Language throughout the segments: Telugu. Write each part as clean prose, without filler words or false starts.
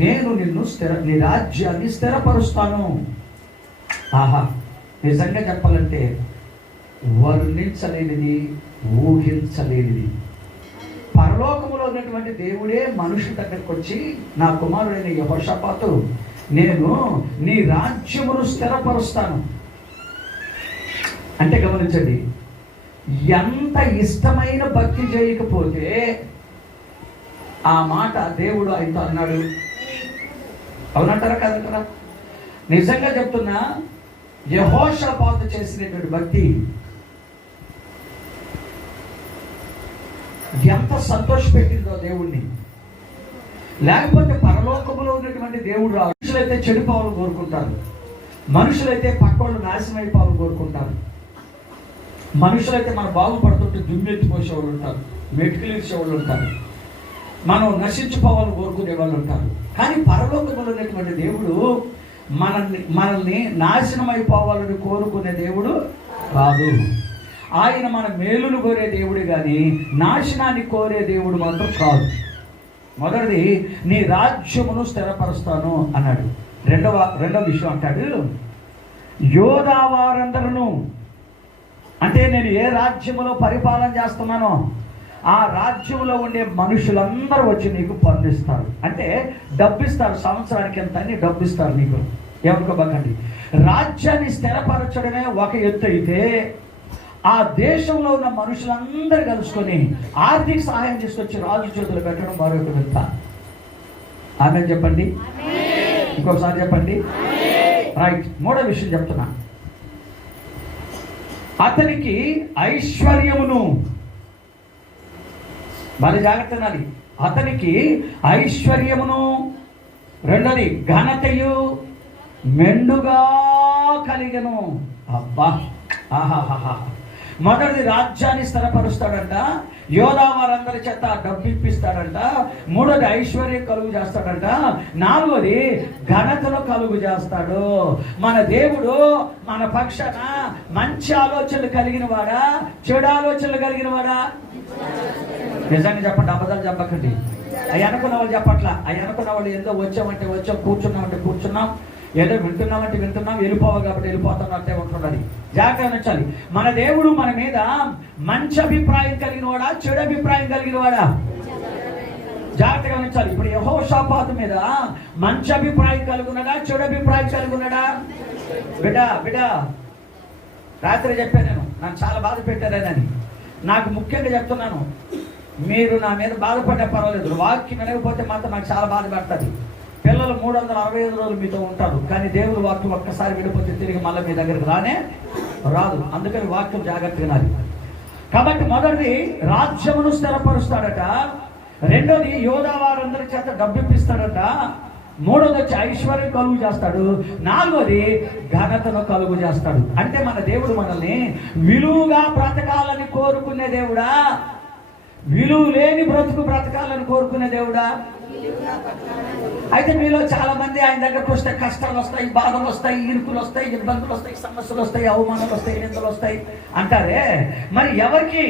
నేను నిన్ను నీ రాజ్యాన్ని స్థిరపరుస్తాను. ఆహా, నిజంగా చెప్పాలంటే వర్ణించలేనిది, ఊహించలేనిది. పరలోకములో ఉన్నటువంటి దేవుడే మనుషుల దగ్గరికి వచ్చి, నా కుమారుడైన యెహోషాపాతు, నేను నీ రాజ్యమును స్థిరపరుస్తాను అంటే గమనించండి, ఎంత ఇష్టమైన భక్తి చేయకపోతే ఆ మాట దేవుడు ఆయనతో అన్నాడు. అవునంటారా కాదంటారా? నిజంగా చెప్తున్నా, యెహోషాపాతు చేసినటువంటి భక్తి ఎంత సంతోషపెట్టిందో దేవుణ్ణి. లేకపోతే పరలోకములో ఉన్నటువంటి దేవుడు, మనుషులైతే చెడిపోవాలని కోరుకుంటారు, మనుషులైతే పక్కోళ్ళు నాశనం అయిపోవాలని కోరుకుంటారు, మనుషులైతే మనం బాగుపడుతుంటే దుమ్మెత్తిపోసేవాళ్ళు ఉంటారు, మెటుకులు ఇచ్చేవాళ్ళు ఉంటారు, మనం నశించిపోవాలని కోరుకునే వాళ్ళు ఉంటారు. కానీ పరలోకములో ఉన్నటువంటి దేవుడు మనల్ని నాశనం అయిపోవాలని కోరుకునే దేవుడు కాదు. ఆయన మన మేలును కోరే దేవుడు కానీ నాశనాన్ని కోరే దేవుడు మాత్రం కాదు. మొదటిది, నీ రాజ్యమును స్థిరపరుస్తాను అన్నాడు. రెండవ విషయం అంటాడు, యోధా వారందరూ, అంటే నేను ఏ రాజ్యములో పరిపాలన చేస్తున్నానో ఆ రాజ్యంలో ఉండే మనుషులందరూ వచ్చి నీకు పన్నిస్తారు, అంటే డబ్బిస్తారు, సంవత్సరానికి ఎంత అని డబ్బిస్తారు నీకు. ఏమనుకోబాకండి, రాజ్యాన్ని స్థిరపరచడమే ఒక ఎత్తు అయితే, ఆ దేశంలో ఉన్న మనుషులందరూ కలుసుకొని ఆర్థిక సహాయం తీసుకొచ్చి రాజు చేతులు పెట్టడం మరొక వింత. ఆమె చెప్పండి, ఇంకొకసారి చెప్పండి. రైట్. మూడో విషయం చెప్తున్నా, అతనికి ఐశ్వర్యమును, మరి జాగ్రత్త నాది, అతనికి ఐశ్వర్యమును, రెండోది ఘనతయు మెండుగా కలిగను. అబ్బా, ఆహాహా. మొదటిది రాజ్యాన్ని స్థిరపరుస్తాడంట, యోధా వారందరి చేత డబ్బు ఇప్పిస్తాడంట, మూడోది ఐశ్వర్యం కలుగు చేస్తాడంట, నాలుగోది ఘనతను కలుగు చేస్తాడు. మన దేవుడు మన పక్షాన మంచి ఆలోచనలు కలిగిన వాడా, చెడు ఆలోచనలు కలిగిన వాడా? నిజంగా చెప్పండి, అబద్ధాలు చెప్పకండి. అవి అనుకున్న వాళ్ళు చెప్పట్లా. అవి అనుకున్న వాళ్ళు ఏదో వచ్చామంటే వచ్చాం, కూర్చున్నామంటే కూర్చున్నాం, ఏదో వింటున్నామంటే వింటున్నాం, వెళ్ళిపోవాలి కాబట్టి వెళ్ళిపోతున్నట్టే ఉంటున్నది. జాగ్రత్త గమనించాలి. మన దేవుడు మన మీద మంచి అభిప్రాయం కలిగిన వాడా, చెడు అభిప్రాయం కలిగిన వాడా? జాగ్రత్తగా గమనించాలి. ఇప్పుడు యెహోషాపాతు మీద మంచి అభిప్రాయం కలిగి ఉన్నాడా, చెడు అభిప్రాయం కలిగి ఉన్నాడా? బిడ్డ రాత్రి చెప్పాను నేను, నాకు చాలా బాధ పెట్టారని. నాకు ముఖ్యంగా చెప్తున్నాను, మీరు నా మీద బాధపడ్డా పర్వాలేదు, వాక్యం వినకపోతే మాత్రం నాకు చాలా బాధ పడుతుంది. పిల్లలు 365 రోజులు మీతో ఉంటారు, కానీ దేవుడు వాక్యం ఒక్కసారి విడిపోతే తిరిగి మళ్ళీ మీ దగ్గరికి రాదు. అందుకని వాక్యం జాగ్రత్తగా వినాలి. కాబట్టి మొదటిది రాజ్యమును స్థిరపరుస్తాడట, రెండోది యోధా వారందరి చేత డబ్బిప్పిస్తాడట, మూడోది వచ్చి ఐశ్వర్యం కలుగు చేస్తాడు, నాలుగోది ఘనతను కలుగు చేస్తాడు. అంటే మన దేవుడు మనల్ని విలువగా బ్రతకాలని కోరుకునే దేవుడా, విలువ లేని బ్రతుకు బ్రతకాలని కోరుకునే దేవుడా? అయితే మీలో చాలా మంది ఆయన దగ్గరకు వస్తే కష్టాలు వస్తాయి, బాధలు వస్తాయి, ఇరుకులు వస్తాయి, ఇబ్బందులు వస్తాయి, సమస్యలు వస్తాయి, అవమానాలు వస్తాయి, నిందలు వస్తాయి అంటారే. మరి ఎవరికి?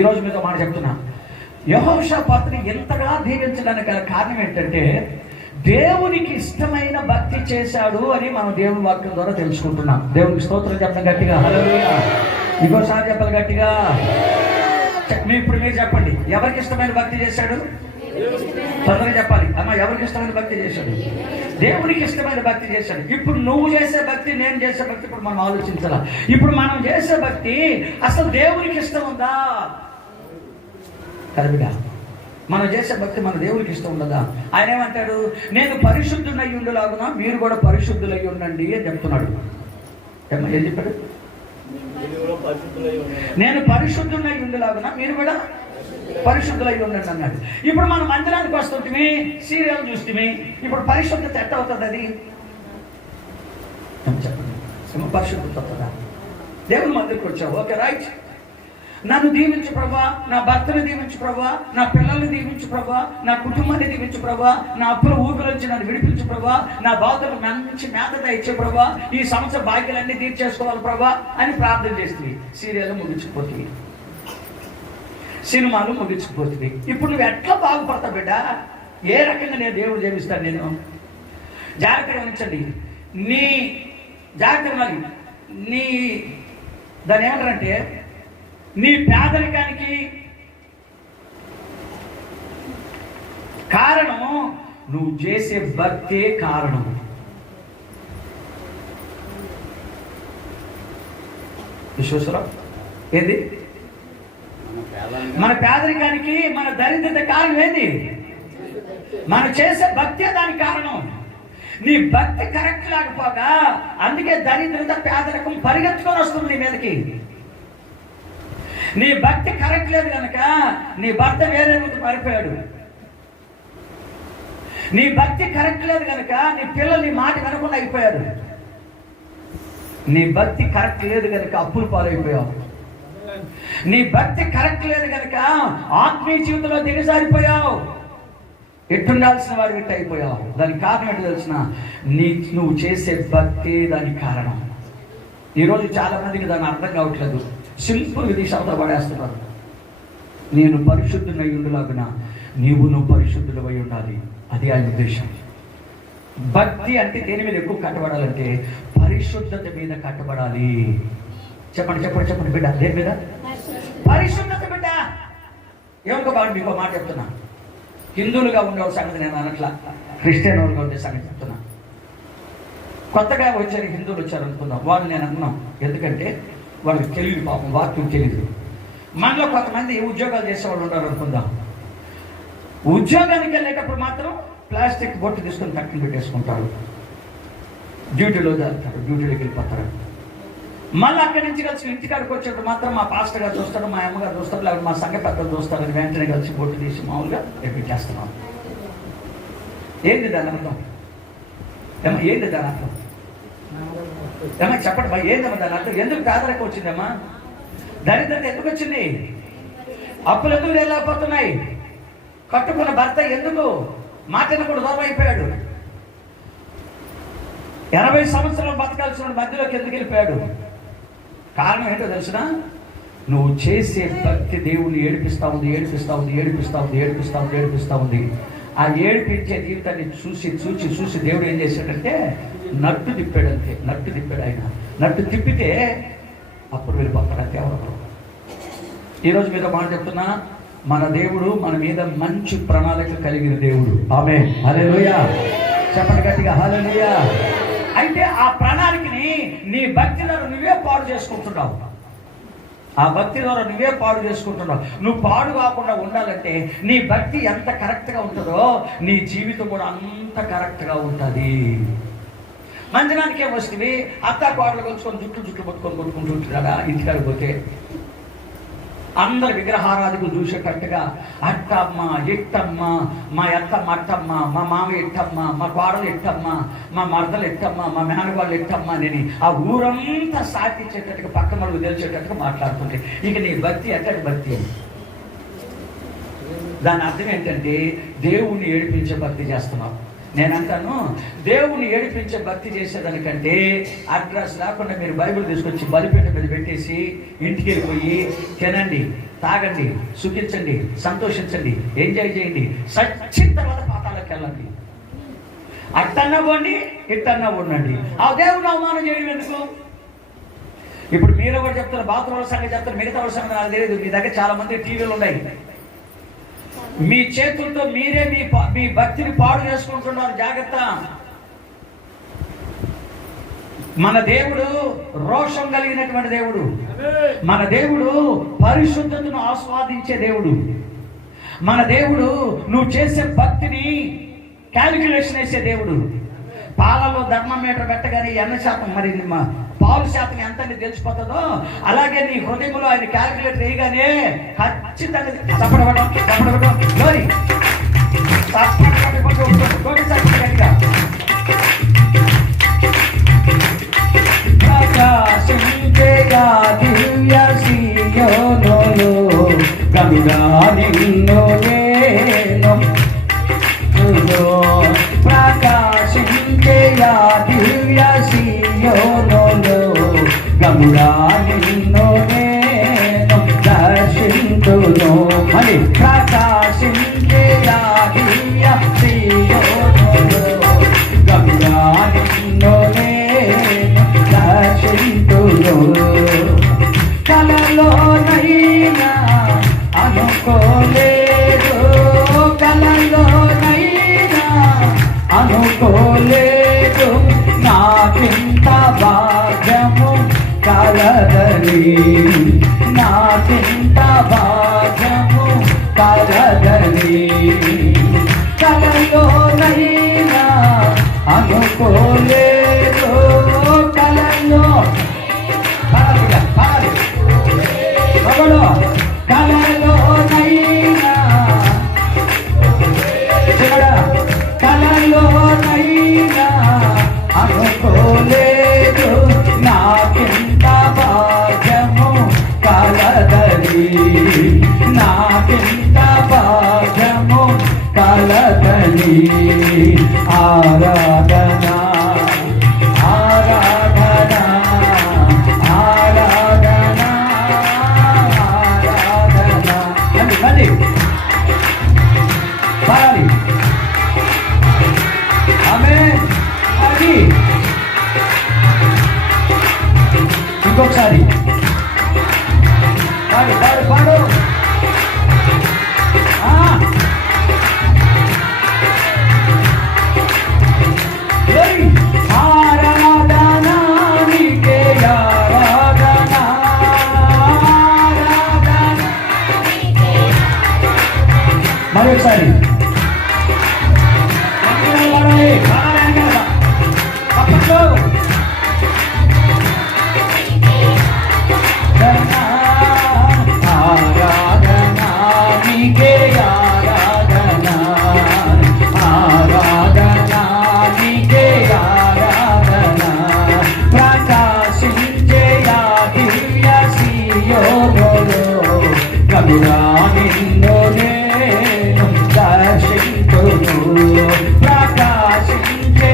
ఈరోజు మీతో మాట చెప్తున్నా, యెహోషాపాతుని ఎంతగా దీవించడానికి గల కారణం ఏంటంటే, దేవునికి ఇష్టమైన భక్తి చేశాడు అని మనం దేవుని వాక్యం ద్వారా తెలుసుకుంటున్నాం. దేవునికి స్తోత్రం చెప్పడం గట్టిగా, హల్లెలూయా. ఇంకోసారి చెప్పాలి గట్టిగా. ఇప్పుడు మీరు చెప్పండి, ఎవరికి ఇష్టమైన భక్తి చేశాడు? తొందరగా చెప్పాలి అమ్మా. ఎవరికి ఇష్టమైన భక్తి చేశాడు? దేవునికి ఇష్టమైన భక్తి చేశాడు. ఇప్పుడు నువ్వు చేసే భక్తి, నేను చేసే భక్తి ఇప్పుడు మనం ఆలోచించాలా. ఇప్పుడు మనం చేసే భక్తి అసలు దేవునికి ఇష్టం ఉందా? కరెక్ట్గా మనం చేసే భక్తి మన దేవునికి ఇష్టం ఉండదా? ఆయన ఏమంటాడు, నేను పరిశుద్ధులై ఉండేలాగునా మీరు కూడా పరిశుద్ధులై ఉండండి అని చెప్తున్నాడు. ఏం చెప్పాడు? నేను పరిశుద్ధులై ఉండేలాగునా మీరు కూడా పరిశుద్ధులై ఉండండి అన్నాడు. ఇప్పుడు మనం మందిరానికి వస్తుంటే, సీరియల్ చూస్తే, ఇప్పుడు పరిశుద్ధత ఎట్ట అవుతుంది? అది చెప్పండి, పరిశుద్ధత అవుతుందా? దేవుని మందిరికి వచ్చావు, ఓకే రైట్, నన్ను దీవించు ప్రభా, నా భర్తను దీవించు ప్రభా, నా పిల్లల్ని దీవించు ప్రభా, నా కుటుంబాన్ని దీవించు ప్రభా, నా అప్పుల ఊపిలోంచి నన్ను విడిపించు ప్రభా, నా బాధలు మంచి మేతత ఇచ్చే ప్రభా, ఈ సంవత్సరం భాగ్యాలన్నీ తీర్చేసుకోవాలి ప్రభా అని ప్రార్థన చేస్తుంది. సీరియల్ ముగించుకుపోతుంది. సినిమాలు ముగించుకుపోతుంది. ఇప్పుడు నువ్వు ఎట్లా బాగుపడతావు బిడ్డ? ఏ రకంగా నేను దేవుడు జీవిస్తాను? నేను జాగ్రత్తగా గమనించండి. నీ జాగ్రత్తగా నీ దాన్ని ఏమంటారంటే నీ పేదరికానికి కారణం నువ్వు చేసే భక్తే కారణం. విశ్వాసరావు ఏంది? మన పేదరికానికి మన దరిద్రత కారణం ఏంది? మనం చేసే భక్తే దానికి కారణం. నీ భక్తి కరెక్ట్ లేకపోగా అందుకే దరిద్రత పేదరికం పరిగెత్తుకొని వస్తుంది నీ మీదకి. నీ భక్తి కరెక్ట్ లేదు కనుక నీ భర్త వేరే మారిపోయాడు. నీ భక్తి కరెక్ట్ లేదు కనుక నీ పిల్లలు నీ మాట వినకుండా అయిపోయారు. నీ భక్తి కరెక్ట్ లేదు కనుక అప్పులు పాలైపోయావు. నీ భక్తి కరెక్ట్ లేదు కనుక ఆత్మీయ జీవితంలో దిగజారిపోయావు. ఎట్టుండాల్సిన వాడు ఎట్టు అయిపోయావు. దానికి కారణం ఏంటో తెలిసిన? నువ్వు చేసే భక్తి దానికి కారణం. ఈరోజు చాలా మందికి దాన్ని అర్థం కావట్లేదు. సింపుల్గా తీసి అవతల పడేస్తున్నారు. నేను పరిశుద్ధునై ఉండులాగున నువ్వు పరిశుద్ధులవై ఉండాలి. అది ఆయన ఉద్దేశం. భక్తి అంటే దేని మీద ఎక్కువ కట్టబడాలంటే పరిశుద్ధత మీద కట్టబడాలి. చెప్పండి చెప్పండి చెప్పండి బిడ్డ, దేని మీద? పరిశుద్ధత బిడ్డ. ఏమనుకో బాగా మీకు మాట చెప్తున్నా. హిందువులుగా ఉండే సంగతి నేను అనట్లా, క్రిస్టియన్ వాళ్ళుగా ఉండే సంగతి చెప్తున్నా. కొత్తగా వచ్చారు హిందువులు వచ్చారు అనుకుందాం. వాళ్ళు నేను అనుకున్నాం, ఎందుకంటే వాళ్ళకి తెలియదు, పాపం వాక్యం తెలియదు. మనలో కొంతమంది ఉద్యోగాలు చేసేవాళ్ళు ఉంటారు అనుకుందాం. ఉద్యోగానికి వెళ్ళేటప్పుడు మాత్రం ప్లాస్టిక్ బొట్టు తీసుకొని కట్టుని పెట్టేసుకుంటారు. డ్యూటీలో జరుగుతారు, డ్యూటీలోకి వెళ్ళిపోతారు. మళ్ళీ అక్కడి నుంచి కలిసి ఇంటికాడికి వచ్చేటప్పుడు మాత్రం మా పాస్టర్ గారు చూస్తారు, మా అమ్మగారు చూస్తారు, లేకపోతే మా సంఘ పెద్దలు చూస్తారు. అని వెంటనే కలిసి బొట్టు తీసి మామూలుగా పెట్టేస్తున్నాం. ఏంది దాని అర్థం? ఏంది దాని అర్థం? ఏమన్నా చెప్పండి బా, ఏందమ్మా దాని అర్థం? ఎందుకు పేదరికం వచ్చిందమ్మా? దరిద్రత ఎందుకు వచ్చింది? అప్పులు ఎందుకు వెళ్ళకపోతున్నాయి? కట్టుకున్న భర్త ఎందుకు మాటను కూడా దూరం అయిపోయాడు? 80 సంవత్సరాలు బతకాల్సిన మధ్యలోకి ఎందుకు వెళ్ళిపోయాడు? కారణం ఏంటో తెలిసిన? నువ్వు చేసే భక్తి దేవుణ్ణి ఏడిపిస్తా ఉంది, ఏడిపిస్తా ఉంది, ఏడిపిస్తా ఉంది, ఏడిపిస్తా ఉంది, ఏడిపిస్తా ఉంది. ఆ ఏడిపించే జీవితాన్ని చూసి చూసి చూసి దేవుడు ఏం చేశాడంటే నట్టు తిప్పాడు. అంతే, నట్టు తిప్పాడు ఆయన. నట్టు తిప్పితే అప్పుడు వెళ్ళిపోతాడు అంతే. ఎవరు ఈరోజు మీద మాట చెప్తున్నా, మన దేవుడు మన మీద మంచి ప్రణాళిక కలిగిన దేవుడు. ఆమేన్, హల్లెలూయా. చెప్పండి గట్టిగా, హల్లెలూయా. అయితే ఆ ప్రణాళికని నీ భక్తి ద్వారా నువ్వే పాడు చేసుకుంటున్నావు. ఆ భక్తి ద్వారా నువ్వే పాడు చేసుకుంటున్నావు. నువ్వు పాడు కాకుండా ఉండాలంటే నీ భక్తి ఎంత కరెక్ట్గా ఉంటుందో నీ జీవితం కూడా అంత కరెక్ట్గా ఉంటుంది. మందిరానికి ఏమొస్తుంది? అత్తా కోడలు కొలుచుకొని జుట్లు పట్టుకొని కొట్టుకుంటుంటారా? ఇంటికాడికి పోతే అందరు విగ్రహారాధికులు చూసేటట్టుగా అట్టమ్మ, ఎట్టమ్మ, మా అత్తమ్మ అట్టమ్మ, మా మామ ఎట్టమ్మ, మా కోడలు ఎట్టమ్మ, మా మరదలు ఎట్టమ్మ, మా మేనగోళ్ళు ఎట్టమ్మ అని ఆ ఊరంతా సాటించేటట్టుగా పక్క మనకు తెలిసేటట్టుగా మాట్లాడుతుంటే ఇక నీ భక్తి ఎట్టటి భక్తి? దాని అర్థం ఏంటంటే దేవుణ్ణి ఏడిపించే భక్తి చేస్తున్నావు. నేనంటాను, దేవుణ్ణి ఏడిపించే భక్తి చేసేదానికంటే అడ్రస్ లేకుండా మీరు బైబిల్ తీసుకొచ్చి బలిపేట మీద పెట్టేసి ఇంటికి వెళ్ళిపోయి తినండి, తాగండి, సుఖించండి, సంతోషించండి, ఎంజాయ్ చేయండి, సచ్చిన తర్వాత పాతాలకు వెళ్ళండి. అట్టన్నా పోండి, ఇట్టన్నా ఉండండి. ఆ దేవుని అవమానం చేయడం ఎందుకు? ఇప్పుడు మీరు కూడా చెప్తారు, బాత్రూమ్ల సంగతి చెప్తారు, మిగతా వాళ్ళ సంగతి నాకు తెలియదు. మీ దగ్గర చాలా మంది టీవీలు ఉన్నాయి. మీ చేతులతో మీరే మీ భక్తిని పాడు చేసుకుంటున్నారు. జాగ్రత్త. మన దేవుడు రోషం కలిగినటువంటి దేవుడు. మన దేవుడు పరిశుద్ధతను ఆస్వాదించే దేవుడు. మన దేవుడు నువ్వు చేసే భక్తిని క్యాలిక్యులేషన్ వేసే దేవుడు. పాలలో ధర్మమీటర్ పెట్టగానే ఎన్న శాతం, మరి పాలు శాతం ఎంత తెలిసిపోతుందో అలాగే నీ హృదయంలో ఆయన క్యాలిక్యులేటర్ వేయగానే ఖచ్చితంగా గముడా నిన్ను నేను దర్శింతును. నిన్ను నేను దర్శింతును. కలలోనైనా అనుకోలేదు, కలలోనైనా అనుకోలేదు నాకింత భాగ్యము కలదని, నాకింత భాగ్యము కలదని. కలలోనైనా అనుకోలేదు, కలలో కలలోనైనా కలలోనైనా అనుకోలేదు నాకింత భాగ్యము కలదని, నాకింత భాగ్యము కలదని. ఆరాధన ఆరాధన ఆరాధన ఆరాధన. మళ్ళీ పాడాలి. ఆమేన్. అది ఇంకొకసారి పాడు పాడు పాడు. ఆరాధన నీకే ఆరాధన, ఆరాధన. మరొకసారి ఆరాధన నీకే ఆరాధన, ఆరాధన నీకే ఆరాధన. ప్రకాశించే దివ్య సీయోనులో కనురా నిన్ను నేను దర్శింతును. ప్రకాశించే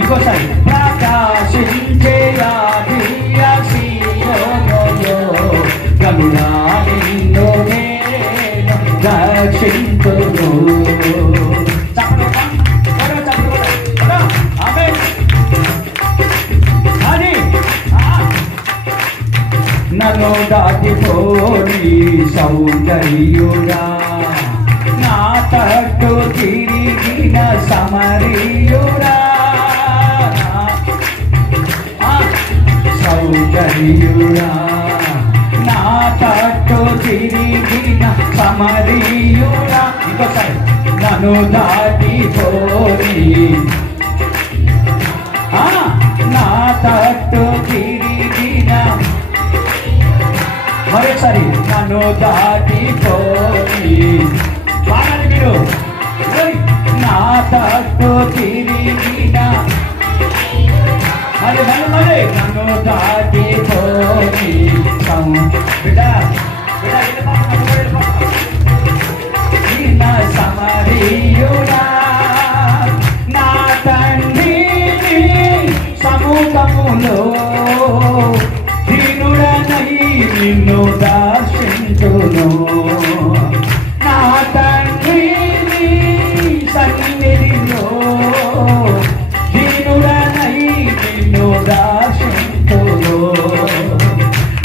ఇంకోసారి ప్రకాశించే దివ్య సీయోనులో కనురా నిన్ను నేను దర్శింతును. నన్ను దాటిపోని సౌందర్యుడా, నా తట్టు తిరిగిన సమరీయుడా, సౌందర్యుడా, నా తట్టు తిరిగిన సమరీయుడా. ఇంకోసారి నన్ను దాటిపోని నా తట్టు తిరిగిన, మరొకసారి నన్ను దాటిపోని పాడాలి మీరు. నా తట్టు తిరిగిన మళ్ళీ మళ్ళీ మళ్ళీ నన్ను దాటిపోని బిడ్డ సమరీయుడా, నా తండ్రిని సముఖములో దీనుడనై నిన్ను దర్శించును. నా తండ్రిని సన్నిధిలో దీనుడనై నిన్ను దర్శించును.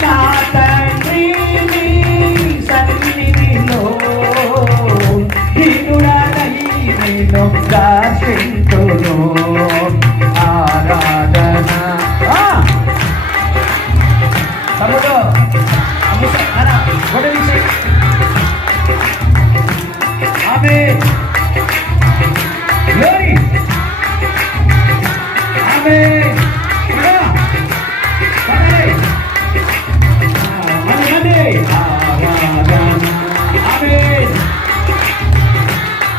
నా తండ్రిని సన్నిధిలో దీనుడనై నిన్ను దర్శించును. ఆరాధన తమ్ముడు ఆమేన్. గ్లోరీ ఆమేన్. ఆమేన్.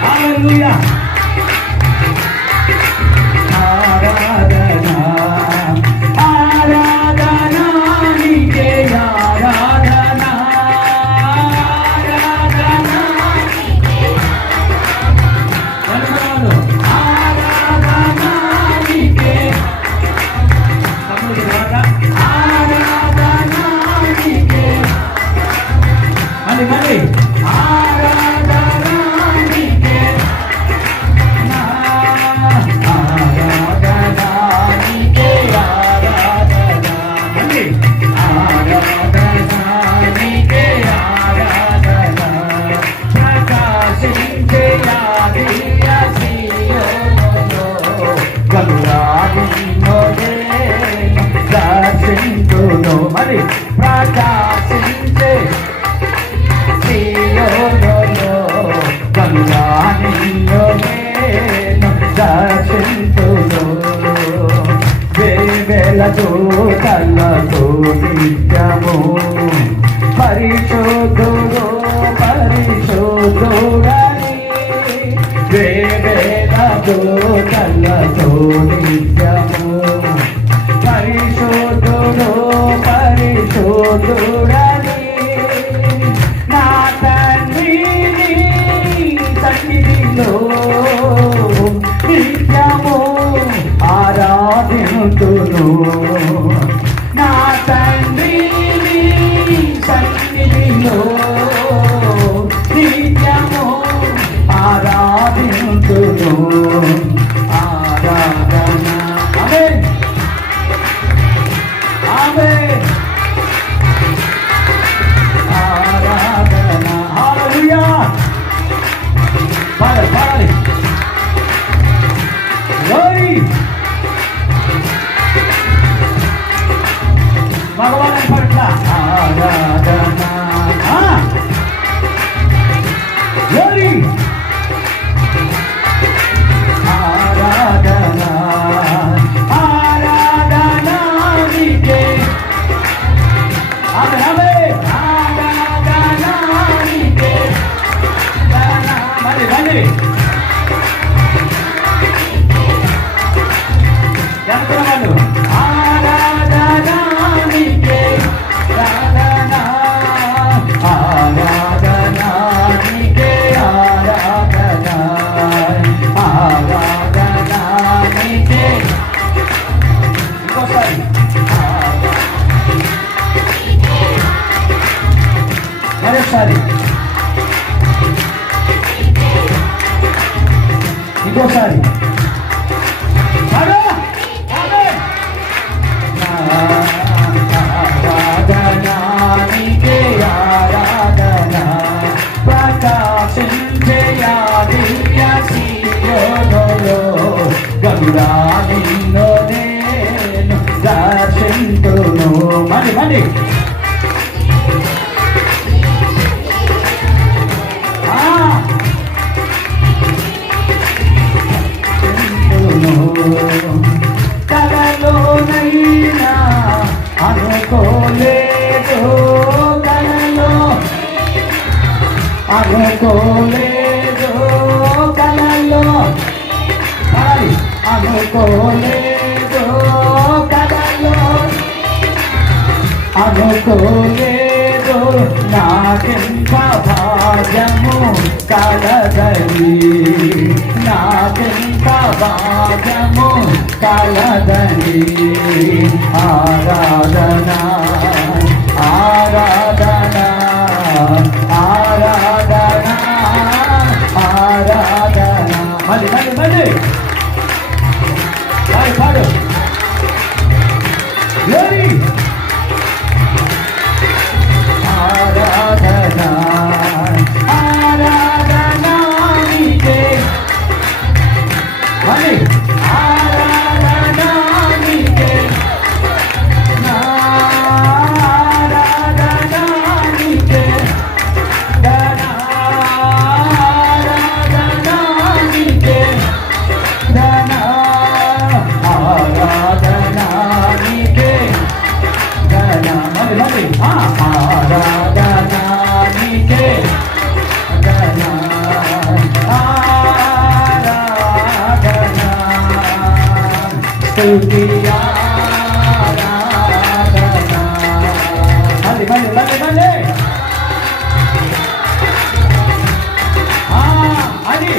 హల్లెలూయా. ఆరాధన ఆరాధన నీకే ఆరాధన, ఆరాధన ఆరాధన నీకే. ఆరాధన నీకే. మళ్ళీ మళ్ళీ మరి ప్రకాశించే సీయోనులో గంగా నిన్ను నేను దర్శించును వేవేల దూతలతో నిత్యము పరిశుద్ధుడు పరిశుద్ధుడని వేవేల దూతలతో నిత్యము పరిశుద్ధుడు పరిశుద్ధుడని నా తండ్రిని సన్నిధిలో నిత్యము ఆరాధింతును నా తండ్రిని సన్నిధిలో నిత్యము ఆరాధింతును ఆరాధన ఆమేన్ ఆమేన్ ఆరాధన హల్లెలూయా పాడాలి glory భగవాన్ పట్ల ఆరాధన glory ఆరాధన ఆరాధన నీకే ఆమేన్ ఆరాధన నీకే మళ్ళీ ఎంతమంది ఆరాధన నీకే ఆరాధన ఆరాధన నీకే ఆరాధన ఆరాధన నీకే ఇంకోసారి మరోసారి ఇంకోసారి ఆరాధన నీకే ఆరాధన ప్రకాశించే దివ్య సీయోనులో గంగా నిన్ను నేను దర్శింతును మళ్ళీ కలలోనైనా అనుకోలేదు కలలో అనుకోలేదు కలలో అనుకోలేదు కలలో అనుకోలేదు నాకెంత భాగ్యము కలదని నాకెంత భాగ్యము కలదని ఆరాధన ఆరాధన ఆరాధన ఆరాధన మళ్ళీ పాడు glory ఆరాధన ఆరాధన నీకే మళ్ళీ ఆరాధన నీకే ఆరాధన నీకే ఆరాధన నీకే ఆరాధన నీకే మళ్ళీ ఆరాధన నీకే ఆరాధన స్తుతి ఆరాధన మళ్ళీ అది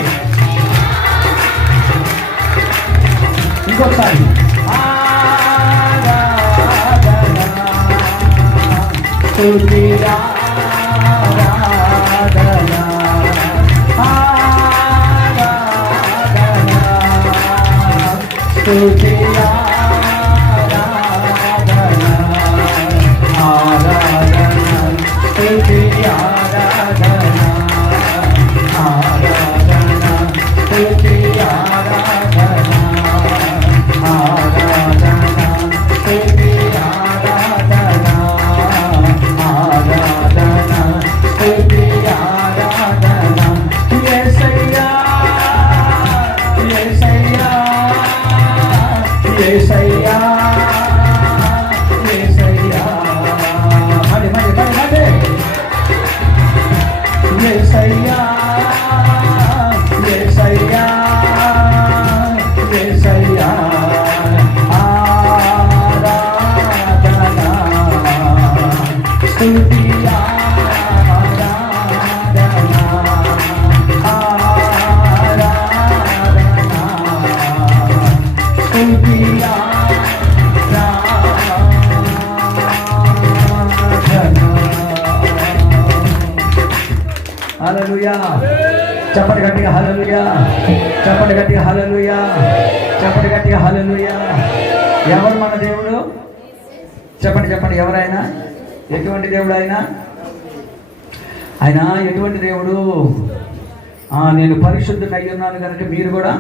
ఇంకొకసారి స్తుతి ఆరాధన స్తుతి ఆరాధన ఆరాధన స్తుతి ఆరాధన ఆరాధన స్తుతి ఆరాధన ఆరాధన స్తుతి ఆరాధన ఆరాధన స్తుతి ఆరాధన యేసయ్యా యేసయ్యా యేసయ్యా యేసయ్యా మడి మడి మడి మడి యేసయ్యా యేసయ్యా యేసయ్యా ఆరాధన స్తుతి ఆరాధన ఆరాధన స్తుతి హల్లెలూయా. చప్పటి గట్టిగా హల్లెలూయా. చప్పటి గట్టిగా హల్లెలూయా. చప్పటి గట్టిగా హల్లెలూయా. ఎవరు మన దేవుడు? చెప్పండి చెప్పండి. ఎవరైనా ఎటువంటి దేవుడు ఆయన? ఆయన ఎటువంటి దేవుడు? నేను పరిశుద్ధులై ఉన్నాను కనుక మీరు కూడా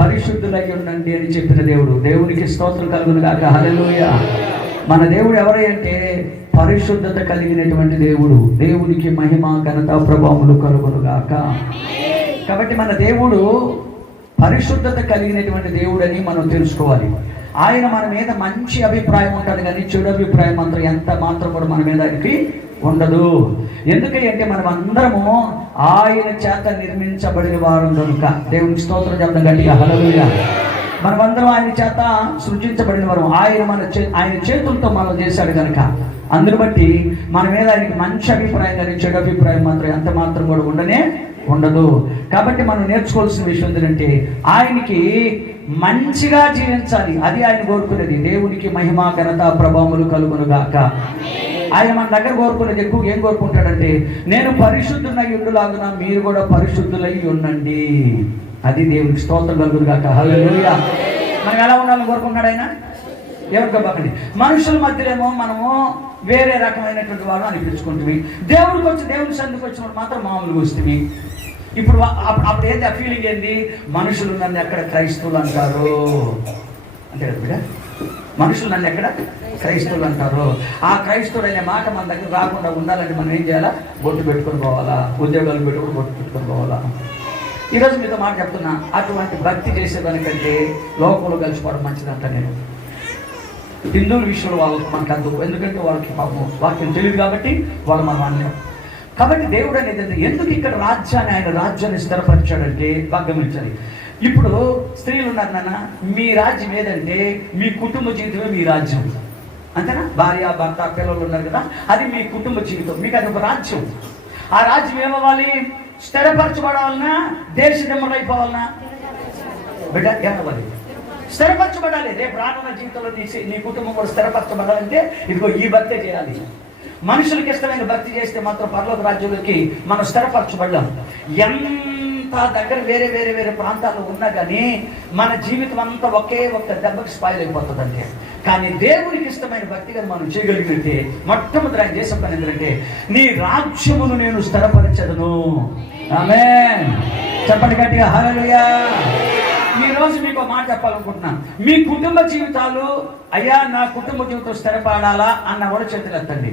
పరిశుద్ధులై ఉండండి అని చెప్పిన దేవుడు. దేవునికి స్తోత్రం కలుగును గాక. హల్లెలూయా. మన దేవుడు ఎవరై అంటే పరిశుద్ధత కలిగినటువంటి దేవుడు. దేవునికి మహిమ ఘనత ప్రభావములు కలుగును గాక. కాబట్టి మన దేవుడు పరిశుద్ధత కలిగినటువంటి దేవుడు అని మనం తెలుసుకోవాలి. ఆయన మన మీద మంచి అభిప్రాయం ఉంటుంది కానీ చెడు అభిప్రాయం మాత్రం ఎంత మాత్రం కూడా మన మీద ఆయనకి ఉండదు. ఎందుకంటే మనం అందరము ఆయన చేత నిర్మించబడిన వారు కనుక. దేవునికి స్తోత్రం చెప్తాం గట్టిగా హల్లెలూయా. మనమందరం ఆయన చేత సృజించబడిన వారు. ఆయన చేతులతో మనం చేశాడు కనుక అందును బట్టి మన మీద ఆయనకి మంచి అభిప్రాయం కానీ చెడు అభిప్రాయం మాత్రం ఎంత మాత్రం కూడా ఉండదు. కాబట్టి మనం నేర్చుకోవాల్సిన విషయం ఏంటంటే ఆయనకి మంచిగా జీవించాలి. అది ఆయన కోరుకునేది. దేవునికి మహిమ ఘనత ప్రభావములు కలుగును గాక. ఆయన మన దగ్గర కోరుకునేది ఎక్కువ ఏం కోరుకుంటాడంటే నేను పరిశుద్ధులై ఉండులాగున మీరు కూడా పరిశుద్ధులై ఉండండి. అది దేవునికి స్తోత్రం కలుగును గాక. హల్లెలూయా. మనకు ఎలా ఉండాలని కోరుకుంటాడు ఆయన? ఎవరికోబాకండి. మనుషుల మధ్యలో మనము వేరే రకమైనటువంటి వాళ్ళు అనిపించుకుంటుంది. దేవుడికి వచ్చి దేవుని సందుకు వచ్చినప్పుడు మాత్రం మామూలుగా వస్తుంది. ఇప్పుడు అప్పుడు ఏంటి ఆ ఫీలింగ్ ఏంది? మనుషులు నన్ను ఎక్కడ క్రైస్తవులు అంటారు అంతే కదా బిడ్డ. మనుషులు నన్ను ఎక్కడ క్రైస్తవులు అంటారు. ఆ క్రైస్తవులు అనే మాట మన దగ్గర రాకుండా ఉండాలంటే మనం ఏం చేయాలా? బొట్టు పెట్టుకొని పోవాలా, ఉద్యోగాలు పెట్టుకుని బొట్టు పెట్టుకొని పోవాలా. ఈరోజు మీతో మాట చెప్తున్నా, అటువంటి భక్తి చేసేదానికంటే లోకంలో కలిసిపోవడం మంచిదంట. నేను హిందువుల విషయంలో వాళ్ళకి మనకు అందుకు, ఎందుకంటే వాళ్ళకి పాపం వాక్యం తెలియదు కాబట్టి వాళ్ళు మనం అన్నాం. కాబట్టి దేవుడు అనేది ఎందుకు ఇక్కడ ఆయన రాజ్యాన్ని స్థిరపరిచాడంటే గమనించాలి. ఇప్పుడు స్త్రీలు ఉన్నారు నాన్న, మీ రాజ్యం ఏదంటే మీ కుటుంబ జీవితమే మీ రాజ్యం. అంతేనా? భార్య భర్త పిల్లలు ఉన్నారు కదా, అది మీ కుటుంబ జీవితం. మీకు అది ఒక రాజ్యం. ఆ రాజ్యం ఏమవ్వాలి? స్థిరపరచబడాలన్నా దేశదిమ్మలు అయిపోవాలన్నా బిడ్డ ఏమవ్వాలి? స్థిరపరచబడాలి. రేపు రానున్న జీవితంలో నీ కుటుంబం కూడా స్థిరపరచబడాలంటే ఇదిగో ఈ భక్తే చేయాలి. మనుషులకి ఇష్టమైన భక్తి చేస్తే మాత్రం పరలోక రాజ్యంలోకి మనం స్థిరపరచబడలేం. ఎంత దగ్గర వేరే వేరే వేరే ప్రాంతాల్లో ఉన్నా కానీ మన జీవితం అంతా ఒకే ఒక్క దెబ్బకి స్పాయిల్ అయిపోతుంది అంటే. కానీ దేవునికి ఇష్టమైన భక్తిగా మనం చేయగలిగితే మొట్టమొదటి ఆయన చేసే పని ఏంటంటే నీ రాజ్యమును నేను స్థిరపరచదును. ఆమేన్. చెప్పండి గట్టిగా హల్లెలూయా. ఈ రోజు మీకు మాట చెప్పాలనుకుంటున్నాను. మీ కుటుంబ జీవితాలు అయ్యా నా కుటుంబ జీవితం స్థిరపడాలా అన్న కూడా చేతులు ఎత్తండి.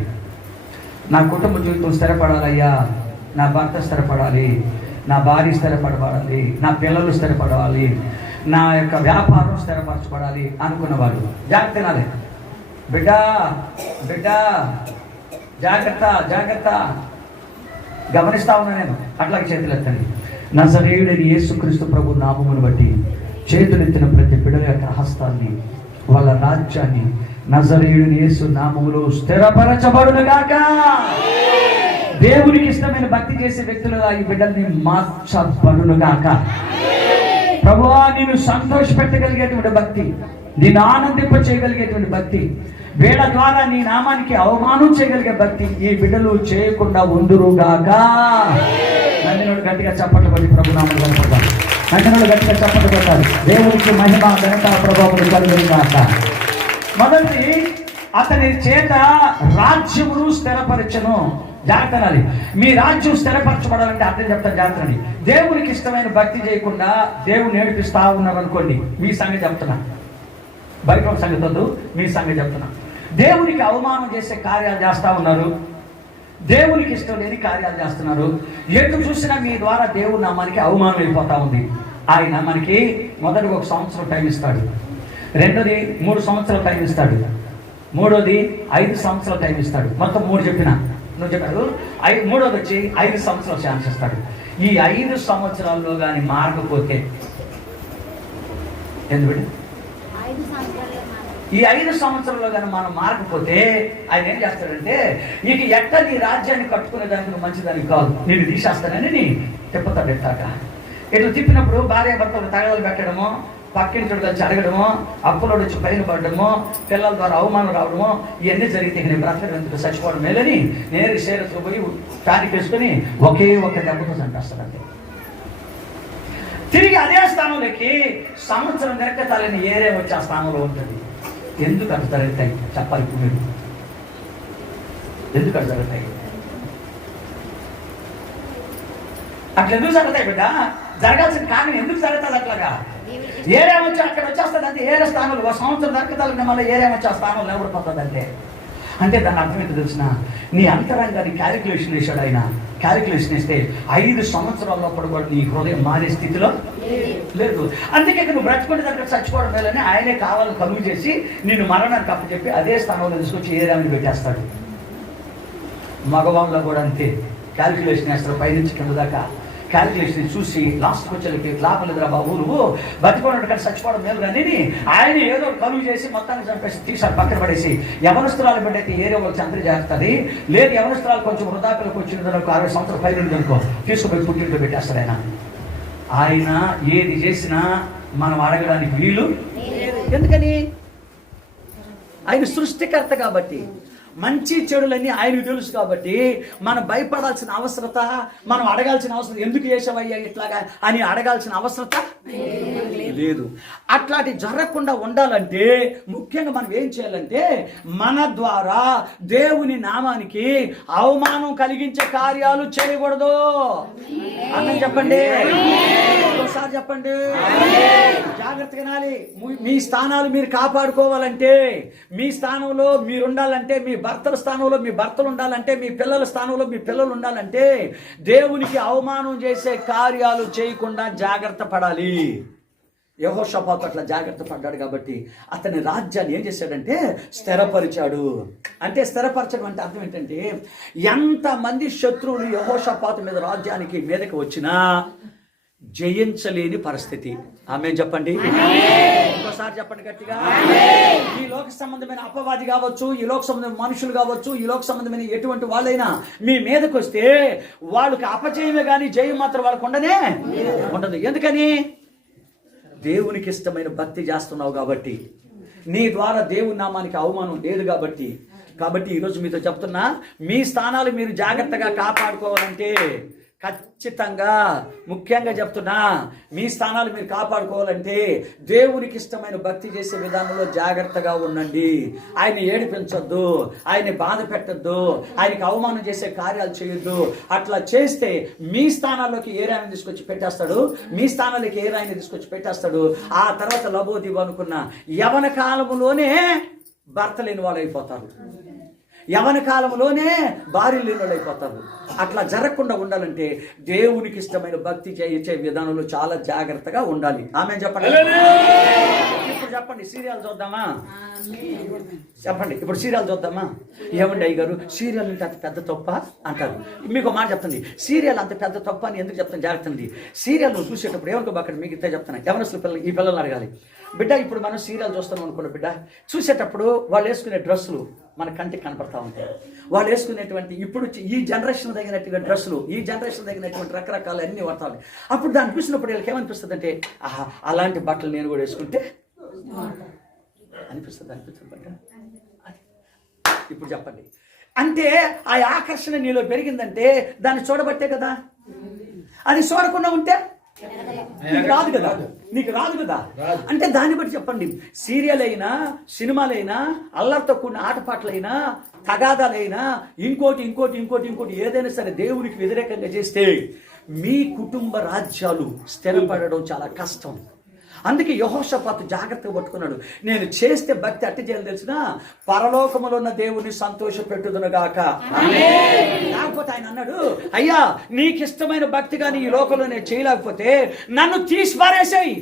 నా కుటుంబ జీవితం స్థిరపడాలయ్యా, నా భర్త స్థిరపడాలి, నా భార్య స్థిరపడబడాలి, నా పిల్లలు స్థిరపడాలి, నా యొక్క వ్యాపారం స్థిరపరచబడాలి అనుకున్నవాళ్ళు జాగ్రత్త తినాలి. బిడ్డ బిడ్డ జాగ్రత్త జాగ్రత్త. గమనిస్తా ఉన్నా నేను. అట్లాగే చేతులు ఎత్తండి. నజరేయుడైన యేసుక్రీస్తు ప్రభు నామమును బట్టి చేతులెత్తిన ప్రతి బిడ్డల యొక్క హస్తాన్ని, వాళ్ళ రాజ్యాన్ని నజరేయుడైన యేసు నామములో స్థిరపరచబడును గాక. దేవునికి ఇష్టమైన భక్తి చేసే వ్యక్తులుగా ఈ బిడ్డల్ని మార్చబడును గాక. ప్రభువా నేను సంతోషపెట్టగలిగేటువంటి భక్తి, నేను ఆనందింప చేయగలిగేటువంటి భక్తి, వీళ్ళ ద్వారా నీ నామానికి అవమానం చేయగలిగే భక్తి ఈ బిడ్డలు చేయకుండా ఉందురుగాక. నన్ను గట్టిగా చప్పట్లు కొట్టి ప్రభు నామమున కనపడతాం. సంఘంలో గట్టిగా చప్పట్లు కొట్టాలి. దేవునికి మహిమ ఘనత ప్రభావం కలుగుగాక. మొదటి, అతని చేత రాజ్యమును స్థిరపరచను. జాగ్రత్తనాలి. మీ రాజ్యం స్థిరపరచబడాలంటే అర్థం చెప్తాను, జాగ్రత్తని. దేవునికి ఇష్టమైన భక్తి చేయకుండా దేవుని ఏడిపిస్తా ఉన్నారు అనుకోండి, మీ సంగతి చెప్తున్నా. బయట సంగతి వద్దు, మీ సంగతి చెప్తున్నా. దేవునికి అవమానం చేసే కార్యాలు చేస్తూ ఉన్నారు, దేవునికి ఇష్టం లేని కార్యాలు చేస్తున్నారు. ఎటు చూసినా మీ ద్వారా దేవుని నామానికి అవమానం అయిపోతా ఉంది. ఆయన మనకి మొదటిగా 1 సంవత్సరం టైం ఇస్తాడు, రెండోది 3 సంవత్సరాలు టైం ఇస్తాడు, మూడోది 5 సంవత్సరాలు టైం ఇస్తాడు. మొత్తం 3 చెప్పిన, నువ్వు చెప్పాడు. మూడోది వచ్చి 5 సంవత్సరాలు ఛాన్స్ ఇస్తాడు. ఈ 5 సంవత్సరాల్లో కానీ మారకపోతే ఎందుకంటే ఈ 5 సంవత్సరాల్లో కానీ మనం మారకపోతే ఆయన ఏం చేస్తాడంటే, ఇక ఎట్ట నీ రాజ్యాన్ని కట్టుకునే దానికి నువ్వు మంచిదానికి కాదు, నేను తీసేస్తానని తిప్పుతాడు. ఎట్టాక ఇట్లా తిప్పినప్పుడు భార్య భర్తలు తగలలు పెట్టడము, పక్కింటి వచ్చి అడగడము, అప్పులోడు వచ్చి పైన పడడము, పిల్లల ద్వారా అవమానం రావడము, ఇవన్నీ జరిగితే నేను బ్రతకడం ఎందుకు, చచ్చిపోవడం మేలని నేరు సేరతో పోయి టానికి వేసుకొని ఒకే ఒక దెబ్బతో చంపేస్తాడంటే. తిరిగి అదే స్థానంలోకి సంవత్సరం నెరకతాలని ఏరే వచ్చి ఆ స్థానంలో ఉంటుంది. ఎందుకు అట్లా జరుగుతాయి చెప్పాలి ఇప్పుడు మీరు. ఎందుకు అట్లా జరుగుతాయి? అట్లా ఎందుకు జరుగుతాయి బిడ్డ? జరగాల్సిన కారణం ఎందుకు జరుగుతుంది అట్లాగా? ఏరేమొచ్చి అక్కడ వచ్చేస్తుంది అంటే ఏరే స్థానంలో 1 సంవత్సరం దొరకతాలని మళ్ళీ ఏరేమొచ్చి ఆ స్థానంలో ఎవడిపోతుంది అంటే దాని అర్థం ఏంటో తెలిసిన, నీ అంతరంగాన్ని క్యాలిక్యులేషన్ వేసాడు ఆయన. క్యాలిక్యులేషన్ వేస్తే 5 సంవత్సరాల్లో కూడా నీ హృదయం మారే స్థితిలో లేదు. అందుకే నువ్వు బ్రతుకుంటే దగ్గర చచ్చిపోవడం మేలని ఆయనే కావాలని కలుగు చేసి నిన్ను మరణానికి అప్పచెప్పి అదే స్థానంలో తీసుకొచ్చి ఏరామని పెట్టేస్తాడు. మగవాళ్ళలో కూడా అంతే క్యాలిక్యులేషన్ వేస్తారు, పైనుంచి కింద దాకా క్యాలిక్యులేషన్ చూసి లాస్ట్కి వచ్చేకి లాభం లేదురా బాబు, నువ్వు బతికోవడం కానీ చచ్చిపోవడం లేదు కానీ ఆయన ఏదో కలుగు చేసి మొత్తాన్ని చంపేసి తీసారు పక్కన పడేసి. యవనస్తురాలు బిడ్డైతే ఏరే వాళ్ళకి చంద్ర చేస్తుంది, లేదు యవనస్తురాలు కొంచెం వృద్ధాపిలకు వచ్చిన 60 సంవత్సరాల పైన అనుకో తీసుకుపోయి పుట్టింట్లో పెట్టేస్తాడు ఆయన. ఆయన ఏది చేసినా మనం అడగడానికి వీలు. ఎందుకని? ఆయన సృష్టికర్త కాబట్టి, మంచి చెడులన్నీ ఆయనకు తెలుసు కాబట్టి మనం భయపడాల్సిన అవసరత, మనం అడగాల్సిన అవసరం, ఎందుకు చేసావయ్యా ఇట్లాగా అని అడగాల్సిన అవసరత లేదు. అట్లాంటి జరగకుండా ఉండాలంటే ముఖ్యంగా మనం ఏం చేయాలంటే, మన ద్వారా దేవుని నామానికి అవమానం కలిగించే కార్యాలు చేయకూడదు. అన్న చెప్పండి, ఒకసారి చెప్పండి. జాగ్రత్తగా నాలి. మీ స్థానాలు మీరు కాపాడుకోవాలంటే, మీ స్థానంలో మీరు ఉండాలంటే, మీ భర్తల స్థానంలో మీ భర్తలు ఉండాలంటే, మీ పిల్లల స్థానంలో మీ పిల్లలు ఉండాలంటే దేవునికి అవమానం చేసే కార్యాలు చేయకుండా జాగ్రత్త పడాలి. యెహోషాపాతు అట్లా జాగ్రత్త పడ్డాడు కాబట్టి అతని రాజ్యాన్ని ఏం చేశాడంటే స్థిరపరిచాడు. అంటే స్థిరపరచడం అంటే అర్థం ఏంటంటే, ఎంతమంది శత్రువులు యెహోషాపాతు మీద రాజ్యానికి మీదకి వచ్చినా జయించలేని పరిస్థితి. ఆమేన్ చెప్పండి, ఇంకోసారి చెప్పండి గట్టిగా. ఈ లోక సంబంధమైన అపవాది కావచ్చు, ఈ లోక సంబంధమైన మనుషులు కావచ్చు, ఈ లోక సంబంధమైన ఎటువంటి వాళ్ళైనా మీ మీదకి వస్తే వాళ్ళకి అపజయమే కానీ జయం మాత్రం వాళ్ళకు ఉండదు. ఎందుకని? దేవునికి ఇష్టమైన భక్తి చేస్తున్నావు కాబట్టి, నీ ద్వారా దేవుని నామానికి అవమానం లేదు కాబట్టి ఈరోజు మీతో చెప్తున్నా, మీ స్థానాలు మీరు జాగ్రత్తగా కాపాడుకోవాలంటే ఖచ్చితంగా, ముఖ్యంగా చెప్తున్నా, మీ స్థానాలు మీరు కాపాడుకోవాలంటే దేవునికి ఇష్టమైన భక్తి చేసే విధానంలో జాగ్రత్తగా ఉండండి. ఆయన ఏడిపించొద్దు, ఆయన్ని బాధ పెట్టద్దు, ఆయనకి అవమానం చేసే కార్యాలు చేయొద్దు. అట్లా చేస్తే మీ స్థానాల్లోకి ఏ రాయిని తీసుకొచ్చి పెట్టేస్తాడు, మీ స్థానాలకి ఏ రాయిని తీసుకొచ్చి పెట్టేస్తాడు. ఆ తర్వాత లబోదిబు అనుకున్న యవన కాలంలోనే భర్త లేని వాళ్ళు అయిపోతారు, యవన కాలంలోనే భార్య లేని వాళ్ళు అయిపోతారు. అట్లా జరగకుండా ఉండాలంటే దేవునికి ఇష్టమైన భక్తి చేయించే విధానంలో చాలా జాగ్రత్తగా ఉండాలి. ఆమేన్ చెప్పండి. ఇప్పుడు చెప్పండి, సీరియల్ చూద్దామా? చెప్పండి, ఇప్పుడు సీరియల్ చూద్దామా? ఏమండి అయ్యగారు, సీరియల్ అంటే అంత పెద్ద తప్ప అంటారు. మీకు మాట చెప్తుంది, సీరియల్ అంత పెద్ద తప్ప అని ఎందుకు చెప్తాను జాగ్రత్త. సీరియల్ నువ్వు చూసేటప్పుడు ఏమనుకో, అక్కడ మీకు ఇస్తే చెప్తాను, ఎవరసలు పిల్లలు ఈ పిల్లలు అడగాలి. బిడ్డ, ఇప్పుడు మనం సీరియల్ చూస్తాం అనుకోండి బిడ్డ, చూసేటప్పుడు వాళ్ళు వేసుకునే డ్రెస్సులు మన కంటికి కనపడతా ఉంటాయి. వాళ్ళు వేసుకునేటువంటి ఇప్పుడు ఈ జనరేషన్ తగినటువంటి డ్రెస్సులు, ఈ జనరేషన్ తగినటువంటి రకరకాల అన్ని వాడతాయి. అప్పుడు దాన్ని చూసినప్పుడు వీళ్ళకి ఏమనిపిస్తుంది అంటే, ఆహా అలాంటి బట్టలు నేను కూడా వేసుకుంటే అనిపిస్తుంది బిడ్డ. ఇప్పుడు చెప్పండి, అంటే ఆ ఆకర్షణ నీలో పెరిగిందంటే దాన్ని చూడబట్టే కదా. అది చూడకుండా ఉంటే నీకు రాదు కదా. అంటే దాన్ని బట్టి చెప్పండి, సీరియల్ అయినా సినిమాలైనా అల్లరితో కూడిన ఆటపాటలైనా తగాదాలైనా ఇంకోటి ఏదైనా సరే దేవునికి వ్యతిరేకంగా చేస్తే మీ కుటుంబ రాజ్యాలు స్థిరపడడం చాలా కష్టం. అందుకే యెహోషాపాతు జాగ్రత్తగా పట్టుకున్నాడు. నేను చేస్తే భక్తి అట్టి చేయాలి తెలిసిన, పరలోకములో ఉన్న దేవుని సంతోషపెట్టుదునుగాక. లేకపోతే ఆయన అన్నాడు, అయ్యా నీకు ఇష్టమైన భక్తి కానీ ఈ లోకంలో నేను చేయలేకపోతే నన్ను తీసి పారేసాయి,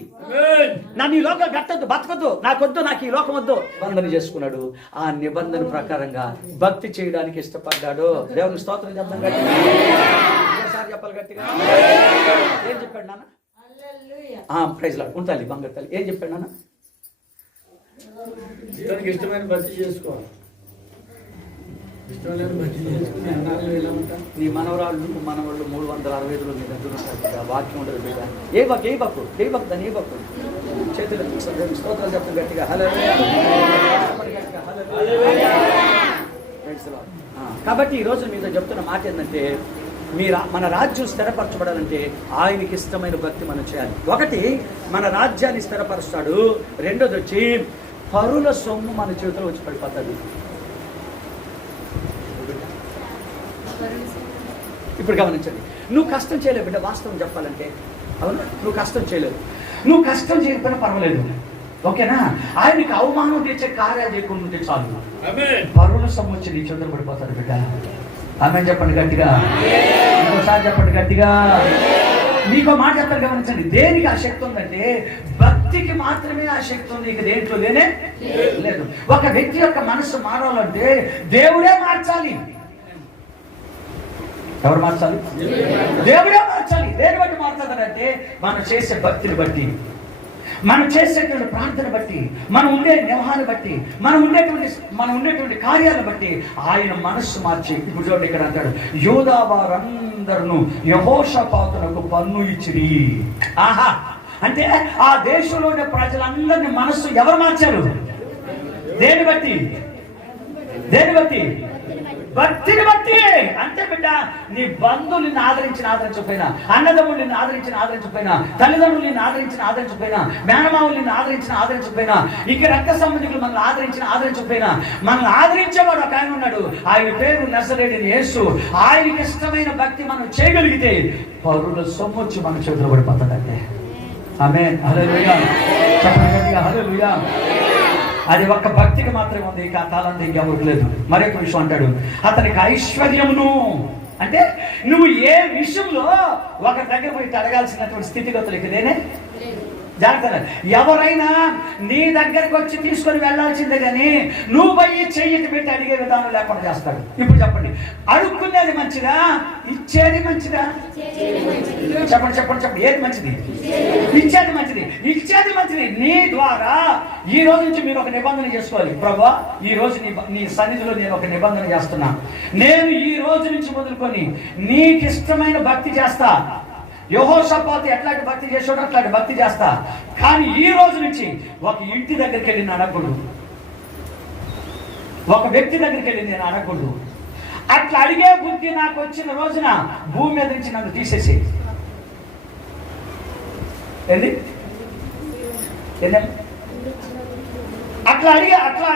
నన్ను ఈ లోకం కట్టద్దు, బతకద్దు, నాకొద్దు, నాకు ఈ లోకం వద్దు, నిబంధన చేసుకున్నాడు. ఆ నిబంధన ప్రకారంగా భక్తి చేయడానికి ఇష్టపడ్డాడు. దేవుని స్తోత్రం చెప్తాం గట్టిగా, చెప్పాలి గట్టిగా. ఏం చెప్పాడు నాన్న? Praise lord. ఉంటాలి బంగారు తల్లి. ఏం చెప్పాడు నాన్న? దేవునికి ఇష్టమైన భక్తి చేసుకోవాలి. ఇష్టమైన భక్తి చేసుకుని అన్నాళ్ళు ఎలా ఉంటాం. నీ మనవరాళ్ళు మనవాళ్ళు 365 నీ దగ్గర ఉంటారు. వాక్యం ఉండదు బిడ్డ. ఏ భక్తు చేతులు స్తోత్రాలు చెప్తాం గట్టిగా. కాబట్టి ఈరోజు మీతో చెప్తున్న మాట ఏంటంటే, మన రాజ్యం స్థిరపరచబడాలంటే ఆయనకి ఇష్టమైన భక్తి మనం చేయాలి. ఒకటి, మన రాజ్యాన్ని స్థిరపరుస్తాడు. రెండోది వచ్చి పరుల సొమ్ము మన చేతిలో వచ్చి పడిపోతుంది. ఇప్పుడు గమనించండి, నువ్వు కష్టం చేయలేవు బిడ్డ. వాస్తవం చెప్పాలంటే అవును, నువ్వు కష్టం చేయలేవు. నువ్వు కష్టం చేయకపోయినా పర్వాలేదు, ఓకేనా? ఆయనకి అవమానం తెచ్చే కార్యాలు చేయకుండా ఉంటే చాలు. పరుల సొమ్ము వచ్చి నీ చేతులు పడిపోతాడు బిడ్డ. ఆమె చెప్పండి గట్టిగా, ఇంకోసారి చెప్పండి గట్టిగా. నీకో మాట చెప్తాను గమనించండి. దేనికి ఆ శక్తి ఉందంటే భక్తికి మాత్రమే ఆ శక్తి ఉంది, ఇక దేంట్లో లేనే లేదు. ఒక వ్యక్తి యొక్క మనసు మారాలంటే దేవుడే మార్చాలి. ఎవరు మార్చాలి? దేవుడే మార్చాలి. దేని బట్టి మారుతుందంటే మనం చేసే భక్తిని బట్టి, మనం చేసేటువంటి ప్రార్థన బట్టి, మనం ఉండే వ్యవహారాన్ని బట్టి, మనం ఉండేటువంటి కార్యాలను బట్టి ఆయన మనస్సు మార్చి. ఇప్పుడు చూడండి, ఇక్కడ అంటాడు, యూదా వారందరూ యెహోషాపాతునకు పన్ను ఇచ్చిరి. ఆహా, అంటే ఆ దేశంలో ఉండే ప్రజలందరినీ మనస్సు ఎవరు మార్చారు? దేని బట్టి? భక్తిని బట్టి. అంతే బిడ్డ. నీ బంధువులు నిన్ను ఆదరించకపోయినా, అన్నదమ్ములు నిన్ను ఆదరించకపోయినా, తల్లిదండ్రులు నిన్ను ఆదరించకపోయినా, మేనమావులు నిన్ను ఆదరించకపోయినా, ఇక రక్త సంబంధికులు మనల్ని ఆదరించకపోయినా, మనల్ని ఆదరించేవాడు ఒక ఆయన ఉన్నాడు. ఆయన పేరు నజరేయుడైన యేసు. ఆయనకి ఇష్టమైన భక్తి మనం చేయగలిగితే పరుల సొమ్ము వచ్చి మన చేతులు పడిపోతుందంటే. ఆమేన్, హల్లెలూయా. చెప్పండి, హల్లెలూయా. అది ఒక్క భక్తికి మాత్రమే ఉంది, ఇక తాళంతా ఇంకెవరికి లేదు. మరొక విషయం అంటాడు, అతనికి ఐశ్వర్యమును. అంటే నువ్వు ఏ విషయంలో ఒక దగ్గర పోయి అడగాల్సినటువంటి స్థితిగతులు ఇక నేనే జాగ్రత్త. ఎవరైనా నీ దగ్గరకు వచ్చి తీసుకొని వెళ్ళాల్సిందే కానీ నువ్వు పోయి చెయ్యి పెట్టి అడిగే విధానం లేకుండా చేస్తాడు. ఇప్పుడు చెప్పండి, అడుక్కునేది మంచిదా, ఇచ్చేది మంచిదా? చెప్పండి. ఏది మంచిది? ఇచ్చేది మంచిది. నీ ద్వారా ఈ రోజు నుంచి మీరు ఒక నిబంధన చేసుకోవాలి. ప్రభువా, ఈ రోజు నీ సన్నిధిలో నేను ఒక నిబంధన చేస్తున్నా. నేను ఈ రోజు నుంచి మొదలుకొని నీకు ఇష్టమైన భక్తి చేస్తా. యెహోషాపాతు ఎట్లాంటి భక్తి చేసాడో అట్లాంటి భక్తి చేస్తా. కానీ ఈ రోజు నుంచి ఒక ఇంటి దగ్గరికి వెళ్ళి నేను అడగకూడదు, ఒక వ్యక్తి దగ్గరికి వెళ్ళి నేను అడగకూడదు. అట్లా అడిగే బుద్ధి నాకు వచ్చిన రోజున భూమి మీద నుంచి నన్ను తీసేసి. అట్లా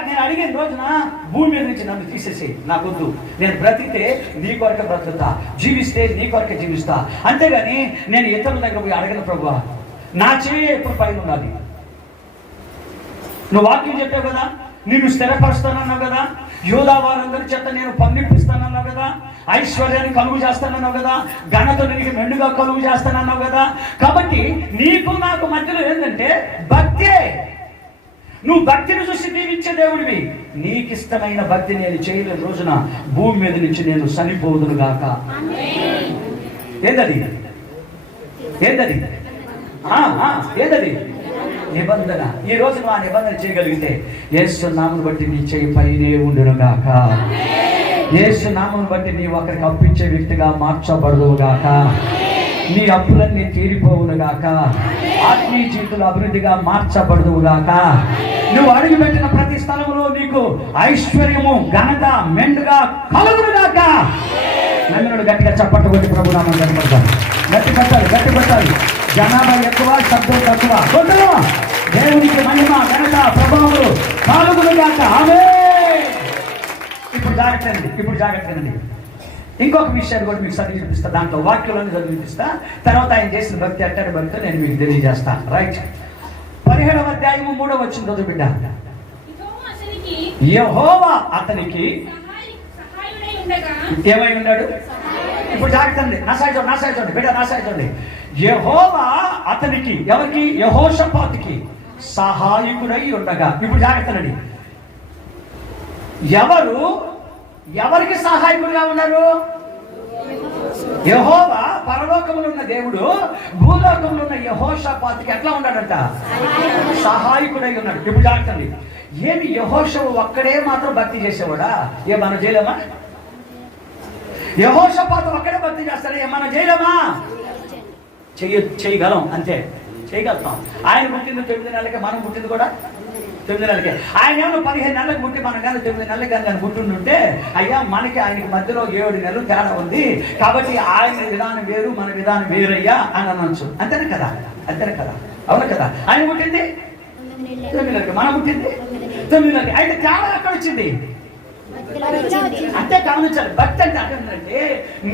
నేను అడిగిన రోజున భూమి మీద నుంచి నన్ను తీసేసి. నాకొద్దు, నేను బ్రతికితే నీ కొరకే బ్రతుకుతా, జీవిస్తే నీ కొరకే జీవిస్తా. అంతేగాని నేను ఇతరుల దగ్గర పోయి అడగను. ప్రభువా, నా చెయ్యి ఎప్పుడు పైన ఉన్నది. నువ్వు వాక్యం చెప్పావు కదా, నిన్ను స్థిరపరుస్తానన్నావు కదా, యూదా వారందరి చేత నేను పన్నిపిస్తానన్నావు కదా, ఐశ్వర్యాన్ని కలుగు చేస్తానన్నావు కదా, ఘనత నీకు మెండుగా కలుగు చేస్తానన్నావు కదా. కాబట్టి నీకు నాకు మధ్యలో ఏంటంటే భక్తే. నువ్వు భక్తిని చూసి దీవించే దేవుడివి. నీకు ఇష్టమైన భక్తి నేను చేయలేని రోజున భూమి మీద నుంచి నేను చనిపోదును గాక. ఏంటది? నిబంధన. ఈ రోజు నువ్వు ఆ నిబంధన చేయగలిగితే యేసు నామమును బట్టి నీ చేయి పైనే ఉండును గాక. యేసు నామమును బట్టి నీ ఒకరికి అప్పించే వ్యక్తిగా మార్చబడదువు గాక. నీ అప్పులన్నీ తీరిపోవును గాక. ఆత్మీయ జీవితంలో అభివృద్ధిగా మార్చబడదువు గాక. నువ్వు అడుగుపెట్టిన ప్రతి స్థలంలో నీకు ఐశ్వర్యము, ఘనత, మెండుగా కలుగును గాక. నమ్మినోడు గట్టిగా చప్పట్లు కొట్టి ప్రభునామం కనపడతాను. గట్టి పెట్టాలి. జనాభా ఎక్కువ, శబ్దం తక్కువ. కొట్టలు దేవునికి మహిమ ఘనత ప్రభావములు కలుగునుగాక. ఆమేన్. ఇప్పుడు జాగ్రత్తనండి. ఇంకొక విషయాన్ని కూడా మీకు చదివి చూపిస్తా, దాంట్లో వాక్యంలోనే చదివి చూపిస్తా. తర్వాత ఆయన చేసిన భక్తి అట్టడి భక్తి నేను మీకు తెలియజేస్తా. రైట్. 17వ అధ్యాయము 3వ వచనం చదువు బిడ్డ. యెహోవా అతనికి ఏమై ఉన్నాడు? ఇప్పుడు జాగ్రత్త, నా సాయి చూడండి బిడ్డ, నా సాయి చూడండి. యెహోవా అతనికి, ఎవరికి? యెహోషాపాతుకి సహాయకుడై ఉండగా. ఇప్పుడు జాగ్రత్తనండి, ఎవరికి సహాయకుడిగా ఉన్నారు? యెహోవా పరలోకములో ఉన్న దేవుడు భూలోకంలో ఉన్న యెహోషాపాతుకి ఎట్లా ఉన్నాడంట? సహాయకుడై ఉన్నాడు. ఇప్పుడు జాగ్రత్తండి, ఏమి యెహోషువ ఒక్కడే మాత్రం భక్తి చేసేవాడా? మనం చేయలేమా? యెహోషాపాతు ఒక్కడే భక్తి చేస్తాడా? మనం చేయలేమా? చేయగలం, అంతే, చేయగలుగుతాం. ఆయన పుట్టింది 9 నెలలకి, మనం పుట్టింది కూడా 9 నెలలకే. ఆయన ఏమో 15 నెలలకు పుట్టి మనం కానీ 9 నెలలకి కానీ పుట్టిండుంటే, అయ్యా మనకి ఆయనకి మధ్యలో 7 నెలలు తేడా ఉంది, కాబట్టి ఆయన విధానం వేరు, మన విధానం వేరయ్యా అని అనొచ్చు. అంతేనే కదా? అవును కదా? ఆయన పుట్టింది 9 నెలలకి, మనం పుట్టింది 9 నెలలకి. అయితే తేడా ఎక్కడ వచ్చింది? అంతే గమనించాలి. భక్తి అంటే అర్థంటే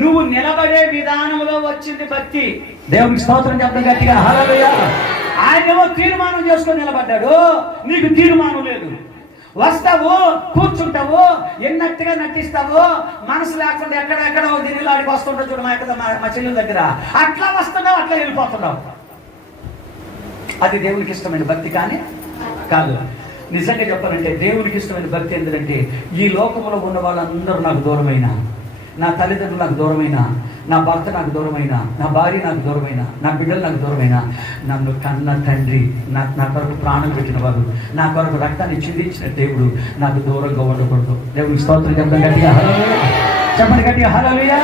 నువ్వు నిలబడే విధానంలో వచ్చింది భక్తి. దేవునికి స్తోత్రం చెప్పడం గట్టిగా హల్లెలూయా. ఆయనేమో తీర్మానం చేసుకొని నిలబడ్డాడు, నీకు తీర్మానం లేదు. వస్తావు, కూర్చుంటావు, ఎన్నట్టుగా నటిస్తావు, మనసు లేకుండా ఎక్కడెక్కడో దిల్లాడికి వస్తుంటావు. చూడు మా చెల్లెల దగ్గర అట్లా వస్తున్నావు, అట్లా వెళ్ళిపోతున్నావు. అది దేవునికి ఇష్టమైన భక్తి కానీ కాదు. నిజంగా చెప్పాలంటే దేవునికి ఇష్టమైన భక్తి ఏంటంటే, ఈ లోకంలో ఉన్న వాళ్ళందరూ నాకు దూరమైనా, నా తల్లిదండ్రులు నాకు దూరమైనా, నా భర్త నాకు దూరమైనా, నా భార్య నాకు దూరమైనా, నా బిడ్డలు నాకు దూరమైనా, నన్ను కన్న తండ్రి, నా కొరకు ప్రాణం పెట్టిన వాడు, నా కొరకు రక్తాన్ని చిందించిన దేవుడు నాకు దూరంగా ఉండకూడదు. దేవునికి స్తోత్రం చెప్పడం గట్టిగా హల్లెలూయా. చెప్పండి గట్టిగా హల్లెలూయా.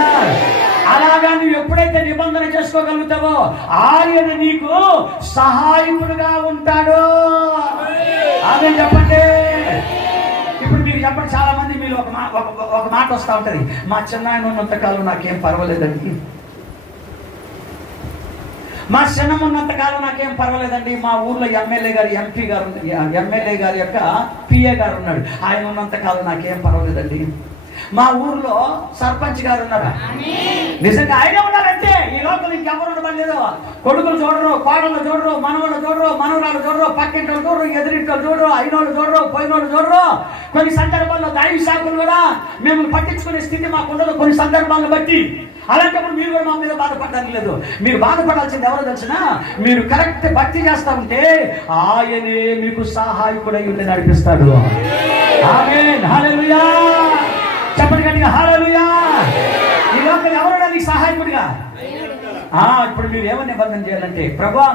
అలాగా నువ్వు ఎప్పుడైతే నిబంధన చేసుకోగలుగుతావో ఆయన నీకు సహాయకుడుగా ఉంటాడు. ఆమేన్ చెప్పండి. ఇప్పుడు మీరు చెప్పండి, చాలా మంది మీరు ఒక మాట వస్తూ ఉంటది, మా చిన్నాయన ఉన్నంతకాలం నాకేం పర్వాలేదండి, మా చిన్నం ఉన్నంతకాలం నాకేం పర్వాలేదండి, మా ఊర్లో ఎమ్మెల్యే గారి యొక్క పిఏ గారు ఉన్నాడు, ఆయన ఉన్నంతకాలం నాకేం పర్వాలేదండి, మా ఊర్లో సర్పంచ్ గారు ఉన్నారా, నిజంగా ఆయనే ఉన్నారంటే ఈ లోపల ఇంకెవరు ఉండబడలేదు. కొడుకులు చూడరు, కోడళ్ళు చూడరు, మనవాళ్ళు చూడరు, మనవరాలు చూడరు, పక్కింటోళ్ళు చూడరు, ఎదురింటోళ్ళు చూడరు, అయినోళ్ళు చూడరు, పోయినోళ్ళు చూడరు. కొన్ని సందర్భాల్లో దైవ శాఖలు కూడా మిమ్మల్ని పట్టించుకునే స్థితి మాకు ఉండదు కొన్ని సందర్భాలను బట్టి. అలాంటప్పుడు మీరు కూడా మా మీద బాధపడడానికి లేదు. మీరు బాధపడాల్సింది ఎవరో తెలిసినా, మీరు కరెక్ట్ భక్తి చేస్తా ఉంటే ఆయనే మీకు సహాయకుడై ఉండి నడిపిస్తాడు. ఆమేన్ హల్లెలూయా. చెప్పండి గట్టిగా హల్లెలూయా. ఈ లోకల్ ఎవరు నీకు సహాయకుడిగా? ఇప్పుడు మీరు ఏమని నిబంధన చేయాలంటే, ప్రభువా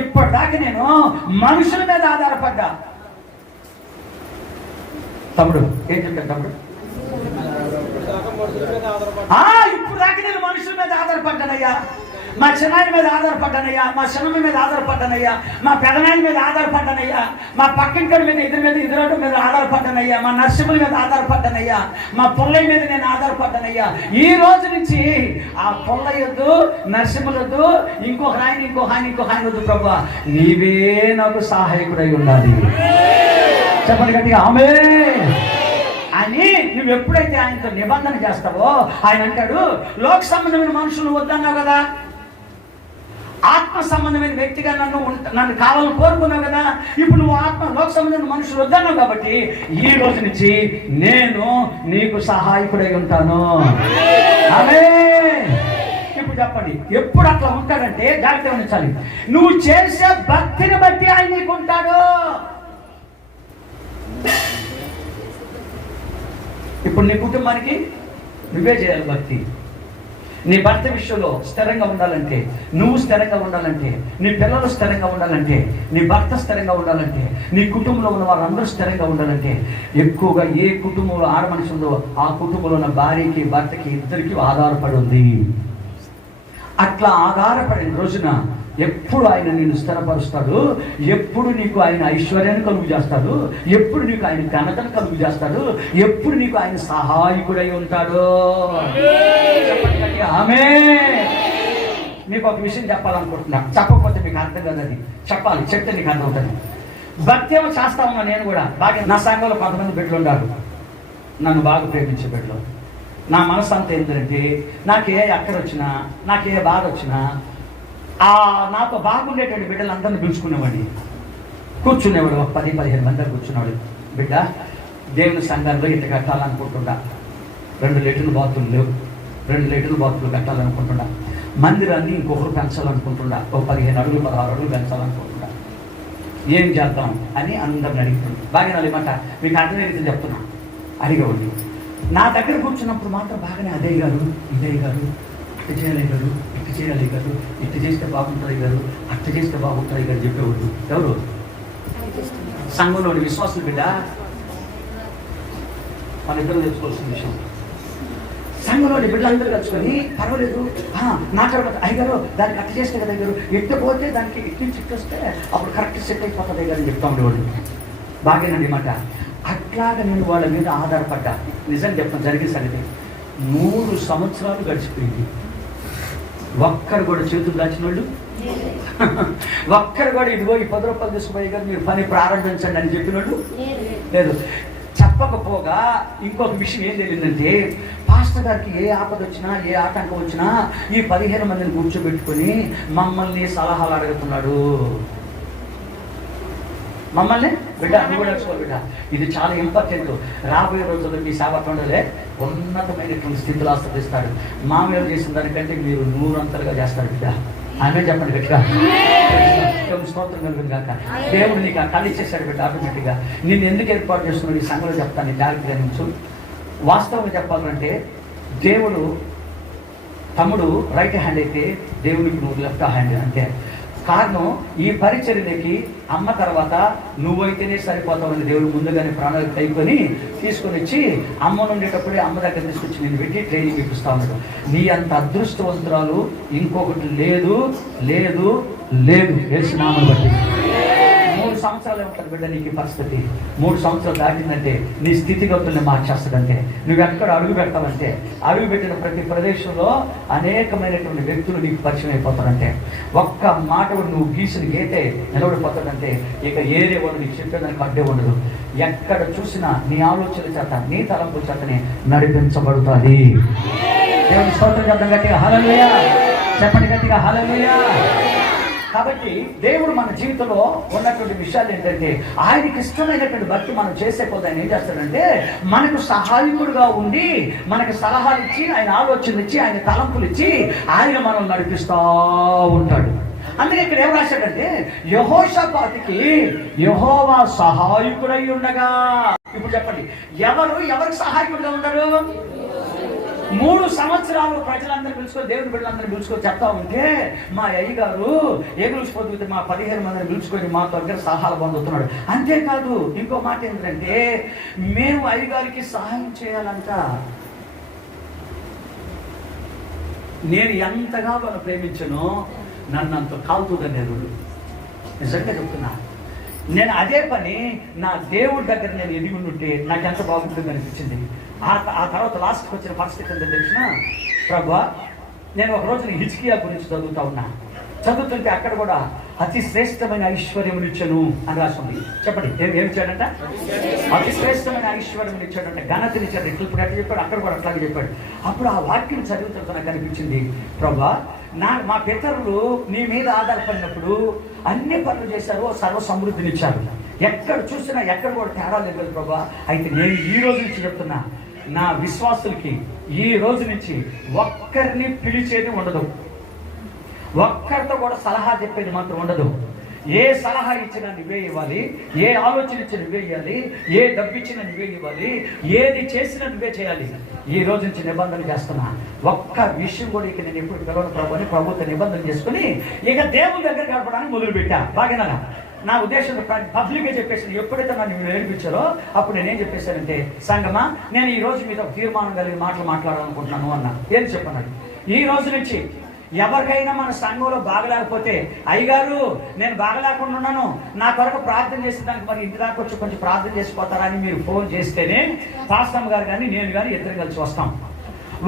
ఇప్పటిదాకా నేను మనుషుల మీద ఆధారపడ్డా. తమ్ముడు ఏం చెప్తాడు తమ్ముడు? ఇప్పుడు దాకా నేను మనుషుల మీద ఆధారపడ్డానయ్యా, మా చిన్నాయన మీద ఆధారపడ్డానయ్యా, మా చిన్నమ్మ మీద ఆధారపడ్డానయ్యా, మా పెదనాయన మీద ఆధారపడ్డానయ్యా, మా పక్కింటి మీద ఎదురోటి మీద ఆధారపడ్డానయ్యా, మా నర్సింహుల మీద ఆధారపడ్డానయ్యా, మా పుల్లయ్య మీద నేను ఆధారపడ్డానయ్యా. ఈ రోజు నుంచి ఆ పుల్లయ్యొద్దు, నర్సింహులొద్దు, ఇంకొక ఆయన వద్దు ప్రభువా, నీవే నాకు సహాయకుడై ఉండాలి. చెప్పండి గట్టిగా ఆమేన్ అని. నువ్వు ఎప్పుడైతే ఆయనతో నిబంధన చేస్తావో ఆయన అంటాడు, లోక సంబంధమైన మనుషులు వద్దన్నావు కదా, ఆత్మ సంబంధమైన వ్యక్తిగా నన్ను కావాలని కోరుకున్నావు కదా, ఇప్పుడు నువ్వు లోక సంబంధమైన మనుషులు వద్దన్నావు కాబట్టి ఈ రోజు నుంచి నేను నీకు సహాయకుడై ఉంటాను. ఆమేన్. ఇప్పుడు చెప్పండి, ఎప్పుడు అట్లా ఉంటాడంటే జాగ్రత్తగా గమనించాలి, నువ్వు చేసే భక్తిని బట్టి ఆయన నీకు ఉంటాడు. ఇప్పుడు నీ కుటుంబానికి నువ్వే చేయాలి భక్తి. నీ భర్త విషయంలో స్థిరంగా ఉండాలంటే, నువ్వు స్థిరంగా ఉండాలంటే, నీ పిల్లలు స్థిరంగా ఉండాలంటే, నీ భర్త స్థిరంగా ఉండాలంటే, నీ కుటుంబంలో ఉన్న వాళ్ళందరూ స్థిరంగా ఉండాలంటే, ఎక్కువగా ఏ కుటుంబంలో ఆడ మనిషి ఉందో ఆ కుటుంబంలో ఉన్న భార్యకి భర్తకి ఇద్దరికి ఆధారపడి ఉంది. అట్లా ఆధారపడిన రోజున ఎప్పుడు ఆయన నిన్ను స్థిరపరుస్తాడు, ఎప్పుడు నీకు ఆయన ఐశ్వర్యాన్ని కలుగు చేస్తాడు, ఎప్పుడు నీకు ఆయన ఘనతను కలుగు చేస్తాడు, ఎప్పుడు నీకు ఆయన సహాయకుడై ఉంటాడు. ఆమేన్. మీకు ఒక విషయం చెప్పాలనుకుంటున్నా, చెప్పకపోతే మీకు అర్థం కాదు, అది చెప్పాలి, చెప్తే నీకు అర్థం అవుతుంది. భక్తి ఏమో చేస్తా ఉన్నా నేను కూడా బాగా. నా సంఘంలో కొంతమంది బిడ్డలు ఉన్నారు, నన్ను బాగా ప్రేమించే బిడ్డలు. నా మనసు అంతా ఏంటంటే నాకు ఏ అక్కర వచ్చినా, నాకు ఏ బాధ వచ్చినా నాతో బాగుండేటువంటి బిడ్డలందరినీ పిలుచుకునేవాడిని, కూర్చునేవాడు. ఒక 10-15 మంది కూర్చున్నాడు. బిడ్డ, దేవుని సంఘంలో ఇంత కట్టాలనుకుంటున్నా, 2 లీటర్ల బాతులు లేవు, 2 లీటర్ల బాతులు కట్టాలనుకుంటున్నా, మందిరాన్ని ఇంకొకరు పెంచాలనుకుంటున్నా, ఒక 15 అడుగులు 16 అడుగులు పెంచాలనుకుంటున్నా, ఏం చేద్దాం అని అందరిని అడుగుతున్నాడు. బాగా మాట మీకు అర్థమైతే చెప్తున్నా. అడిగేవాడు నా దగ్గర కూర్చున్నప్పుడు మాత్రం బాగానే, అదే గారు, ఇదే గారు, ఇట్ట చేయాలి గారు, ఇట్ట చేయాలి గారు, ఇట్ట చేస్తే బాగుంటుంది గారు, అట్ట చేస్తే బాగుంటుంది గారు చెప్పేవాడు. ఎవరు? సంఘంలోని విశ్వాసులు. బిడ్డ, మన ఇద్దరు తెలుసుకోవాల్సిన విషయం, సంఘంలోని బిడ్డలందరూ కలుసుకొని పర్వాలేదు, నా తర్వాత అయ్యగారు దానికి అట్ట చేస్తే కదా అయ్యారు, ఎట్టపోతే దానికి ఇట్టి చిట్టొస్తే అప్పుడు కరెక్ట్ సెట్ అయిపోతుంది అయ్యారు అని చెప్తా ఉండేవాడు. బాగేనండి మాట. అట్లాగా నేను వాళ్ళ మీద ఆధారపడ్డా. నిజం చెప్తాను, జరిగిన సంగతి. 3 సంవత్సరాలు గడిచిపోయింది. ఒక్కరు కూడా చేతులు దాచిన వాళ్ళు, ఒక్కరు కూడా ఇదిగో ఈ 10 రూపాయలు తీసుకుపోయి గారు మీరు పని ప్రారంభించండి అని చెప్పిన వాళ్ళు లేదు. చెప్పకపోగా ఇంకొక విషయం ఏం తెలియదంటే, పాస్టర్ గారికి ఏ ఆపద వచ్చినా, ఏ ఆటంకం వచ్చినా ఈ 15 మందిని కూర్చోబెట్టుకొని మమ్మల్ని సలహాలు అడుగుతున్నాడు. మమ్మల్ని బిడ్డ నువ్వు కూడా నేర్చుకోవాలి బిడ్డ, ఇది చాలా ఇంపార్టెంట్. రాబోయే రోజుల్లో మీ సేవకుండలే ఉన్నతమైనటువంటి స్థితిలో ఆస్వాదిస్తాడు. మామూలు చేసిన దానికంటే మీరు 100 అంతలుగా చేస్తారు బిడ్డ. ఆమె చెప్పండి గట్టిగా. స్తోత్రం కలుగును కాక. దేవుడు నీకు ఆ కళ ఇచ్చేసాడు బిడ్డ. ఆటోమేటిక్గా నేను ఎందుకు ఏర్పాటు చేస్తున్నాడు ఈ సంఘంలో చెప్తాను, నేను జాగ్రత్తగా నుంచి. వాస్తవంగా చెప్పాలంటే దేవుడు తమ్ముడు రైట్ హ్యాండ్ అయితే దేవుడికి నువ్వు లెఫ్ట్ హ్యాండ్. అంటే కారణం ఈ పరిచర్యకి అమ్మ తర్వాత నువ్వైతేనే సరిపోతావని దేవుడు ముందుగానే ప్రాణాలు కైకొని తీసుకొని వచ్చి అమ్మ ఉండేటప్పుడే అమ్మ దగ్గర తీసుకొచ్చి నేను పెట్టి ట్రైనింగ్ ఇప్పిస్తా ఉన్నాడు. నీ అంత అదృష్టవంతురాలు ఇంకొకటి లేదు లేదు లేదు. వేసినామని బట్టి 3 సంవత్సరాలే ఉంటుంది బిడ్డ నీకు ఈ పరిస్థితి. 3 సంవత్సరాలు దాటిందంటే నీ స్థితిగతుల్ని మార్చేస్తుందంటే, నువ్వు ఎక్కడ అడుగు పెడతావంటే అడుగు పెట్టిన ప్రతి ప్రదేశంలో అనేకమైనటువంటి వ్యక్తులు నీకు పరిచయం అయిపోతారంటే, ఒక్క మాట నువ్వు గీసిన గీతే నిలబడిపోతాడంటే ఇక ఏరే వాడు నీకు చెప్పేదానికి అడ్డే ఉండదు. ఎక్కడ చూసినా నీ ఆలోచన చేత, నీ తలంపుల చేతనే నడిపించబడుతుంది. దేవుని స్తోత్రం చేద్దాం గట్టిగా హల్లెలూయా. చెప్పండి గట్టిగా హల్లెలూయా. కాబట్టి దేవుడు మన జీవితంలో ఉన్నటువంటి విషయాలు ఏంటంటే, ఆయనకి ఇష్టమైనటువంటి భక్తి మనం చేసే కొద్ది ఆయన ఏం చేస్తాడంటే మనకు సహాయకుడుగా ఉండి మనకు సలహాలు ఇచ్చి, ఆయన ఆలోచనలు ఇచ్చి, ఆయన తలంపులు ఇచ్చి ఆయన మనం నడిపిస్తూ ఉంటాడు. అందుకే ఇక్కడ ఏం రాశాడంటే, యెహోషాపాతుకి యెహోవా సహాయకుడై ఉండగా. ఇప్పుడు చెప్పండి, ఎవరికి సహాయకుడుగా ఉన్నారు? 3 సంవత్సరాలు ప్రజలందరూ పిలుచుకొని, దేవుని బిడ్డలందరూ పిలుచుకొని చెప్తా ఉంటే, మా అయ్యగారు ఏగులుసిపోతుంటే మా 15 మందిని పిలుచుకొని మా దగ్గర సహాయాలు పొందుతున్నాడు. అంతేకాదు ఇంకో మాట ఏంటంటే, మేము అయ్యగారికి సహాయం చేయాలంట. నేను ఎంతగా వాళ్ళు ప్రేమించనో నన్ను అంత కాలుతుందని దేవుడు. నిజంగా చెప్తున్నా, నేను అదే పని నా దేవుడి దగ్గర నేను ఎదిగి ఉంటే నాకు ఎంత బాగుంటుంది అనిపించింది. ఆ తర్వాత లాస్ట్కి వచ్చిన పరిస్థితి ఎంత తెలిసిన, ప్రభా నేను ఒక రోజు హిజ్కియా గురించి చదువుతా ఉన్నా. చదువుతుంటే అక్కడ కూడా అతి శ్రేష్టమైన ఐశ్వర్యమునిచ్చాను అని రాసింది. చెప్పండి, ఏమి ఇచ్చాడంట? అతి శ్రేష్టమైన ఐశ్వర్యమునిచ్చాడంట, ఘనతనిచ్చాడు. ఇప్పుడు ఎట్లా చెప్పాడు, అక్కడ కూడా అట్లాగే చెప్పాడు. అప్పుడు ఆ వాక్యం చదువుతుంటే నాకు అనిపించింది, ప్రభా మా పితరులు నీ మీద ఆధారపడినప్పుడు అన్ని పనులు చేశారు, సర్వ సమృద్ధినిచ్చారు, ఎక్కడ చూసినా ఎక్కడ కూడా తేడా లేదు ప్రభా. అయితే నేను ఈ రోజు నుంచి చెప్తున్నా, నా విశ్వాసులకి ఈ రోజు నుంచి ఒక్కరిని పిలిచేది ఉండదు, ఒక్కరితో కూడా సలహా చెప్పేది మాత్రం ఉండదు. ఏ సలహా ఇచ్చినా నువ్వే ఇవ్వాలి, ఏ ఆలోచన ఇచ్చినా నువ్వే ఇవ్వాలి, ఏ డబ్బు ఇచ్చినా నువ్వే ఇవ్వాలి, ఏది చేసినా నువ్వే చేయాలి. ఈ రోజు నుంచి నిబంధన చేస్తున్నా. ఒక్క విషయం కూడా ఇక నేను ఎప్పుడు పిలవను ప్రభు అని ప్రభుత్వ నిబంధన చేసుకుని ఇక దేవుని దగ్గర గడపడానికి మొదలుపెట్టా. బాగా నా ఉద్దేశం పబ్లిక్గా చెప్పేసి, ఎప్పుడైతే నన్ను నేర్పించారో అప్పుడు నేనేం చెప్పేశానంటే, సంగమా నేను ఈ రోజు మీద తీర్మానం కలిగిన మాటలు మాట్లాడాలనుకుంటున్నాను అన్నా. ఏం చెప్పన్నాడు, ఈ రోజు నుంచి ఎవరికైనా మన సంఘంలో బాగలేకపోతే, అయ్యగారు నేను బాగలేకుండా ఉన్నాను, నా కొరకు ప్రార్థన చేసేదానికి మరి ఇంటి దాకా వచ్చి కొంచెం ప్రార్థన చేసిపోతారా అని మీరు ఫోన్ చేస్తేనే పాస్టమ్ గారు కానీ నేను కానీ ఇద్దరు కలిసి వస్తాం.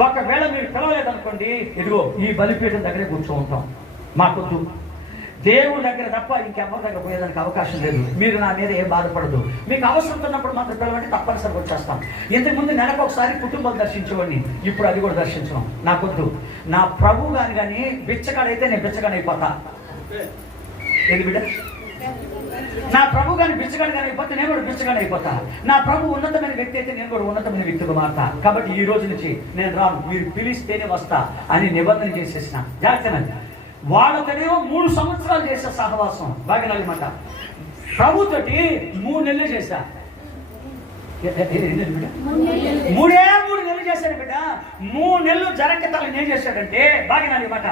ఒకవేళ మీరు పిలవలేదనుకోండి, ఇదిగో ఈ బలిపీఠం దగ్గరే కూర్చో ఉంటాం. మాకొద్దు, దేవుడి దగ్గర తప్ప ఇంకెవరి దగ్గర పోయేదానికి అవకాశం లేదు. మీరు నా మీద ఏం బాధపడదు. మీకు అవసరం ఉన్నప్పుడు మాత్రం పిలవండి, తప్పనిసరిగా వచ్చేస్తాం. ఇంతకుముందు నెలకు ఒకసారి కుటుంబం దర్శించేవాడిని, ఇప్పుడు అది కూడా దర్శించడం నాకొద్దు. నా ప్రభు కానీ బిచ్చగాడైతే నేను బిచ్చగాడైపోతా. ఏది బిడ్డ? నా ప్రభు కానీ బిచ్చగాడు కానీ అయిపోతే నేను కూడా బిచ్చగాడు అయిపోతా. నా ప్రభు ఉన్నతమైన వ్యక్తి అయితే నేను కూడా ఉన్నతమైన వ్యక్తిగా మారతా. కాబట్టి ఈ రోజు నుంచి నేను రాను, మీరు పిలిస్తేనే వస్తా అని నిబంధన చేసేసిన. జాగ్రత్త. వాళ్ళతోనేమో 3 సంవత్సరాలు చేసే సహవాసం. బాగా నల్లమాట ప్రభుతోటి 3 నెలలు చేశా. 3 నెలలు చేశాడు బిడ్డ. 3 నెలలు జరగతాలు ఏం చేశాడంటే, బాగా నల్లమాట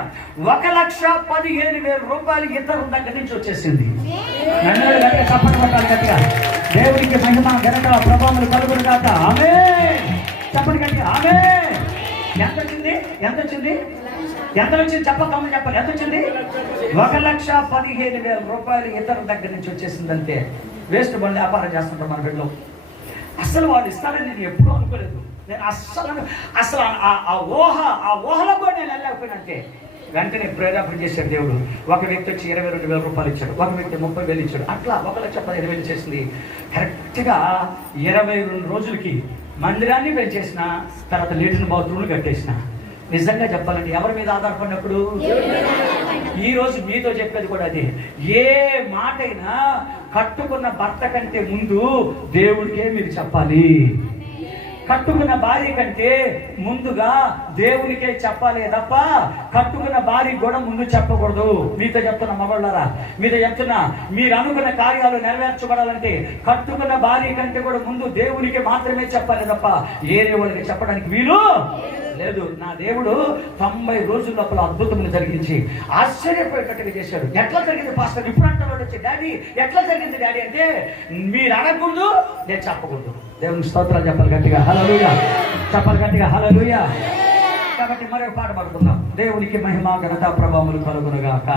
1,15,000 రూపాయలు ఇతరుల దగ్గర నుంచి వచ్చేసింది. చప్పటి కొట్టాలి గట్టిగా. దేవుడికి మహిమ ఘనత ప్రభావాలు కలుగును గాక. ఆమేన్. చప్పటి గట్టిగా ఆమేన్. ఎంత వచ్చింది? ఎంత వచ్చింది? ఎంత వచ్చింది? చెప్పకమ్మని చెప్పాలి. ఎంత వచ్చింది? 1,15,000 రూపాయలు ఇతరుల దగ్గర నుంచి వచ్చేసింది. అంతే. వేస్ట్ బండి వ్యాపారం చేస్తుంటాం మన బిడ్డలో. అసలు వాళ్ళు ఇస్తారని నేను ఎప్పుడూ అనుకోలేదు. నేను అసలు ఆ ఊహలో కూడా నేను వెళ్ళలేకపోయినంటే వెంటనే ప్రేరేపణ చేశాడు దేవుడు. ఒక వ్యక్తి వచ్చి 22,000 రూపాయలు ఇచ్చాడు, ఒక వ్యక్తి 30,000 ఇచ్చాడు. అట్లా 1,15,000 చేసింది. కరెక్ట్గా 22 రోజులకి మందిరాన్ని పెంచేసిన, తర్వాత లీటర్ బాత్రూమ్లు కట్టేసిన. నిజంగా చెప్పాలంటే ఎవరి మీద ఆధారపడినప్పుడు? ఈ రోజు మీతో చెప్పేది కూడా అదే. ఏ మాటైనా కట్టుకున్న భర్త కంటే ముందు దేవుడికే మీరు చెప్పాలి. కట్టుకున్న భార్య కంటే ముందుగా దేవునికే చెప్పాలి తప్ప కట్టుకున్న భార్య కూడా ముందు చెప్పకూడదు. మీతో చెప్తున్న మగవాళ్ళారా, మీతో చెప్తున్నా, మీరు అనుకున్న కార్యాలు నెరవేర్చబడాలంటే కట్టుకున్న భార్య కంటే కూడా ముందు దేవునికి మాత్రమే చెప్పాలి తప్ప ఏరే వాళ్ళకి చెప్పడానికి వీలు లేదు. నా దేవుడు 90 రోజుల లోపల అద్భుతములు జరిగించి ఆశ్చర్యపోయేటట్టుగా చేశాడు. ఎట్లా జరిగింది పాస్టర్? ఇప్పుడు అంటాడు వచ్చి, డాడీ ఎట్లా జరిగింది డాడీ అంటే, మీరు అడగకూడదు, నేను చెప్పకూడదు. దేవుని స్తోత్రాలు చెప్పాలి గట్టిగా. హల్లెలూయా చెప్పాలి గట్టిగా. హల్లెలూయా. కాబట్టి మరొక పాట పాడుకుందాం. దేవునికి మహిమ ఘనత ప్రభావములు కలుగునుగాక.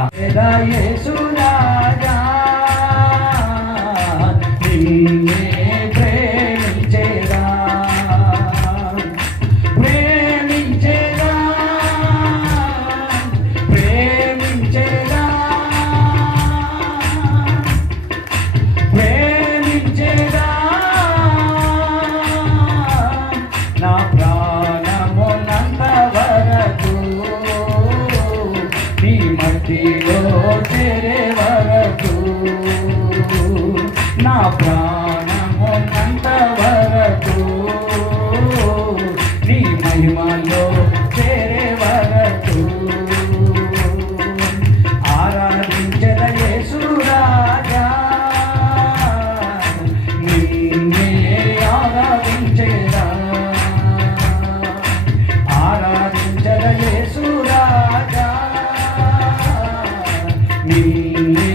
నా ప్రాణమున్నంత వరకు నీ మహిమలో చేరే వరకు ఆరాధించద యేసు రాజా, నిన్నే ఆరాధించేదా. ఆరాధించద యేసు రాజా, నిన్నే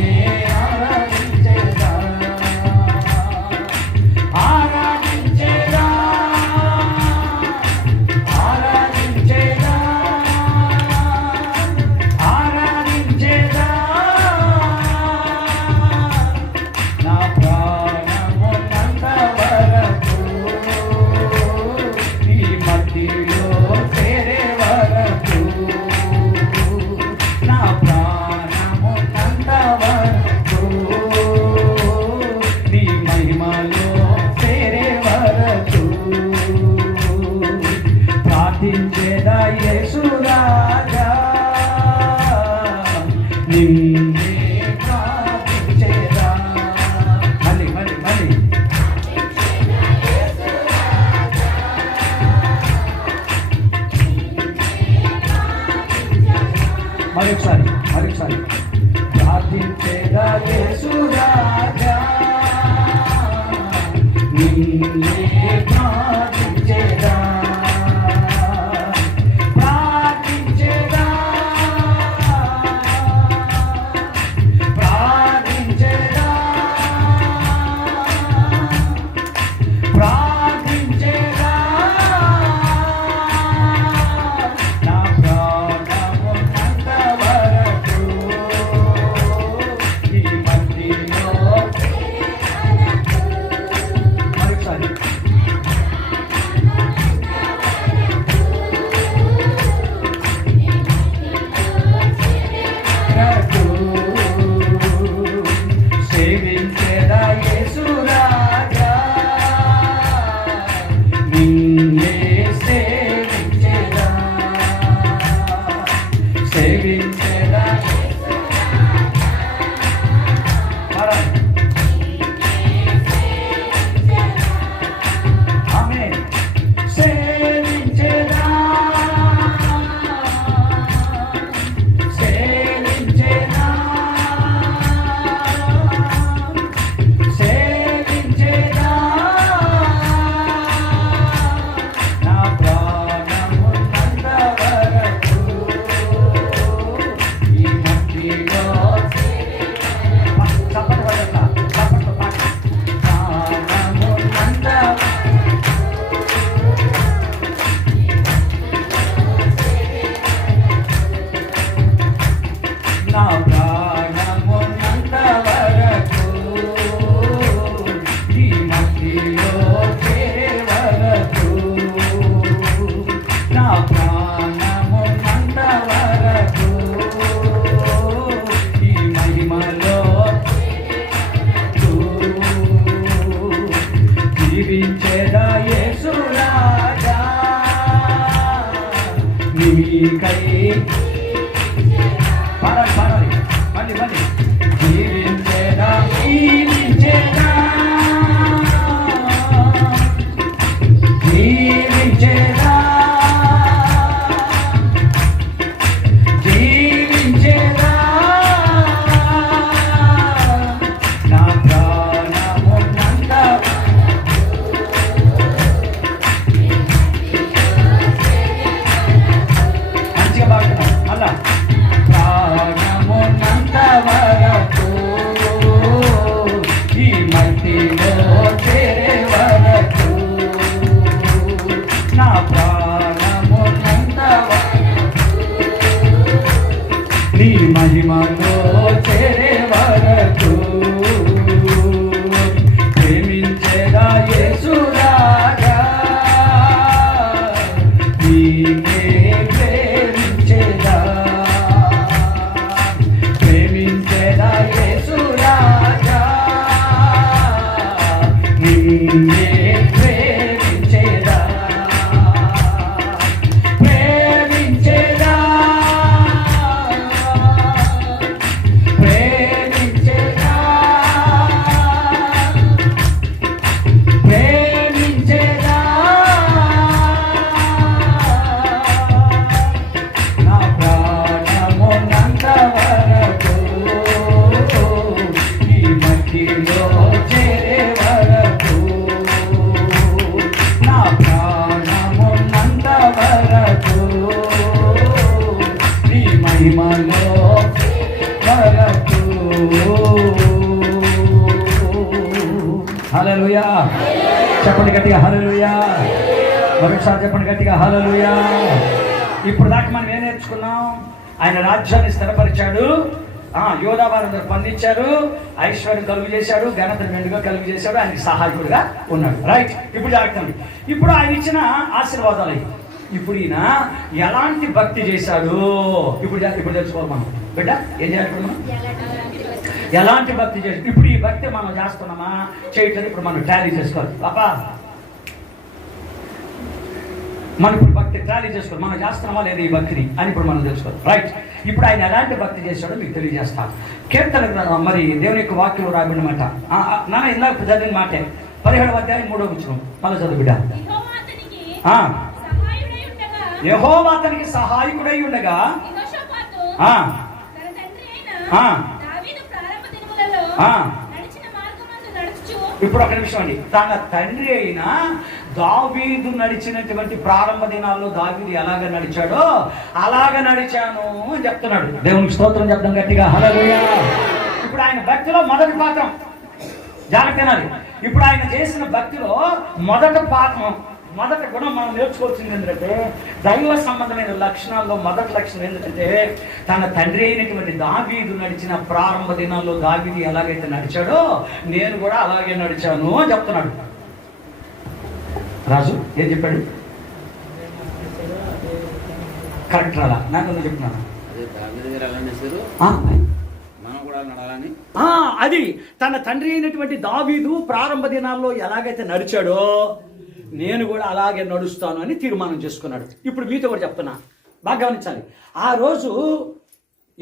ప్రార్థించేదా యేసు రాజా, నిన్నే ప్రార్థించేదా. మళ్ళీ మరొకసారి ప్రార్థించేదా యేసు రాజా, నిన్నే ప్రార్థించేదా. వరకు సేవించేదా యేసు రాజా, నిన్నే సేవించేదా, సేవించేదా. ఆమేన్. సేవించేదా, సేవించేదా, సేవించేదా, నా ప్రాణమున్నంత వరకు ఈ మట్టిలో చప్పట్లు పడట్లా, చప్పట్లు పాట. ప్రాణమున్నంత నా ప్రాణమున్నంత వరకు ఈ మట్టిలో వరకు, నా ప్రాణమున్నంత వరకు ఈ మహిమలో జీవించేదా యేసు రాజా, నీకై పాడాలి మళ్ళీ జీవించేదా, జీవించేదా, జీవించేదా, జీవించేదా, నా ప్రాణమున్నంత మంచిగా పాడుతున్నాం అలా. ప్రాణమున్నంత వరకు ఈ మట్టిలో చేరే వరకు, నా ప్రాణమున్నంత వరకు నీ మహిమలో చేరే వరకు ప్రేమించేదా యేసు రాజా, నీకే ప్రేమించేదా, ప్రేమించేదా యేసు రాజా, నిన్నే ప్రేమించేదా, ప్రేమించేదా, ప్రేమించేదా, ప్రేమించేదా, నా ప్రాణమున్నంత వరకు ఈ మట్టిలో చేరే వరకు, నా ప్రాణమున్నంత వరకు ఈ మహిమలో వరకు. హల్లెలూయా. చెప్పండి గట్టిగా హల్లెలూయా. మరొకసారి చెప్పండి గట్టిగా హల్లెలూయా. ఇప్పుడు దాకా మనం ఏం నేర్చుకున్నాం? ఆయన రాజ్యాన్ని స్థిరపరిచాడు, యోధా వారందరూ పండించారు, ఐశ్వర్యం కలుగు చేశాడు, ఘనతను మెండుగా కలుగు చేశాడు, ఆయనకి సహాయకుడిగా ఉన్నాడు. రైట్. ఇప్పుడు జాగ్రత్త. ఇప్పుడు ఆయన ఇచ్చిన ఆశీర్వాదాలు. ఇప్పుడు ఈయన ఎలాంటి భక్తి చేశాడు ఇప్పుడు తెలుసుకోవాలి మనం. బిడ్డ ఏం చేయాలి ఇప్పుడు మనం? ఎలాంటి భక్తి చేసి ఇప్పుడు ఈ భక్తి మనం చేస్తున్నామా చేయట్లేదు? ఇప్పుడు మనం టాలీ చేసుకోవాలి. పాపా మనం ఇప్పుడు భక్తి టాలీ చేసుకోవాలి, మనం చేస్తున్నామా లేదా ఈ భక్తిని అని ఇప్పుడు మనం తెలుసుకోవాలి. రైట్. ఇప్పుడు ఆయన ఎలాంటి భక్తి చేశాడో మీకు తెలియజేస్తాను. కీర్తన గ్రంథం మరి దేవుని యొక్క వాక్యం రాబడిన మాట నాన్న ఇందాక చదివిన మాటే 17వ అధ్యాయం 3వ వచనం మళ్ళీ చదువు బిడ్డ. యెహోవా అతనికి సహాయకుడై ఉండగా ఇప్పుడు ఒక నిమిషం అండి. తన తండ్రి అయిన దావీదు నడిచినటువంటి ప్రారంభ దినాల్లో దావీదు ఎలాగ నడిచాడో అలాగ నడిచాను అని చెప్తున్నాడు. దేవునికి స్తోత్రం చెప్తాం గట్టిగా హల్లెలూయా. ఇప్పుడు ఆయన భక్తిలో మొదటి పాఠం జాగ్రత్తనాలి. ఇప్పుడు ఆయన చేసిన భక్తిలో మొదటి గుణం మనం నేర్చుకోవాల్సింది ఏంటంటే దైవ సంబంధమైన లక్షణాల్లో మొదటి లక్షణం ఏంటంటే తన తండ్రి అయినటువంటి దావీదు నడిచిన ప్రారంభ దినాల్లో దావీదు ఎలాగైతే నడిచాడో నేను కూడా అలాగే నడిచాను అని చెప్తున్నాడు. రాజు ఏం చెప్పాడు? కరెక్ట్ రాలా నాకు చెప్తున్నాను. దగ్గర ఎలా నడిచారు ఆ, మనం కూడా నడాలని. అది తన తండ్రి అయినటువంటి దావీదు ప్రారంభ దినాల్లో ఎలాగైతే నడిచాడో నేను కూడా అలాగే నడుస్తాను అని తీర్మానం చేసుకున్నాడు. ఇప్పుడు మీతో కూడా చెప్తున్నా, బాగా గమనించాలి. ఆ రోజు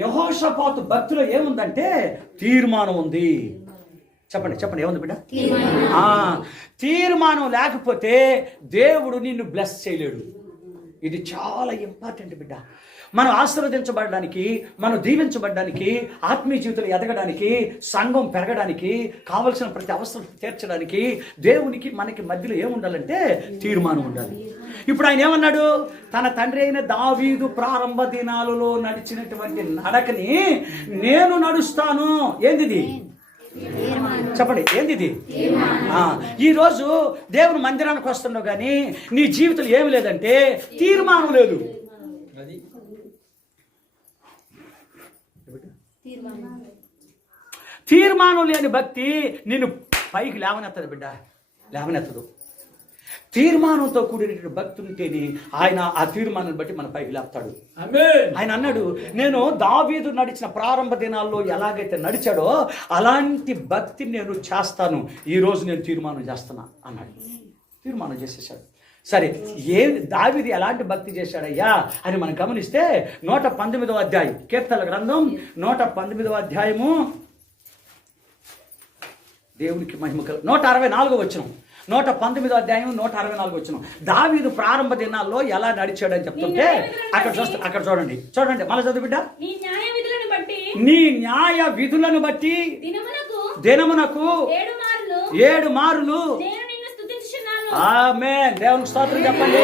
యెహోషాపాతు భక్తిలో ఏముందంటే తీర్మానం ఉంది. చెప్పండి ఏముంది బిడ్డ? తీర్మానం లేకపోతే దేవుడు నిన్ను బ్లెస్ చేయలేడు. ఇది చాలా ఇంపార్టెంట్ బిడ్డ. మనం ఆశీర్వదించబడడానికి, మనం దీవించబడడానికి, ఆత్మీయ జీవితంలో ఎదగడానికి, సంఘం పెరగడానికి, కావలసిన ప్రతి అవసరం తీర్చడానికి దేవునికి మనకి మధ్యలో ఏముండాలంటే తీర్మానం ఉండాలి. ఇప్పుడు ఆయన ఏమన్నాడు? తన తండ్రి అయిన దావీదు ప్రారంభ దినాలలో నడిచినటువంటి నడకని నేను నడుస్తాను. ఏంది? చెప్పండి, ఏంది? ఈరోజు దేవుని మందిరానికి వస్తున్నావు కానీ నీ జీవితం ఏమి లేదంటే తీర్మానం లేదు. తీర్మానం లేని భక్తి నిన్ను పైకి లేవనెత్తదు బిడ్డ, లేవనెత్తదు. తీర్మానంతో కూడిన భక్తి ఉంటేనే ఆయన ఆ తీర్మానాన్ని బట్టి మన పైకి లేపుతాడు. ఆయన అన్నాడు, నేను దావీదు నడిచిన ప్రారంభ దినాల్లో ఎలాగైతే నడిచాడో అలాంటి భక్తి నేను చేస్తాను. ఈరోజు నేను తీర్మానం చేస్తున్నా అన్నాడు. తీర్మానం చేసేసాడు. సరే, దావీదు ఎలాంటి భక్తి చేశాడయ్యా అని మనం గమనిస్తే 119వ అధ్యాయం, కీర్తనల గ్రంథం 119వ అధ్యాయము, దేవునికి మహిమ 164వ వచనం, 119వ అధ్యాయం 164వ వచనం. దావీదు ప్రారంభ దినాల్లో ఎలా నడిచాడని చెప్తుంటే అక్కడ చూడండి మళ్ళీ చదువు బిడ్డ. నీ న్యాయ విధులను బట్టి దినమునకు 7 మార్లు ఆమేన్. దేవునికి స్తోత్రం చెప్పండి.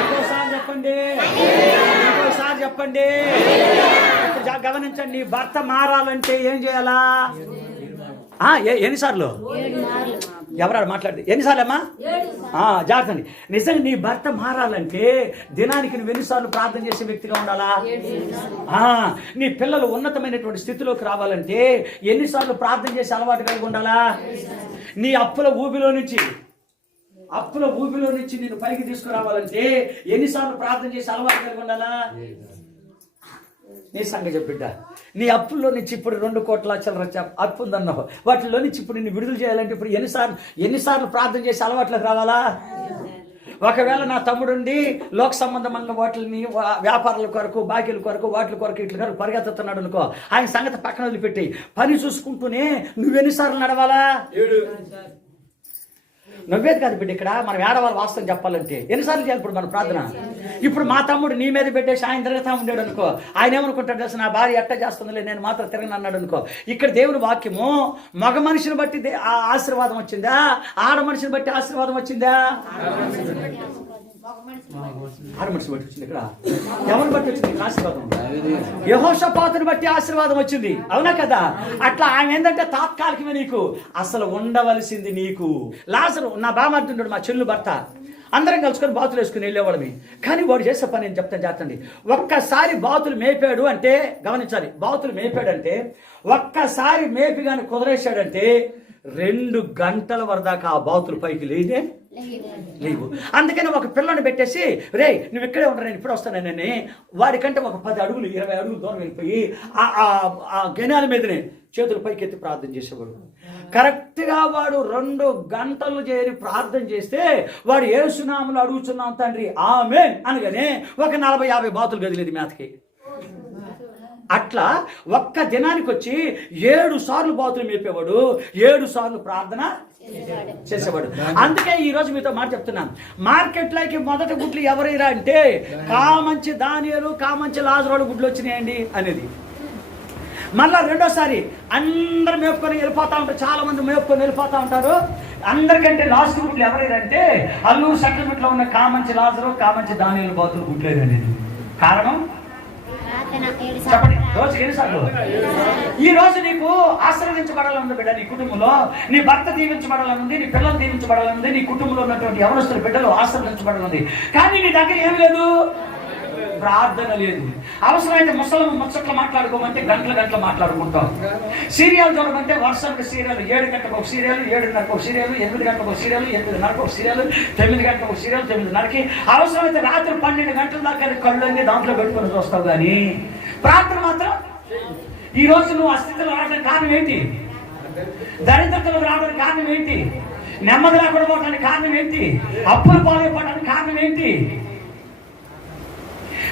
ఇంకోసారి చెప్పండి. ఇప్పుడు గమనించండి, భర్త మారాలంటే ఏం చేయాలా? ఎన్నిసార్లు? ఎవరాడు మాట్లాడి ఎన్నిసార్లు అమ్మా? జాగ్రత్త. నిజంగా నీ భర్త మారాలంటే దినానికి నువ్వు ఎన్నిసార్లు ప్రార్థన చేసే వ్యక్తిగా ఉండాలా? నీ పిల్లలు ఉన్నతమైనటువంటి స్థితిలోకి రావాలంటే ఎన్నిసార్లు ప్రార్థన చేసే అలవాటు కలిగి ఉండాలా? నీ అప్పుల ఊబిలో నుంచి నేను పైకి తీసుకురావాలంటే ఎన్నిసార్లు ప్రార్థన చేసి అలవాటు కలిగి ఉండాలా? నీ సంగతి బిడ్డ, నీ అప్పుల్లో నుంచి ఇప్పుడు 2 కోట్ల చిల్లర అప్పు ఉందన్నావు, వాటిలో నుంచి ఇప్పుడు నిన్ను విడుదల చేయాలంటే ఇప్పుడు ఎన్నిసార్లు ప్రార్థన చేసి అలవాట్లకు రావాలా? ఒకవేళ నా తమ్ముడుండి లోక సంబంధమైన వాటిని వ్యాపారాల కొరకు, బాకీల కొరకు, వాటి కొరకు, ఇట్ల కొరకు పరిగెత్తుతున్నాడు అనుకో, ఆయన సంగతి పక్కన వదిలిపెట్టి పని చూసుకుంటూనే నువ్వెన్నిసార్లు నడవాలా? నవ్వేది కాదు బిడ్డ. ఇక్కడ మనం ఏడవాళ్ళ వాస్తవం చెప్పాలంటే ఎన్నిసార్లు చేయాలి ఇప్పుడు మన ప్రార్థన? ఇప్పుడు మా తమ్ముడు నీ మీద పెట్టేసి ఆయన తిరుగుతా ఉండేడు అనుకో, ఆయన ఏమనుకుంటాడు తెలుసు, నా భార్య ఎట్ట చేస్తుందిలే, నేను మాత్రం తిరగను అన్నాడు అనుకో. ఇక్కడ దేవుని వాక్యము మగ మనిషిని బట్టి ఆశీర్వాదం వచ్చిందా, ఆడ మనిషిని బట్టి ఆశీర్వాదం వచ్చిందా? ఆడ మనిషిని బట్టి వచ్చింది. ఇక్కడ ఎవరిని బట్టి వచ్చింది ఆశీర్వాదం? యెహోషాపాతుని బట్టి ఆశీర్వాదం వచ్చింది, అవునా కదా? అట్లా ఆయన ఏంటంటే తాత్కాలికమే, నీకు అసలు ఉండవలసింది నీకు. లాజరు నా బామర్తుంటాడు, మా చెల్లు భర్త, అందరం కలుసుకొని బాతులు వేసుకుని వెళ్ళేవాళ్ళమి. కానీ వాడు చేసే పని నేను చెప్తాను జాగ్రత్తండి. ఒక్కసారి బాతులు మేపాడు అంటే, గమనించాలి, బాతులు మేపాడు అంటే ఒక్కసారి మేపి కానీ కుదిరేశాడంటే 2 గంటల వరదాకా ఆ బాతులు పైకి లేవు. అందుకని ఒక పిల్లని పెట్టేసి, రే నువ్వు ఇక్కడే ఉండరా, నేను ఇప్పుడు వస్తానని వాడికంటే ఒక 10 అడుగులు 20 అడుగులు దూరం వెళ్ళిపోయి ఆ గెనాల మీదనే చేతులు పైకెత్తి ప్రార్థన చేసేవాడు. కరెక్ట్గా వాడు 2 గంటలు చేరి ప్రార్థన చేస్తే వాడు యేసునామములో అడుగుచున్నాం తండ్రి ఆమేన్ అనగానే ఒక 40-50 బాతులు గదిలేదు మేతకి. అట్లా ఒక్క దినానికి వచ్చి 7 సార్లు బాతులు మేపేవాడు, 7 సార్లు ప్రార్థన చేసేవాడు. అందుకే ఈ రోజు మీతో మాట చెప్తున్నాను, మార్కెట్లోకి మొదటి గుడ్లు ఎవరైనా అంటే కామంచి దానియేలు, కామంచి లాజరు గుడ్లు వచ్చినాయండి అనేది. మళ్ళా రెండోసారి అందరూ మేపుకొని వెళ్ళిపోతా ఉంటారు, చాలా మంది మేపుకొని వెళ్ళిపోతా ఉంటారు. అందరికంటే లాస్ట్ గుడ్లు ఎవరైనా అంటే అల్లూరు సెటిల్మెంట్ లో ఉన్న కామంచి లాజరు, కామంచి దానియేలు బాతులు గుడ్లేదు అనేది. కారణం చెప్పండి, రోజుకి ఎన్నిసార్లు? ఈ రోజు నీకు ఆశీర్వదించబడాలనుంది బిడ్డ, నీ కుటుంబంలో నీ భర్త దీవించబడాలనుంది, నీ పిల్లలు దీవించబడాలనుంది, నీ కుటుంబంలో ఉన్నటువంటి యవనస్తుల బిడ్డలు ఆశీర్వదించబడాలనుంది. కానీ నీ దగ్గర ఏమి లేదు, ప్రార్థన లేదు. అవసరమైతే ముచ్చట్లు మాట్లాడుకోమంటే గంటలు మాట్లాడుకుంటాం. సీరియల్ చూడమంటే వర్షానికి సీరియల్ 7 గంటలకు ఒక సీరియల్, 7:30కు ఒక సీరియల్, 8 గంటలకు ఒక సీరియల్, 8:30కు ఒక సీరియల్, 9 గంటలకు ఒక సీరియల్, 9:30కి. అవసరమైతే రాత్రి 12 గంటల దాకా కళ్ళన్నీ దాంట్లో పెట్టుకొని చూస్తావు. కానీ ప్రార్థన మాత్రం. ఈ రోజు నువ్వు అస్థితిలో రావడానికి కారణం ఏంటి? దరిద్రతలో రావడానికి కారణం ఏంటి? నెమ్మది లేకుండా పోవడానికి కారణం ఏంటి? అప్పులు పాలైపోవడానికి కారణం ఏంటి?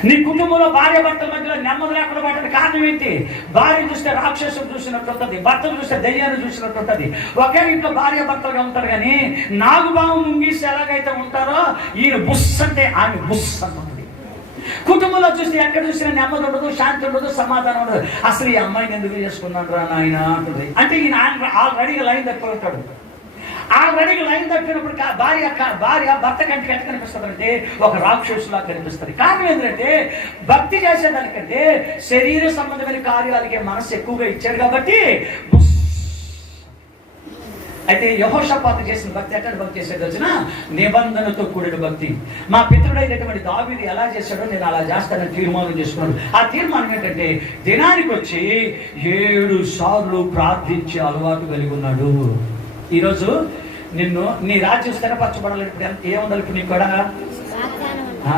నీ కుటుంబంలో భార్య భర్తల మధ్యలో నెమ్మది లేకుండా పోవడానికి కారణం ఏంటి? భార్య చూస్తే రాక్షసుడు చూసినట్టు ఉంటుంది, భర్తను చూస్తే దయ్యాన్ని చూసినట్టు ఉంటుంది. ఒకే ఇంట్లో భార్య భర్తలుగా ఉంటారు, కానీ నాగుబాము ముంగీసి ఎలాగైతే ఉంటారో ఈయన బుస్ అంటే ఆమె బుస్ అంటుంది. కుటుంబంలో చూస్తే ఎక్కడ చూసినా నెమ్మది ఉండదు, శాంతి ఉండదు, సమాధానం ఉండదు. అసలు ఈ అమ్మాయిని ఎందుకు చేసుకున్నాడు రా నాయన అంటుంది. అంటే ఈయన ఆల్రెడీగా లైన్ తప్పి ఉంటాడు. ఆల్రెడీ లైన్ తప్పినప్పుడు భార్య భర్త కంటికి ఎంత కనిపిస్తుంది అంటే ఒక రాక్షసులా కనిపిస్తుంది. కారణం ఏంటంటే భక్తి చేసేదానికంటే శరీర సంబంధమైన కార్యాలకే మనసు ఎక్కువగా ఇచ్చాడు కాబట్టి. అయితే యెహోషాపాతు చేసిన భక్తి ఎక్కడ భక్తి చేసేది వచ్చిన నిబంధనతో కూడిన భక్తి. మా పితరుడైనటువంటి దావీదు ఎలా చేశాడో నేను అలా చేస్తానని తీర్మానం చేసుకున్నాడు. ఆ తీర్మానం ఏంటంటే దినానికి వచ్చి 7 సార్లు ప్రార్థించే అలవాటు కలిగి ఉన్నాడు. ఈరోజు నిన్ను నీ రాజ్యం స్థిరపరచబడాలి. ఏముండాలి ఇప్పుడు నీకు కూడా?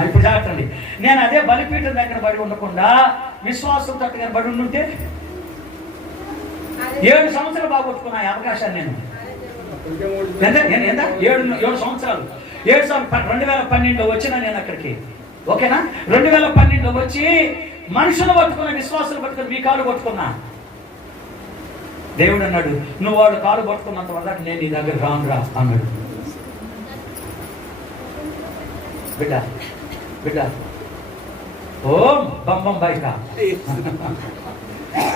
ఇప్పుడు జాగ్రత్త. నేను అదే బలిపీఠం దగ్గర బడి ఉండకుండా విశ్వాసం దగ్గర బడి ఉండుంటే 7 సంవత్సరాలు బాగొట్టుకున్నా అవకాశాన్ని. నేను ఎంత 7 సంవత్సరాలు 2012లో వచ్చినా నేను అక్కడికి. ఓకేనా? 2012లో వచ్చి మనుషులు పట్టుకున్న, విశ్వాసాలు పట్టుకుని మీ కాలు పట్టుకున్నా. దేవుడు అన్నాడు, నువ్వు వాడు కాలు పట్టుకున్నంత వరకు నేను నీ దగ్గర రానురా అన్నాడు. బిడ్డ బిడ్డ ఓం బొమ్మం బయట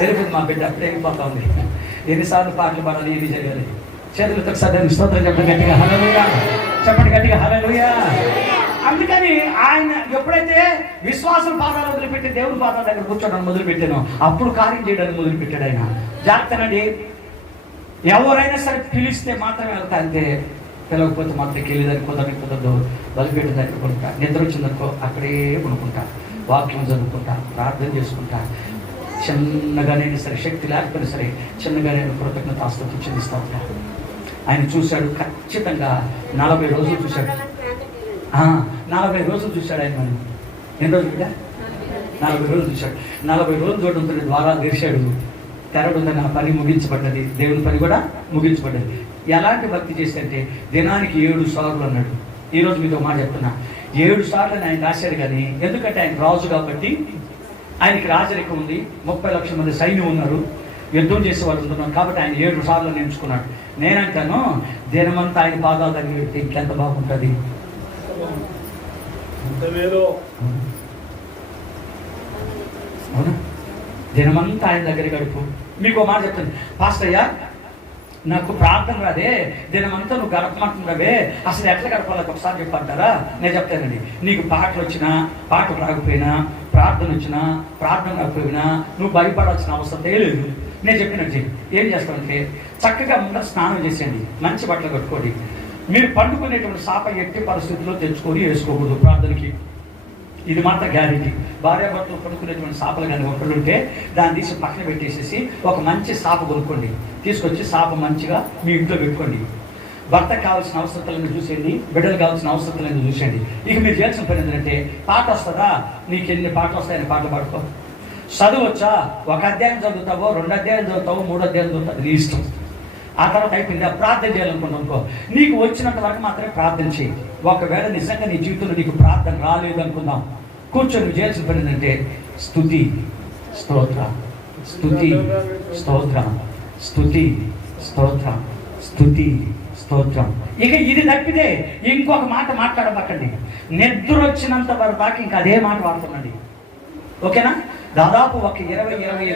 తెలుపుతుంది మా బిడ్డ అప్పుడే వెళ్ళిపోతా ఉంది. ఎన్నిసార్లు పాటలు పాడాలి, ఏమి చేయాలి? చేతులతో సదాన్ని స్తోత్రం చెప్పండి గట్టిగా, హల్లెలూయా చెప్పండి గట్టిగా, హల్లెలూయా. అందుకని ఆయన ఎప్పుడైతే విశ్వాసం పాదాలు వదిలిపెట్టి దేవుని పాదాల దగ్గర కూర్చోడానికి మొదలుపెట్టానో అప్పుడు కార్యం చేయడానికి మొదలుపెట్టాడు ఆయన. జాగ్రత్తనండి, ఎవరైనా సరే పిలిస్తే మాత్రమే వెళ్తా, అంతే. పిలవకపోతే మాత్రం వెళ్ళేదానికి కుదరదు. బలిపెట్టిన దగ్గర కొనుక్కుంటా, నిద్ర వచ్చిందనుకో అక్కడే కొనుక్కుంటా, వాక్యం చదువుకుంటా, ప్రార్థన చేసుకుంటా. చిన్నగానైనా సరే, శక్తి లేకపోయినా సరే చిన్నగానైనా కృతజ్ఞతాస్తుతి చెల్లిస్తూ ఉంటా. ఆయన చూశాడు, ఖచ్చితంగా 40 రోజులు చూశాడు. 40 రోజులు చూశాడు ఆయన. మనం ఎన్ని రోజులు బిడ్డ? 40 రోజులు చూశాడు. 40 రోజులు చూడడంతో ద్వారా తెరిచాడు. తెరడుందని ఆ పని ముగించబడ్డది, దేవుని పని కూడా ముగించబడ్డది. ఎలాంటి భక్తి చేస్తే దినానికి 7 సార్లు అన్నాడు. ఈరోజు మీతో మాట చెప్తున్నా, 7 సార్లు ఆయన రాశాడు. కానీ ఎందుకంటే ఆయన రాజు కాబట్టి, ఆయనకి రాజరికం ఉంది, 30 లక్షల మంది సైన్యం ఉన్నారు, యుద్ధం చేసే వాళ్ళు ఉంటున్నారు కాబట్టి ఆయన 7 సార్లు నేర్చుకున్నాడు. నేనంటాను, దినమంతా ఆయన పాదాల దగ్గర పెడితే ఇంకెంత బాగుంటుంది. అవునా? దినమంతా ఆయన దగ్గర గడుపు. మీకు మాట చెప్తాను, పాస్టర్ అయ్యా నాకు ప్రార్థన రాదే, దినమంతా నువ్వు గడపమంటున్నావే, అసలు ఎట్లా గడపాలి ఒకసారి చెప్పంటారా? నేను చెప్తానండి. నీకు పాటలు వచ్చినా, పాటలు రాకపోయినా, ప్రార్థన వచ్చినా, ప్రార్థన రాకపోయినా నువ్వు భయపడాల్సిన అవసరం లేదు. నేను చెప్పినట్టు ఏం చేస్తానంటే, చక్కగా ముందర స్నానం చేసేయండి, మంచి బట్టలు కట్టుకోండి. మీరు పండుకునేటువంటి సాప ఎట్టి పరిస్థితుల్లో తెచ్చుకొని వేసుకోకూడదు ప్రార్థనకి. ఇది మాత్రం గ్యారెంటీ. భార్యాభర్తలు పడుకునేటువంటి సాపలు కానీ ఒకళ్ళు ఉంటే దాన్ని తీసి పక్కన పెట్టేసేసి ఒక మంచి సాప కొనుక్కోండి, తీసుకొచ్చి సాప మంచిగా మీ ఇంట్లో పెట్టుకోండి. భర్తకు కావాల్సిన అవసరాలను చూసేయండి, బిడ్డలు కావాల్సిన అవసరాలను చూసేయండి. ఇక మీరు చేయాల్సిన పని ఏంటంటే, పాట వస్తుందా, నీకు ఎన్ని పాటలు వస్తాయని పాటలు పాడుకో. చదువు వచ్చా, 1 అధ్యాయం చదువుతావో, 2 అధ్యాయం చదువుతావో, 3 అధ్యాయం చదువుతావు, నీ ఇష్టం. ఆ తర్వాత అయిపోయింది, ప్రార్థన చేయాలనుకుంటున్నానుకో, నీకు వచ్చినంత వరకు మాత్రమే ప్రార్థన చేయి. ఒకవేళ నిజంగా నీ జీవితంలో నీకు ప్రార్థన రాలేదు అనుకుందాం, కూర్చొని నువ్వు చేయాల్సిన పని ఏంటంటే స్తుతి స్తోత్ర, స్తుతి స్తోత్రం, స్తుతి స్తోత్రం, స్తుతి స్తోత్రం. ఇక ఇది తప్పితే ఇంకొక మాట మాట్లాడబక్కండి. నిద్ర వచ్చినంత వరకు దాకా ఇంకా అదే మాట వాడుతున్నాండి. ఓకేనా? దాదాపు ఒక 20-25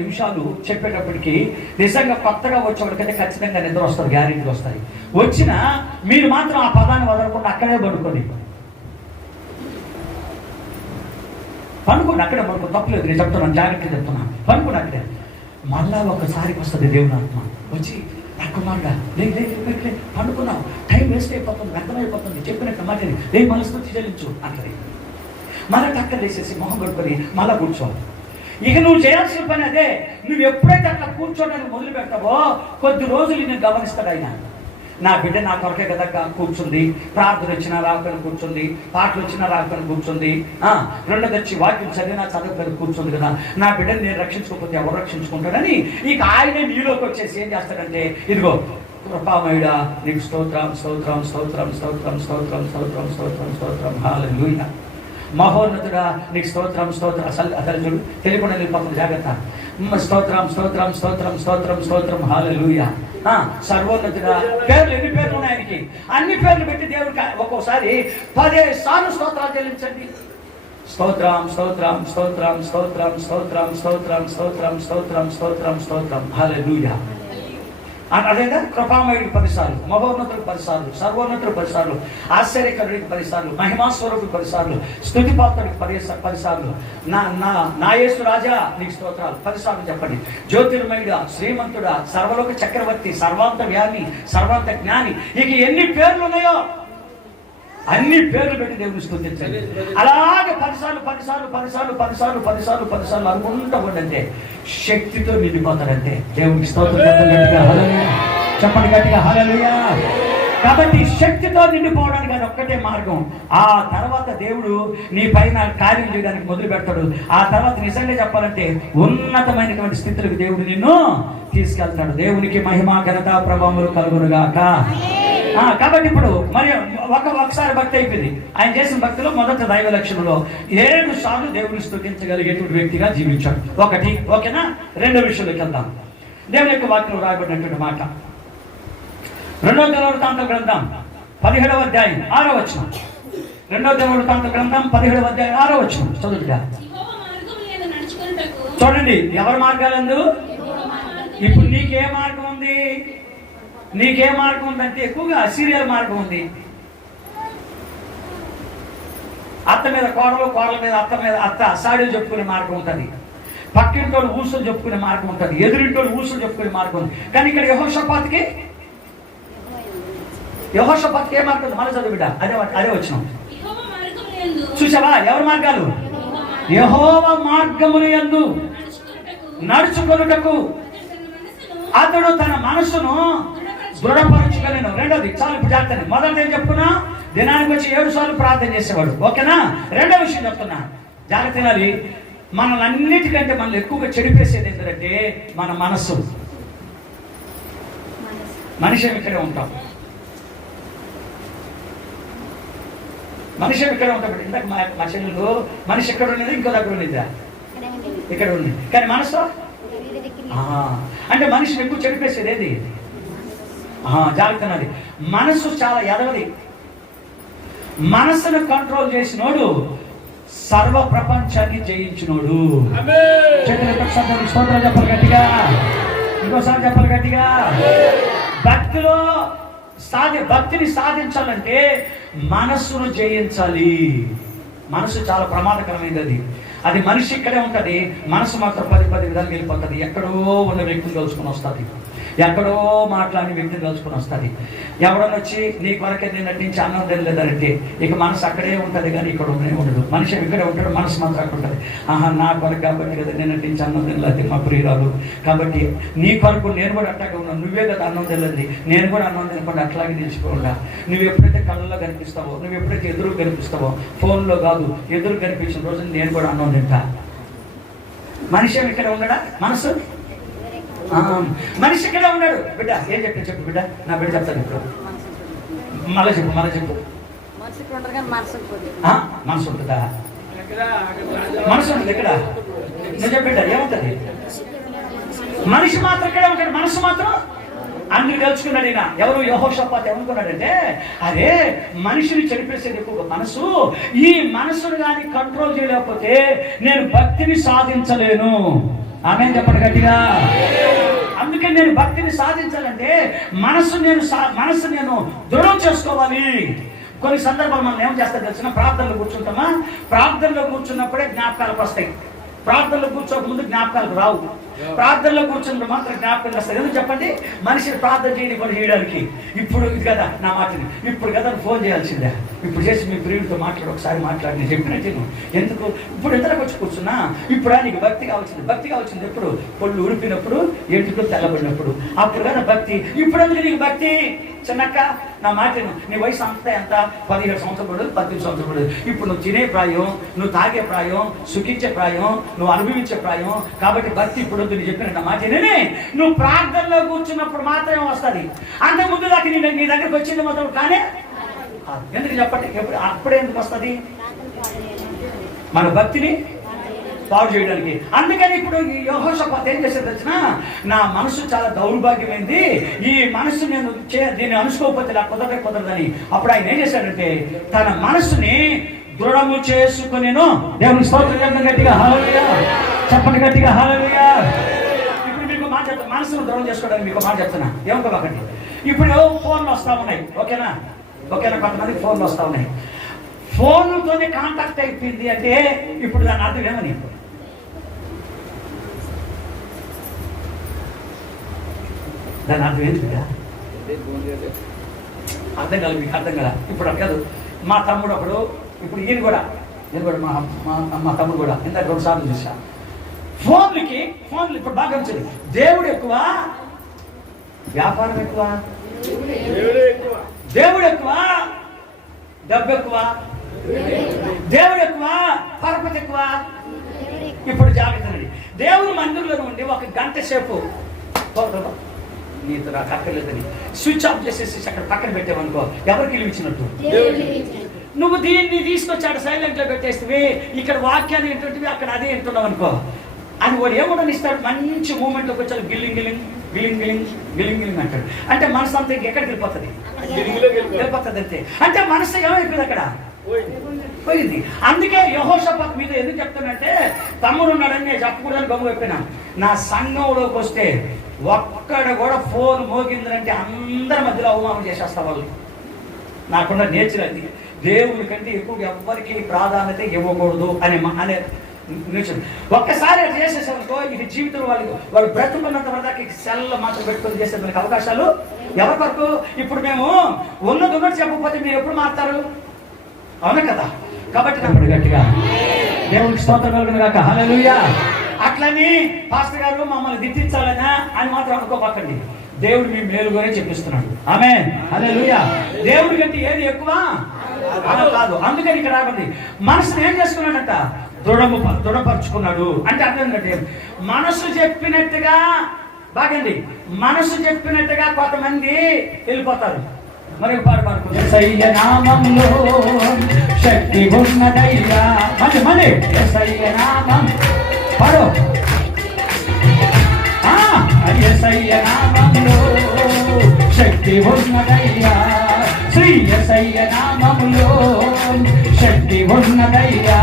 నిమిషాలు చెప్పేటప్పటికి నిజంగా కొత్తగా వచ్చేవాడికైతే ఖచ్చితంగా నిద్ర వస్తుంది, గ్యారెంటీ వస్తాయి. వచ్చినా మీరు మాత్రం ఆ పదాన్ని వదలకుండా అక్కడే పడుకోండి, అక్కడే పడుకో, తప్పలేదు. నేను చెప్తున్నాను, జాగ్రత్తగా చెప్తున్నాను, పనుకోండి అక్కడే. మళ్ళా ఒకసారికి వస్తుంది దేవుని ఆత్మ వచ్చి తక్కువగా పండుకున్నావు, టైం వేస్ట్ అయిపోతుంది, వ్యర్థమైపోతుంది, చెప్పినట్టు మాట్లాడి రేపు మనసు చెల్లించు అంటది. మళ్ళీ టక్కర్ వేసేసి మొహం కొడుకొని మళ్ళీ కూర్చోవాలి. ఇక నువ్వు చేయాల్సిన పని అదే. నువ్వు ఎప్పుడైతే అట్లా కూర్చోడానికి మొదలు పెడతావో కొద్ది రోజులు నేను గమనిస్తాడు ఆయన. నా బిడ్డ నా కొరకే కదా కూర్చుంది, ప్రార్థన వచ్చినా రాకపోయినా కూర్చుంది, పాటలు వచ్చినా రాకపోయినా కూర్చుంది, రెండోది వచ్చి వాక్యం చదివినా చదవకపోయినా కూర్చుంది కదా, నా బిడ్డని నేను రక్షించుకోకపోతే ఎవరు రక్షించుకుంటాడని ఇక ఆయనే మీలోకి వచ్చేసి ఏం చేస్తాడంటే, ఇదిగో కృపామయుడా నీకు స్తోత్రం స్తోత్రం స్తోత్రం స్తోత్రం స్తోత్రం స్తోత్రం స్తోత్రం స్తోత్రం హల్లెలూయా. మహోన్నతుడా నీకు స్తోత్రం స్తోత్రం. అసలు చూడు తెలియకుండా వెళ్ళిపోతుంది, జాగ్రత్త. స్తోత్రం స్తోత్రం స్తోత్రం స్తోత్రం స్తోత్రం హల్లెలూయా. సర్వోన్నతుడా. పేర్లు ఎన్ని పేర్లు ఉన్నాయి ఆయనకి? అన్ని పేర్లు పెట్టి దేవుడికి ఒక్కోసారి 10 సార్లు స్తోత్రాలు చెల్లించండి. స్తోత్రం స్తోత్రం స్తోత్రం స్తోత్రం స్తోత్రం స్తోత్రం స్తోత్రం స్తోత్రం స్తోత్రం స్తోత్రం హల్లెలూయా. అదేదా కృపామయుడికి 10 సార్లు, మహోన్నతుడికి 10 సార్లు, సర్వోన్నతుడు 10 సార్లు, ఆశ్చర్యకరుడికి 10 సార్లు, మహిమాస్వరుడికి 10 సార్లు, స్తుతిపాత్రుడికి 10 సార్లు, నా యేసు రాజా నీకు స్తోత్రాలు 10 సార్లు చెప్పండి. జ్యోతిర్మయుడా, శ్రీమంతుడా, సర్వలోక చక్రవర్తి, సర్వాంత వ్యామి, సర్వాంత జ్ఞాని, ఇక ఎన్ని పేర్లు ఉన్నాయో అన్ని పేర్లు పెట్టి దేవుని స్తుతించండి. అలాగే 10 సార్లు 10 సార్లు 10 సార్లు 10 సార్లు 10 సార్లు 10 సార్లు అనుకుంటా ఉండంటే శక్తితో నిండిపోతాడంటే. దేవునికి స్తోత్రం గట్టిగా హల్లెలూయా చెప్పండి, గట్టిగా హల్లెలూయా. కాబట్టి శక్తితో నిండిపోవడానికి అది ఒక్కటే మార్గం. ఆ తర్వాత దేవుడు నీ పైన కార్యం చేయడానికి మొదలు పెడతాడు. ఆ తర్వాత నిజంగా చెప్పాలంటే ఉన్నతమైనటువంటి స్థితులకు దేవుడు నిన్ను తీసుకెళ్తాడు. దేవునికి మహిమ ఘనత ప్రభావములు కలుగునుగాక. కాబట్టి ఇప్పుడు మరి ఒకసారి భక్తి అయిపోయింది. ఆయన చేసిన భక్తిలో మొదట దైవ లక్షణంలో 7 సార్లు దేవుని స్తుతించగలిగేటువంటి వ్యక్తిగా జీవించాడు. ఒకటి, ఓకేనా? రెండో విషయంలోకి వెళ్దాం. దేవుని యొక్క వాక్యంలో రాయబడినటువంటి మాట 2వ దినవృత్తాంత గ్రంథం 17వ అధ్యాయం 6వ వచనం. 2వ దినవృత్తాంత గ్రంథం 17వ అధ్యాయం 6వ వచనం చదువుగా చూడండి. ఎవరి మార్గాలందు? ఇప్పుడు నీకే మార్గం ఉంది? నీకే మార్గం ఉందంటే ఎక్కువగా సీరియల్ మార్గం ఉంది. అత్త మీద కోడలు, కోడల మీద అత్త మీద అత్త సాడీలు చెప్పుకునే మార్గం ఉంటుంది. పక్కింటోళ్ళు ఊసులు చెప్పుకునే మార్గం ఉంటుంది. ఎదురింటోళ్ళు ఊసులు చెప్పుకునే మార్గం ఉంది. కానీ ఇక్కడ యెహోషాపాతుకి ఏ మార్గం? మన చదువు బిడ్డ, అదే వచ్చిన చూసావా? ఎవరి మార్గాలు? యెహోవా మార్గములు యందు నడుచుకొనుటకు అతడు తన మనసును దృఢపరచుకోలేను. రెండోది చాలా ఇప్పుడు జాగ్రత్త. మొదటిది ఏం చెప్తున్నా? దినానికి వచ్చి 7 సార్లు ప్రార్థన చేసేవాడు, ఓకేనా? రెండో విషయం చెప్తున్నా, జాగ్రత్త వినాలి. మనల్ని అన్నిటికంటే మనల్ని ఎక్కువగా చెడిపేసేది ఏంటంటే మన మనస్సు. మనిషి ఇక్కడే ఉంటాం, మనిషి ఇక్కడే ఉంటాం. ఇందాక మా చెల్లెలు మనిషి ఎక్కడ ఉండేది? ఇంకో దగ్గర ఉండేదా? ఇక్కడ ఉంది. కానీ మనసు అంటే మనిషిని ఎక్కువ చెడిపేసేది ఏది? జాగ్రత్త. మనసు చాలా ఎదవది. మనసును కంట్రోల్ చేసినోడు సర్వ ప్రపంచాన్ని జయించినోడు. స్తోత్రం చెప్పాలి గట్టిగా, ఇంకోసారి చెప్పాలి గట్టిగా. భక్తిని సాధించాలంటే మనస్సును జయించాలి. మనసు చాలా ప్రమాదకరమైనది. అది మనిషి ఇక్కడే ఉంటుంది, మనసు మాత్రం 10 విధాలు వెళ్ళిపోతుంది. ఎక్కడో ఉన్న వ్యక్తిని కలుసుకుని వస్తుంది, ఎక్కడో మాట్లాడిన వ్యక్తిని కలుసుకుని వస్తుంది. ఎవడన్నా వచ్చి నీ కొరకే నేను నటించి అన్నం తినలేదంటే ఇక మనసు అక్కడే ఉంటుంది, కానీ ఇక్కడ ఉండదు. మనిషి ఇక్కడే ఉంటాడు, మనసు మాత్రం అక్కడ ఉంటుంది. నా కొరకు కాబట్టి కదా నేను నటించి అన్నం తినలేదు మా ప్రియురాలు, కాబట్టి నీ కొరకు నేను కూడా అట్టాగే ఉన్నాను. నువ్వే కదా అన్నం తినలేదు, నేను కూడా అన్నం తినకుండా అట్లాగే నిలిచిపోకుండా. నువ్వు ఎప్పుడైతే కళ్ళలో కనిపిస్తావో, నువ్వు ఎప్పుడైతే ఎదురు కనిపిస్తావో, ఫోన్లో కాదు ఎదురు కనిపించిన రోజు నేను కూడా అన్నం తింటా. మనిషి ఇక్కడ ఉండడా? మనసు మనిషి ఇక్కడే ఉన్నాడు. బిడ్డ ఏం చెప్పు బిడ్డ, నా బిడ్డ చెప్తాను ఇప్పుడు. మళ్ళీ చెప్పు మనసు ఉంటుందా? మనసు ఉంటుంది ఇక్కడ. నిజం బిడ్డ, ఏముంటది? మనిషి మాత్రం ఇక్కడే ఉంటాడు, మనసు మాత్రం అందరూ తెలుసుకున్నాడు. ఈయన ఎవరు? యెహోషాపాతు ఏమనుకున్నాడంటే, అరే మనిషిని చెడిపేసేది ఎక్కువగా మనసు. ఈ మనసును కానీ కంట్రోల్ చేయలేకపోతే నేను భక్తిని సాధించలేను. ఆమె చెప్పండి గట్టిగా. అందుకే నేను భక్తిని సాధించాలంటే మనసు నేను దృఢం చేసుకోవాలి. కొన్ని సందర్భాలు మనం ఏం చేస్తా తెలిసిన, ప్రార్థనలో కూర్చుంటామా, ప్రార్థనలో కూర్చున్నప్పుడే జ్ఞాపకాలకు వస్తాయి. ప్రార్థనలో కూర్చోక ముందు జ్ఞాపకాలకు రావు. ప్రార్థనలో కూర్చున్నప్పుడు మాత్రం జ్ఞాపకం వస్తుంది. ఎందుకు చెప్పండి? మనిషి ప్రార్థన చేయని పని చేయడానికి ఇప్పుడు ఇది కదా నా మాటని, ఇప్పుడు కదా ఫోన్ చేయాల్సిందే. ఇప్పుడు చేసి మీ ప్రియుడితో మాట్లాడు, ఒకసారి మాట్లాడి నేను చెప్పినట్టు ఎందుకు ఇప్పుడు ఎంతకు వచ్చి కూర్చున్నా? ఇప్పుడు నీకు భక్తి కావాల్సింది. భక్తి కావాల్సింది ఎప్పుడు? పొళ్ళు ఉడిపినప్పుడు, ఎంటుకలు తెల్లబడినప్పుడు, అప్పుడు కదా భక్తి. ఇప్పుడు ఎందుకు నీకు భక్తి? చిన్నక్క నా మాటను, నీ వయసు అంతా ఎంత? 17 సంవత్సరాలు, 18 సంవత్సరాలు. ఇప్పుడు నువ్వు తినే ప్రాయం, నువ్వు తాగే ప్రాయం, సుఖించే ప్రాయం, నువ్వు అనుభవించే ప్రాయం. కాబట్టి భక్తి ఇప్పుడు వద్దు. నీ చెప్పిన నా మాటనే నువ్వు ప్రార్థనలో కూర్చున్నప్పుడు మాత్రమే వస్తుంది. అంతకు ముందు దాకా నీ దగ్గరికి వచ్చింది మాత్రం కానీ ఎందుకు చెప్పండి? ఎప్పుడు అప్పుడే ఎందుకు వస్తుంది? మన భక్తిని పాడు చేయడానికి. అందుకని ఇప్పుడు ఈ యెహోషాపాతు ఏం చేసేది వచ్చిన, నా మనసు చాలా దౌర్భాగ్యమైంది, ఈ మనసు నేను దీన్ని అనుసుకోకపోతే నాకు కుదరదని. అప్పుడు ఆయన ఏం చేశాడంటే తన మనసుని దృఢము చేసుకునేను. దేవుని స్తోత్రం గట్టిగా హల్లెలూయా చెప్పండి, గట్టిగా హల్లెలూయా. ఇప్పుడు మీకు మాట చెప్తాను, మనసును దృఢం చేసుకోవడానికి మీకు మాట చెప్తున్నా, ఏమనుకోకండి. ఇప్పుడు ఫోన్లు వస్తూ ఉన్నాయి, ఓకేనా? కొంతమంది ఫోన్లు వస్తూ ఉన్నాయి. ఫోన్లతోనే కాంటాక్ట్ అయిపోయింది అంటే ఇప్పుడు దాని అర్థం ఏమని? దాని అర్థం ఏంటిగా? అర్థం కాదు, మీకు అర్థం కదా. ఇప్పుడు కాదు, మా తమ్ముడు అప్పుడు, ఇప్పుడు ఈయన కూడా మా తమ్ముడు కూడా ఇందాక 2 సార్లు చూసా. ఫోన్లు ఇప్పుడు బాగా వచ్చింది. దేవుడు ఎక్కువ, వ్యాపారం ఎక్కువ, దేవుడు ఎక్కువ, డబ్బు ఎక్కువ, దేవుడు ఎక్కువ, పరపతి ఎక్కువ. ఇప్పుడు జాగ్రత్త. దేవుని మందిరంలో ఉండి 1 గంట సేపు నీతో నాకు అక్కర్లేదని స్విచ్ ఆఫ్ చేసేసి అక్కడ పక్కన పెట్టావనుకో, ఎవరికి ఇచ్చినట్టు? నువ్వు దీన్ని తీసుకొచ్చాడు సైలెంట్లో పెట్టేస్తే ఇక్కడ వాక్యాన్ని ఏంటంటే అక్కడ అదే వింటున్నావు అనుకో, అని వాడు ఏమన్నా ఇస్తాడు? మంచి మూమెంట్లోకి వచ్చాడు, గిల్లింగ్ గిల్లింగ్ గిల్లింగ్ గిల్లింగ్ గిల్లింగ్ గిల్లింగ్ అంటాడు. అంటే మనసు అంతా ఎక్కడికి వెళ్ళిపోతుంది? వెళ్ళిపోతుంది అంతే. అంటే మనసు ఏమైపోయింది? అక్కడ పోయింది. అందుకే యెహోషాపాతు మీద ఎందుకు చెప్తానంటే, తమ్ముడు ఉన్నాడని నేను చెప్పకూడదని గమ్ము చెప్పినా. నా సంఘంలోకి వస్తే ఒక్కడ కూడా ఫోన్ మోగిందంటే అందరి మధ్యలో అవమానం చేసేస్తా వాళ్ళు. నాకున్న నేచర్ అది. దేవుని కంటే ఎక్కువ ఎవ్వరికి ప్రాధాన్యత ఇవ్వకూడదు అనే నేచర్. ఒక్కసారి అది చేసేసానుకో, ఇది జీవితంలో వాళ్ళు బ్రతుకున్నంత వరకు సెల్ మాత్రం పెట్టుకొని చేసేదానికి అవకాశాలు ఎవరి వరకు? ఇప్పుడు మేము ఉన్నది చెప్పకపోతే మీరు ఎప్పుడు మారుతారు? అవునా కదా? కాబట్టి నమ్ముడు గట్టిగా దేవునికి స్తోత్రం కలుగును గాక. హల్లెలూయా. అట్లని పాస్టర్ గారు మమ్మల్ని దిద్దించాలనా అని మాత్రం అనుకోపకండి. దేవుడు మీ మేలుగానే చెప్పిస్తున్నాడు. ఆమేన్, హల్లెలూయా. దేవుడి కంటే ఏది ఎక్కువ అలా కాదు. అందుకని ఇక్కడ రాబండి మనసుని ఏం చేసుకున్నాడంట? దృఢపరుచుకున్నాడు. అంటే అర్థం ఏంటంటే మనసు చెప్పినట్టుగా, బాగండి, మనసు చెప్పినట్టుగా కొంతమంది వెళ్ళిపోతారు. మరి పాడుకుంటే యేసయ్య నామములో శక్తి ఉన్నదయ్యా. మళ్ళీ యేసయ్య నామం పాడు. యేసయ్య నామములో శక్తి ఉన్నదయ్యా. శ్రీ యేసయ్య నామములో శక్తి ఉన్నదయ్యా.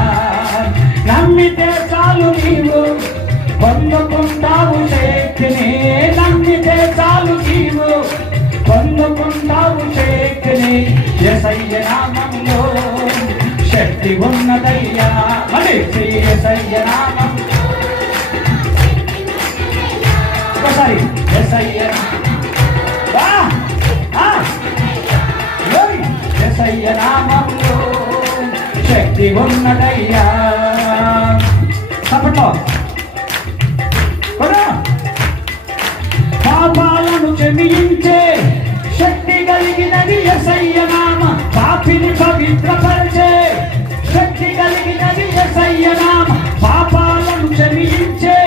నమ్మితే చాలు నీవు పొందుకుంటావు శక్తిని. నమ్మితే చాలు నీవు పొందుకుంటావు శక్తిని. యేసయ్య నామములో శక్తి ఉన్నదయ్యా. మళ్ళీ శ్రీ యేసయ్య నామం ఒకసారి. యేసయ్య యేసయ్య నామములో శక్తి ఉన్నదయ్యా. తప్పట్లో పాపాలను క్షమించే శక్తి కలిగినది యేసయ్య నామ. పాపిని పవిత్రపరిచే శక్తి కలిగినది యేసయ్య నామ. పాపాలను క్షమించే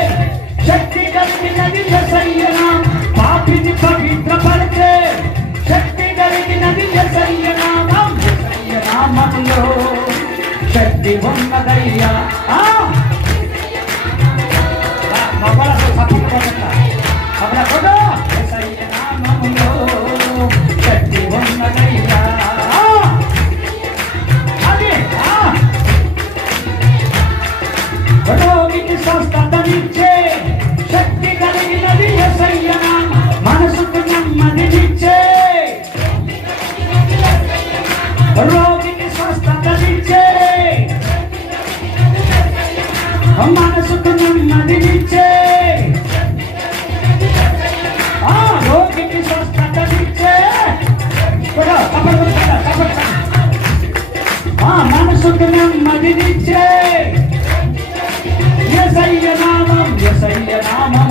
శక్తి కలిగినది యేసయ్య నామ. పాపిని పవిత్రపరిచే శక్తి కలిగినది యేసయ్య నామం. యేసయ్య నామములో శక్తి ఉన్నదయ్యా. శక్తి ఉన్నదయ్యా. రోగికి స్వస్థతనిచ్చే శక్తి కలిగినది యేసయ్య నామ. మనసుకు నెమ్మదినిచ్చే రోగికి స్వస్థతనిచ్చే మనసుకు నెమ్మదినిచ్చే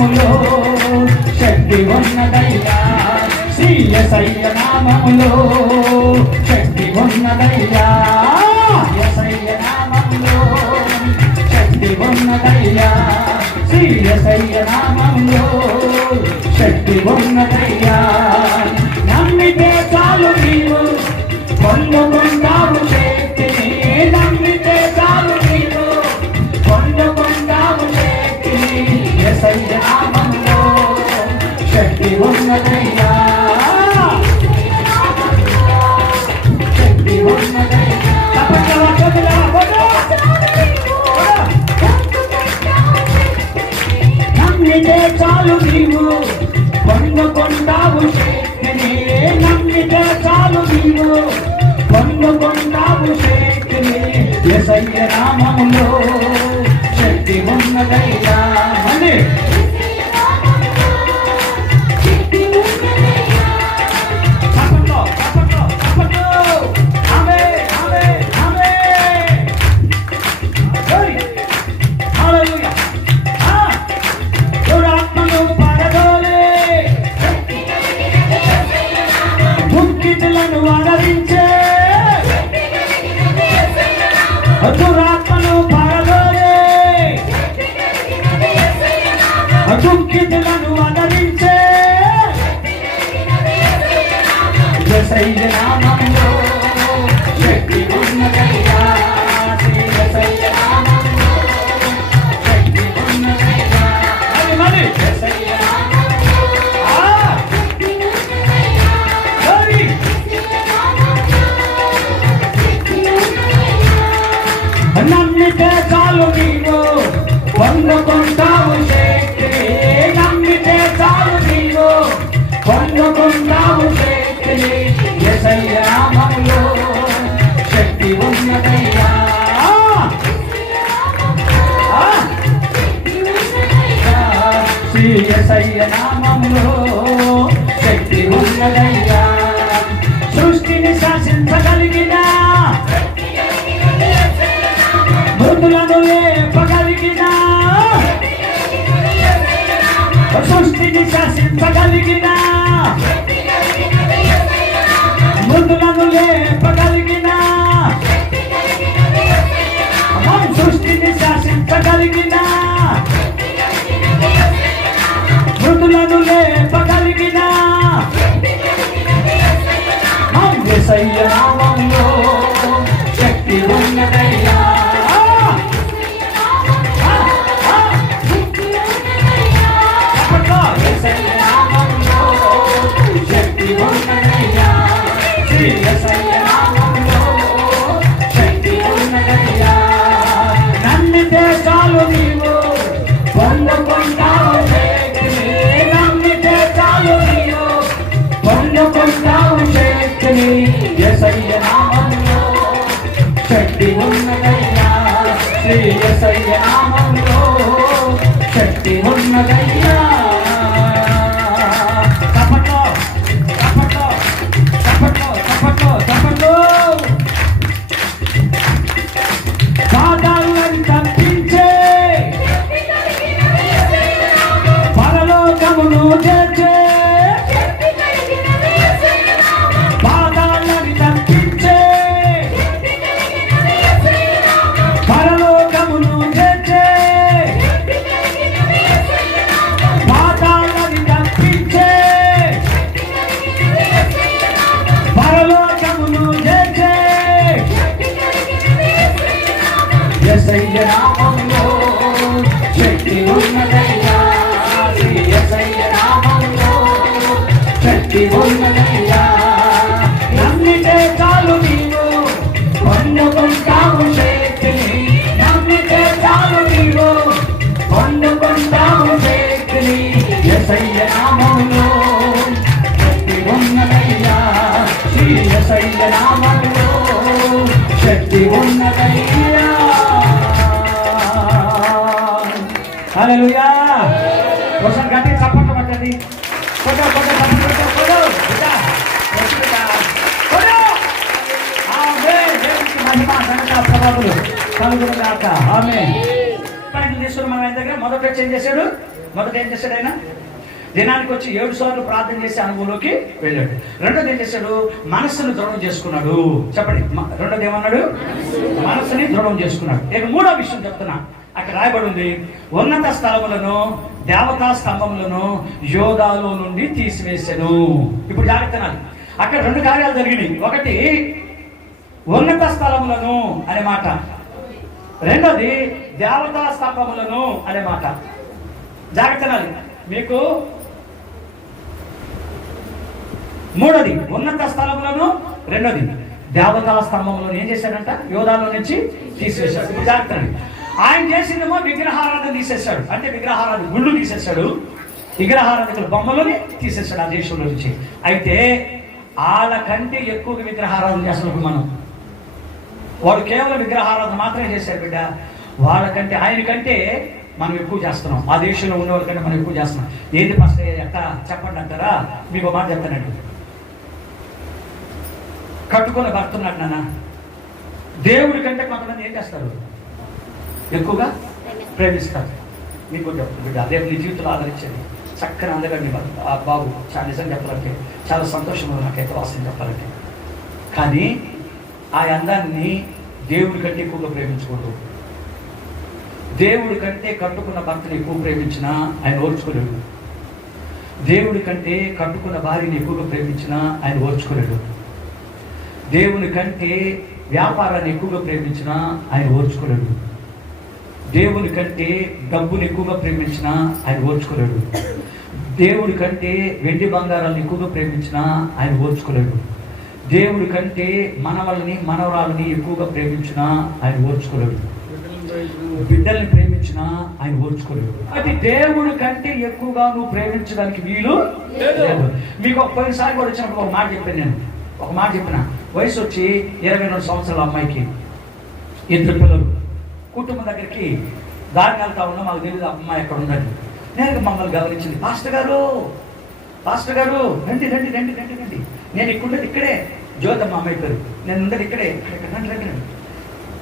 నామములో శక్తి ఉన్నదయ్యా, శ్రీ యేసయ్య నామములో శక్తి ఉన్నదయ్యా, యేసయ్య నామములో శక్తి ఉన్నదయ్యా, శ్రీ యేసయ్య నామములో శక్తి ఉన్నదయ్యా. నమ్మితే చాలు నీవు పొందుకుంటావు శక్తిని, నమ్మితే చాలు నీవు పొందుకుంటావు శక్తిని, యేసయ్య నామములో శక్తి ఉన్నదయ్యా, శక్తి ఉన్నదయ్యా. తప్పకుండా చదువులా కొడు. నమ్మితే చాలు నీవు పొందుకుంటావు శక్తిని, నమ్మితే చాలు నీవు పొందుకుంటావు శక్తిని, యేసయ్య నామములో శక్తి ఉన్నదయ్యా. అని తప్పట్లో తప్పట్లో తప్పట్లో ఆమేన్ ఆమేన్ ఆమేన్. హల్లెలూయా. దురాత్మను పడదోలే దుఃఖితులను ఆదరించే, దురాత్మను పడదోలే దుఃఖితులను ఆదరించే, యేసయ్య నామములో శక్తి ఉన్నదయ్యా, యేసయ్య నామములో శక్తి ఉన్నదయ్యా. మరి యేసయ్య నామములో మరి నమ్మితే చాలు నీవు పొందుకుంటావు శక్తి, నమ్మితే చాలు నీవు పొందుకుంటావు శక్తిని, యేసయ్య నామములో శక్తి ఉన్నదయ్యా, శ్రీ యేసయ్య నామములో శక్తి ఉన్నదయ్యా. సృష్టిని శాసించగలిగిన, మృతులను లేపగలిగిన, సృష్టిని శాసించగలిగిన, మృతులను లేపగలిగిన, సృష్టిని శాసించగలిగిన, మృతులను లేపగలిగిన, యేసయ్య నామములో శక్తి ఉన్నదయ్యా, యేసయ్య నామములో శక్తి ఉన్నదయ్యా, శ్రీ యేసయ్య నామములో శక్తి ఉన్నదయ్యా. నమ్మితే చాలు నీవు పొందుకుంటావు శక్తిని, నమ్మితే చాలు నీవు పొందుకుంటావు శక్తిని, యేసయ్య నామములో శక్తి ఉన్నదయ్యా, శ్రీ యేసయ్య నామములో శక్తి ఉన్నదయ్యా. తప్పట్లో తప్పట్లో తప్పట్లో తప్పట్లో తప్పట్లో పాదాలను తప్పించే, పరలోకమును చేర్చే, పాదాలను తప్పించే, పరలోకమును చేర్చే, పాదాలను తప్పించే, పరలోకమును చేర్చే, యేసయ్య నామములో శక్తి ఉన్నదయ్యా, యేసయ్య నామములో శక్తి ఉన్నదయ్యా. నమ్మితే చాలు నీవు పొందుకుంటావు శక్తిని, నమ్మితే చాలు నీవు పొందుకుంటావు శక్తిని, యేసయ్య నామములో శక్తి ఉన్నదయ్యా, శ్రీ యేసయ్య నామములో శక్తి ఉన్నదయ్యా. హల్లెలూయా. కోసం గట్టి చప్పట్లు పట్టండి. కొడు కొడు కొడు కొడు బిడ్డ బిడ్డ కొడు. ఆమేన్. దేవునికి మహిమ ఘనత ప్రభావాలు కలుగును గాక. ఆమేన్. పైకి తీసుకుని మన దగ్గర మొదట ఏం చేశాడు? మొదట ఏం చేశాడు ఆయన? దినానికి వచ్చి 7 సార్లు ప్రార్థన చేసి అనుభవంలోకి వెళ్ళాడు. రెండోది ఏం చేశాడు? మనస్సును దృఢం చేసుకున్నాడు. చెప్పండి, రెండోది ఏమన్నాడు? మనస్సుని దృఢం చేసుకున్నాడు. ఇక మూడో విషయం చెప్తున్నా, అక్కడ రాయబడి ఉంది, ఉన్నత స్థలములను దేవతా స్తంభములను యోధాలో నుండి తీసివేశాను. ఇప్పుడు జాగ్రత్త, అక్కడ 2 కార్యాలు జరిగినాయి. ఒకటి ఉన్నత స్థలములను అనే మాట, రెండోది దేవతా స్తంభములను అనే మాట. జాగ్రత్త, మీకు మూడోది ఉన్నత స్థలములను, రెండోది దేవతా స్తంభములను ఏం చేశాడంట? యోధాలో నుంచి తీసేశాడు. జాగ్రత్త, ఆయన చేసిందేమో విగ్రహారాధన తీసేశాడు. అంటే విగ్రహారాధన గుళ్ళు తీసేశాడు, విగ్రహారాధకుల బొమ్మలని తీసేశాడు ఆ దేశంలో నుంచి. అయితే వాళ్ళకంటే ఎక్కువగా విగ్రహారాధన చేస్తున్నాం మనం. వాడు కేవలం విగ్రహారాధన మాత్రమే చేశారు బిడ్డ. వాళ్ళకంటే, ఆయనకంటే మనం ఎక్కువ చేస్తున్నాం. ఆ దేశంలో ఉన్న వాళ్ళకంటే మనం ఎక్కువ చేస్తున్నాం. ఏంటి ఫస్ట్ ఎట్ట చెప్పండి అంటారా? మీకు మాట చెప్తానండి. కట్టుకున్న భర్తున్నాడు నాన్న, దేవుడి కంటే కొంతమంది ఏం చేస్తారు? ఎక్కువగా ప్రేమిస్తారు. మీకు బిడ్డ, రేపు నీ జీవితంలో ఆదరించేది చక్కని అందగాడిని బాబు. చాలా నిజం చెప్పాలంటే చాలా సంతోషంగా నాకైతే వాసన చెప్పాలంటే. కానీ ఆ అందాన్ని దేవుడి కంటే ఎక్కువగా ప్రేమించకూడదు. దేవుడి కంటే కట్టుకున్న భర్తని ఎక్కువ ప్రేమించినా ఆయన ఓర్చుకోలేడు. దేవుడి కంటే కట్టుకున్న భార్యని ఎక్కువగా ప్రేమించినా ఆయన ఓర్చుకోలేడు. దేవుని కంటే వ్యాపారాన్ని ఎక్కువగా ప్రేమించినా ఆయన ఓర్చుకోలేడు. దేవుని కంటే డబ్బుని ఎక్కువగా ప్రేమించినా ఆయన ఓర్చుకోలేడు. దేవుడి కంటే వెండి బంగారాలను ఎక్కువగా ప్రేమించినా ఆయన ఓర్చుకోలేడు. దేవుడి కంటే మనవల్ని మనవరాలని ఎక్కువగా ప్రేమించినా ఆయన ఓర్చుకోలేడు. బిడ్డల్ని ప్రేమించినా ఆయన ఓర్చుకోలేడు. అది దేవుడి కంటే ఎక్కువగా నువ్వు ప్రేమించడానికి వీలు లేదు. మీకు ఒక పోయినసారి కూడా వచ్చినప్పుడు ఒక మాట చెప్పాను. నేను ఒక మాట చెప్పిన, వయసు వచ్చి 22 సంవత్సరాల అమ్మాయికి 2 పిల్లలు. కుటుంబం దగ్గరికి దారి వెళ్తా ఉన్నా, మాకు తెలియదు అమ్మాయి ఎక్కడ ఉందని. నేను మమ్మల్ని గమనించింది, పాస్టర్ గారు రండి రండి రండి రండి రండి, నేను ఇక్కడుండేది ఇక్కడే, జ్యోతమ్మ అమ్మాయి పేరు, నేను ఉండేది ఇక్కడే, రండి రండి రండి.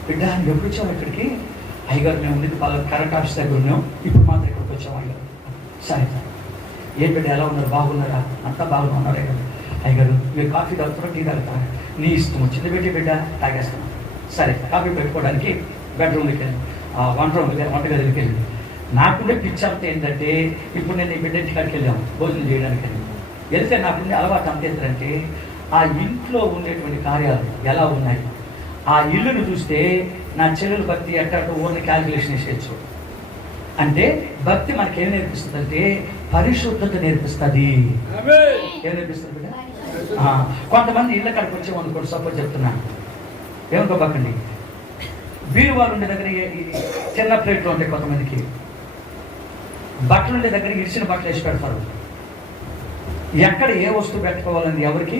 బిడ్డ అని ఎప్పుడు వచ్చాము ఇక్కడికి? అయ్యగారు మేము ఉండేది కరెంట్ ఆఫీస్ దగ్గర ఉన్నాం, ఇప్పుడు మాత్రం ఇక్కడికి వచ్చాము అయ్యగారు. సరే ఏ బిడ్డ ఎలా ఉన్నారు? బాగున్నారా? అంతా బాగున్నా ఉన్నారే కదా. అయ్యగారు మీరు కాఫీ తాగుతారా, టీ తాగుతారా? నీ ఇష్టం, చిన్న బిడ్డ తాగేస్తాను. సరే కాఫీ పెట్టుకోవడానికి బెడ్రూమ్కి వెళ్ళి, వంటగదికి వెళ్ళి. నాకుండే పిచ్చి అంతా ఏంటంటే, ఇప్పుడు నేను ఈ బిడ్డ ఇంటికాడికి వెళ్ళాము భోజనం చేయడానికి వెళ్తే నాకుండే అలవాటు అంత ఏంటంటే, ఆ ఇంట్లో ఉండేటువంటి కార్యాలు ఎలా ఉన్నాయి, ఆ ఇల్లును చూస్తే నా చెల్లెలు భక్తి ఎట్టట్టు ఓన్లీ క్యాల్కులేషన్ వేసేయచ్చు. అంటే భక్తి మనకి ఏం నేర్పిస్తుంది అంటే పరిశుద్ధత నేర్పిస్తుంది. ఏం నేర్పిస్తుంది బిడ్డ? కొంతమంది ఇళ్ళ కాడికి వచ్చేమనుకోండి, సపోజ్ చెప్తున్నా, ఏమనుకోబాకండి, బీరువాళ్ళు ఉండే దగ్గర చిన్న ప్లేట్లు ఉంటాయి, కొంతమందికి బట్టలు ఉండే దగ్గర ఇరిచిన బట్టలు వేసి పెడతారు. ఎక్కడ ఏ వస్తువు పెట్టుకోవాలని ఎవరికి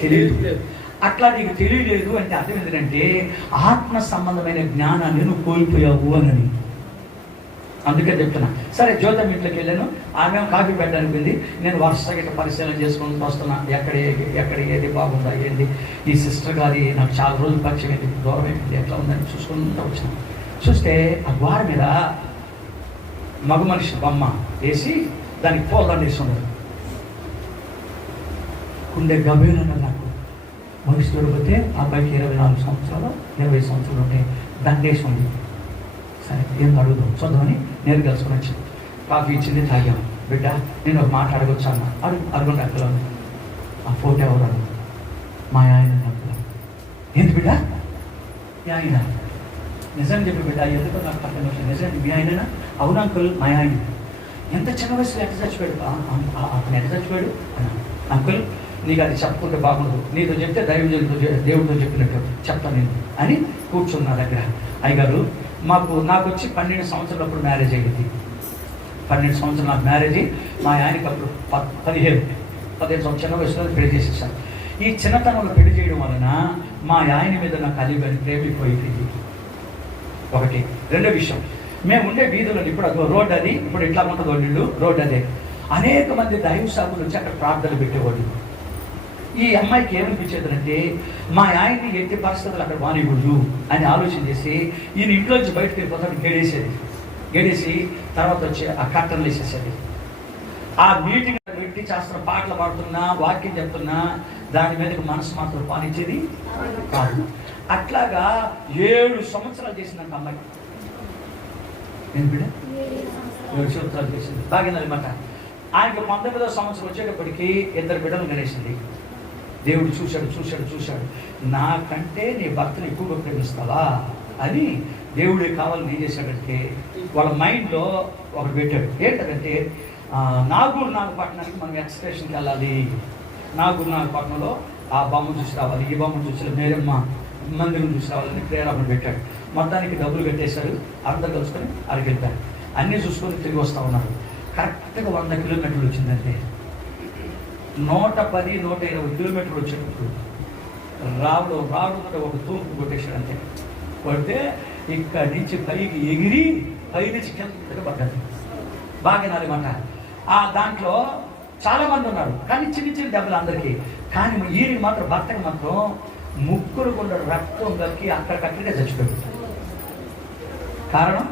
తెలియదు. అట్లా నీకు తెలియలేదు అంటే అర్థం ఏంటంటే ఆత్మ సంబంధమైన జ్ఞానాన్ని నువ్వు కోల్పోయావు అని. అందుకే చెప్తున్నా. సరే జ్యోతం ఇంట్లోకి వెళ్ళాను, ఆమె కాఫీ పెట్టడానికి వెళ్ళి నేను వరుసగా ఇట్లా పరిశీలన చేసుకుంటూ వస్తున్నా, ఎక్కడ ఏది బాగుందా ఏంది, ఈ సిస్టర్ గారి నాకు చాలా రోజులు పరిచయం ఏంటి, దూరం ఏంటి, ఎట్లా ఉందని చూసుకుంటూ వచ్చినాను. చూస్తే ఆ గోడ మీద మగ మనిషి బొమ్మ వేసి దానికి పూలదండ వేసి ఉండదు. కుండే గభీరంగా నాకు మనిషి దొరికితే అబ్బాయికి 24 సంవత్సరాలు 20 సంవత్సరాలు ఉంటాయి, దండేసి ఉంది. సరే ఏం అడుగుదాం చూద్దామని నేను కలుసుకొని వచ్చాను. కాఫీ ఇచ్చింది, తాగాము. బిడ్డ నేను ఒక మాట అడగొచ్చు అన్న, అడుగుంటే అక్కడ ఆ ఫోటో ఎవరు? మా ఆయన అక్కడ. ఏంటి బిడ్డ మీ ఆయన? నిజం చెప్పి బిడ్డ, ఎందుకో నాకు పక్కన వచ్చాను. నిజం మీ ఆయననా? అవును అంకుల్ మా ఆయన. ఎంత చిన్న వయసులో ఎట్లా చచ్చిపోయాడు? అతను ఎట్లా చచ్చిపోయాడు అన్న. అంకుల్ నీకు అది చెప్పుకుంటే బాగుండదు, నీతో చెప్తే దేవుడితో చెప్పినట్టు చెప్తాను నేను అని కూర్చున్నా దగ్గర. అయ్యగారు నాకు వచ్చి 12 సంవత్సరాలప్పుడు మ్యారేజ్ అయ్యింది. 12 సంవత్సరాలు నాకు మ్యారేజ్ అయ్యి మా ఆయనకి అప్పుడు 15 సంవత్సరాల వయసులో పెళ్లి చేసేసాను. ఈ చిన్నతనంలో పెళ్లి చేయడం వలన మా ఆయన మీద నాకు కలిగి ప్రేమిపోయింది. ఒకటి. రెండో విషయం, మేము ఉండే వీధుల్లో ఇప్పుడు అది రోడ్, అది ఇప్పుడు ఎట్లా ఉంటుందో ఇల్లు రోడ్ అదే, అనేక మంది దైవ సాగులు వచ్చి అక్కడ ప్రార్థనలు పెట్టేవాళ్ళు. ఈ అమ్మాయికి ఏమనిపించేదంటే మా ఆయన్ని ఎట్టి పరిస్థితులు అక్కడ వానివ్వడు అని ఆలోచన చేసి ఈయన ఇంట్లోంచి బయటకు వెళ్ళిపోతాడు, గేడేసేది. గడిసి తర్వాత వచ్చి ఆ కట్టలు వేసేసేది. ఆ మీటింగ్ పెట్టి చేస్తున్న పాటలు పాడుతున్నా, వాక్యం చెప్తున్నా, దాని మీదకి మనసు మాత్రం పానిచ్చేది కాదు. అట్లాగా 7 సంవత్సరాలు చేసిందంట అమ్మాయి. నేను బిడ్డ 7 సంవత్సరాలు చేసింది. బాగినమాట. ఆయనకు 19వ సంవత్సరం వచ్చేటప్పటికి 2 బిడ్డలు గణేసింది. దేవుడు చూశాడు. నాకంటే నీ భర్తను ఎక్కువగా ప్రేమిస్తావా అని దేవుడే కావాలని ఏం చేశాడంటే వాళ్ళ మైండ్లో ఒకటి పెట్టాడు. ఏంటంటే నాగపట్నానికి మనం ఎక్స్కర్షన్కి వెళ్ళాలి. నాగపట్నంలో ఆ బొమ్మ చూసి రావాలి, ఈ బొమ్మ చూసి మేరమ్మ మందిరం చూసి రావాలని ప్రేరణ పెట్టాడు. మొత్తానికి డబ్బులు కట్టేశారు. అందరు కలుసుకొని అక్కడికి వెళ్ళారు. అన్నీ చూసుకొని తిరిగి వస్తూ ఉన్నారు. కరెక్ట్గా 100 కిలోమీటర్లు వచ్చిందంటే 110-120 కిలోమీటర్లు వచ్చేటప్పుడు రావుడు ఒక తూర్పు కొట్టేశాడంటే కొడితే ఇక్కడ నుంచి పైకి ఎగిరి పైనుంచి కింద పడ్డాడు. బాగా నాలుగమాట. దాంట్లో చాలా మంది ఉన్నారు, కానీ చిన్న దెబ్బలు అందరికీ. కానీ ఈయనకి మాత్రం భర్తకి మాత్రం ముక్కులు కొండ రక్తం కలిగి అక్కడికక్కడిగా చచ్చిపోయాడు. కారణం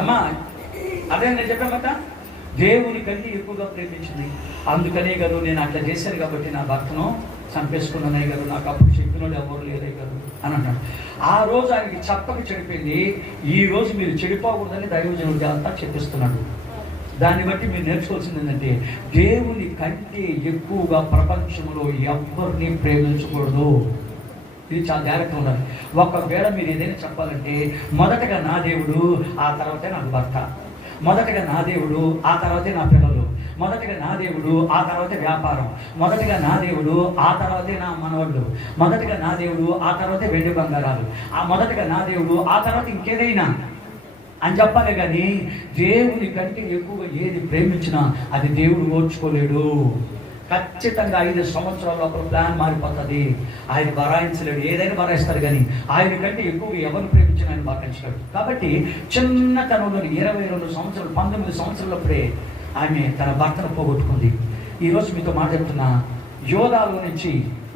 అమ్మా అదే నేను చెప్పామట, దేవుని కంటే ఎక్కువగా ప్రేమించింది. అందుకనే కదా నేను అట్లా చేశాను కాబట్టి నా భర్తను చంపేసుకున్నానే కదా, నాకు అప్పుడు చెప్పినోడు ఎవరు లేదే కదా అని అన్నాడు. ఆ రోజు ఆయనకి చెప్పక చెడిపోయింది. ఈ రోజు మీరు చెడిపోకూడదని దైవజనుడు అంతా చెప్పిస్తున్నాడు. దాన్ని బట్టి మీరు నేర్చుకోవాల్సింది ఏంటంటే దేవుని కంటే ఎక్కువగా ప్రపంచంలో ఎవరిని ప్రేమించకూడదు. ఇది చాలా జాగ్రత్తగా ఉండాలి. ఒకవేళ మీరు ఏదైనా చెప్పాలంటే మొదటగా నా దేవుడు, ఆ తర్వాతే నాకు భర్త, మొదటగా నా దేవుడు, ఆ తర్వాతే నా పిల్లలు, మొదటగా నా దేవుడు, ఆ తర్వాతే వ్యాపారం, మొదటగా నా దేవుడు, ఆ తర్వాతే నా మనవళ్ళు, మొదటగా నా దేవుడు, ఆ తర్వాతే వెండి బంగారాలు, ఆ మొదటగా నా దేవుడు, ఆ తర్వాత ఇంకేదైనా అని చెప్పాలి. కానీ దేవుని కంటే ఎక్కువగా ఏది ప్రేమించినా అది దేవుడు ఓర్చుకోలేడు. ఖచ్చితంగా 5 సంవత్సరాల లోపల ప్లాన్ మారిపోతుంది. ఆయన భరాయించలేడు. ఏదైనా భరాయిస్తారు, కానీ ఆయన కంటే ఎక్కువగా ఎవరు ప్రేమించిన ఆయన భరాయించలేడు. కాబట్టి చిన్నతనంలో 22 సంవత్సరాలు 19 సంవత్సరాలప్పుడే ఆమె తన భర్తను పోగొట్టుకుంది. ఈరోజు మీతో మాట చెప్తున్నా, యోధాలో నుంచి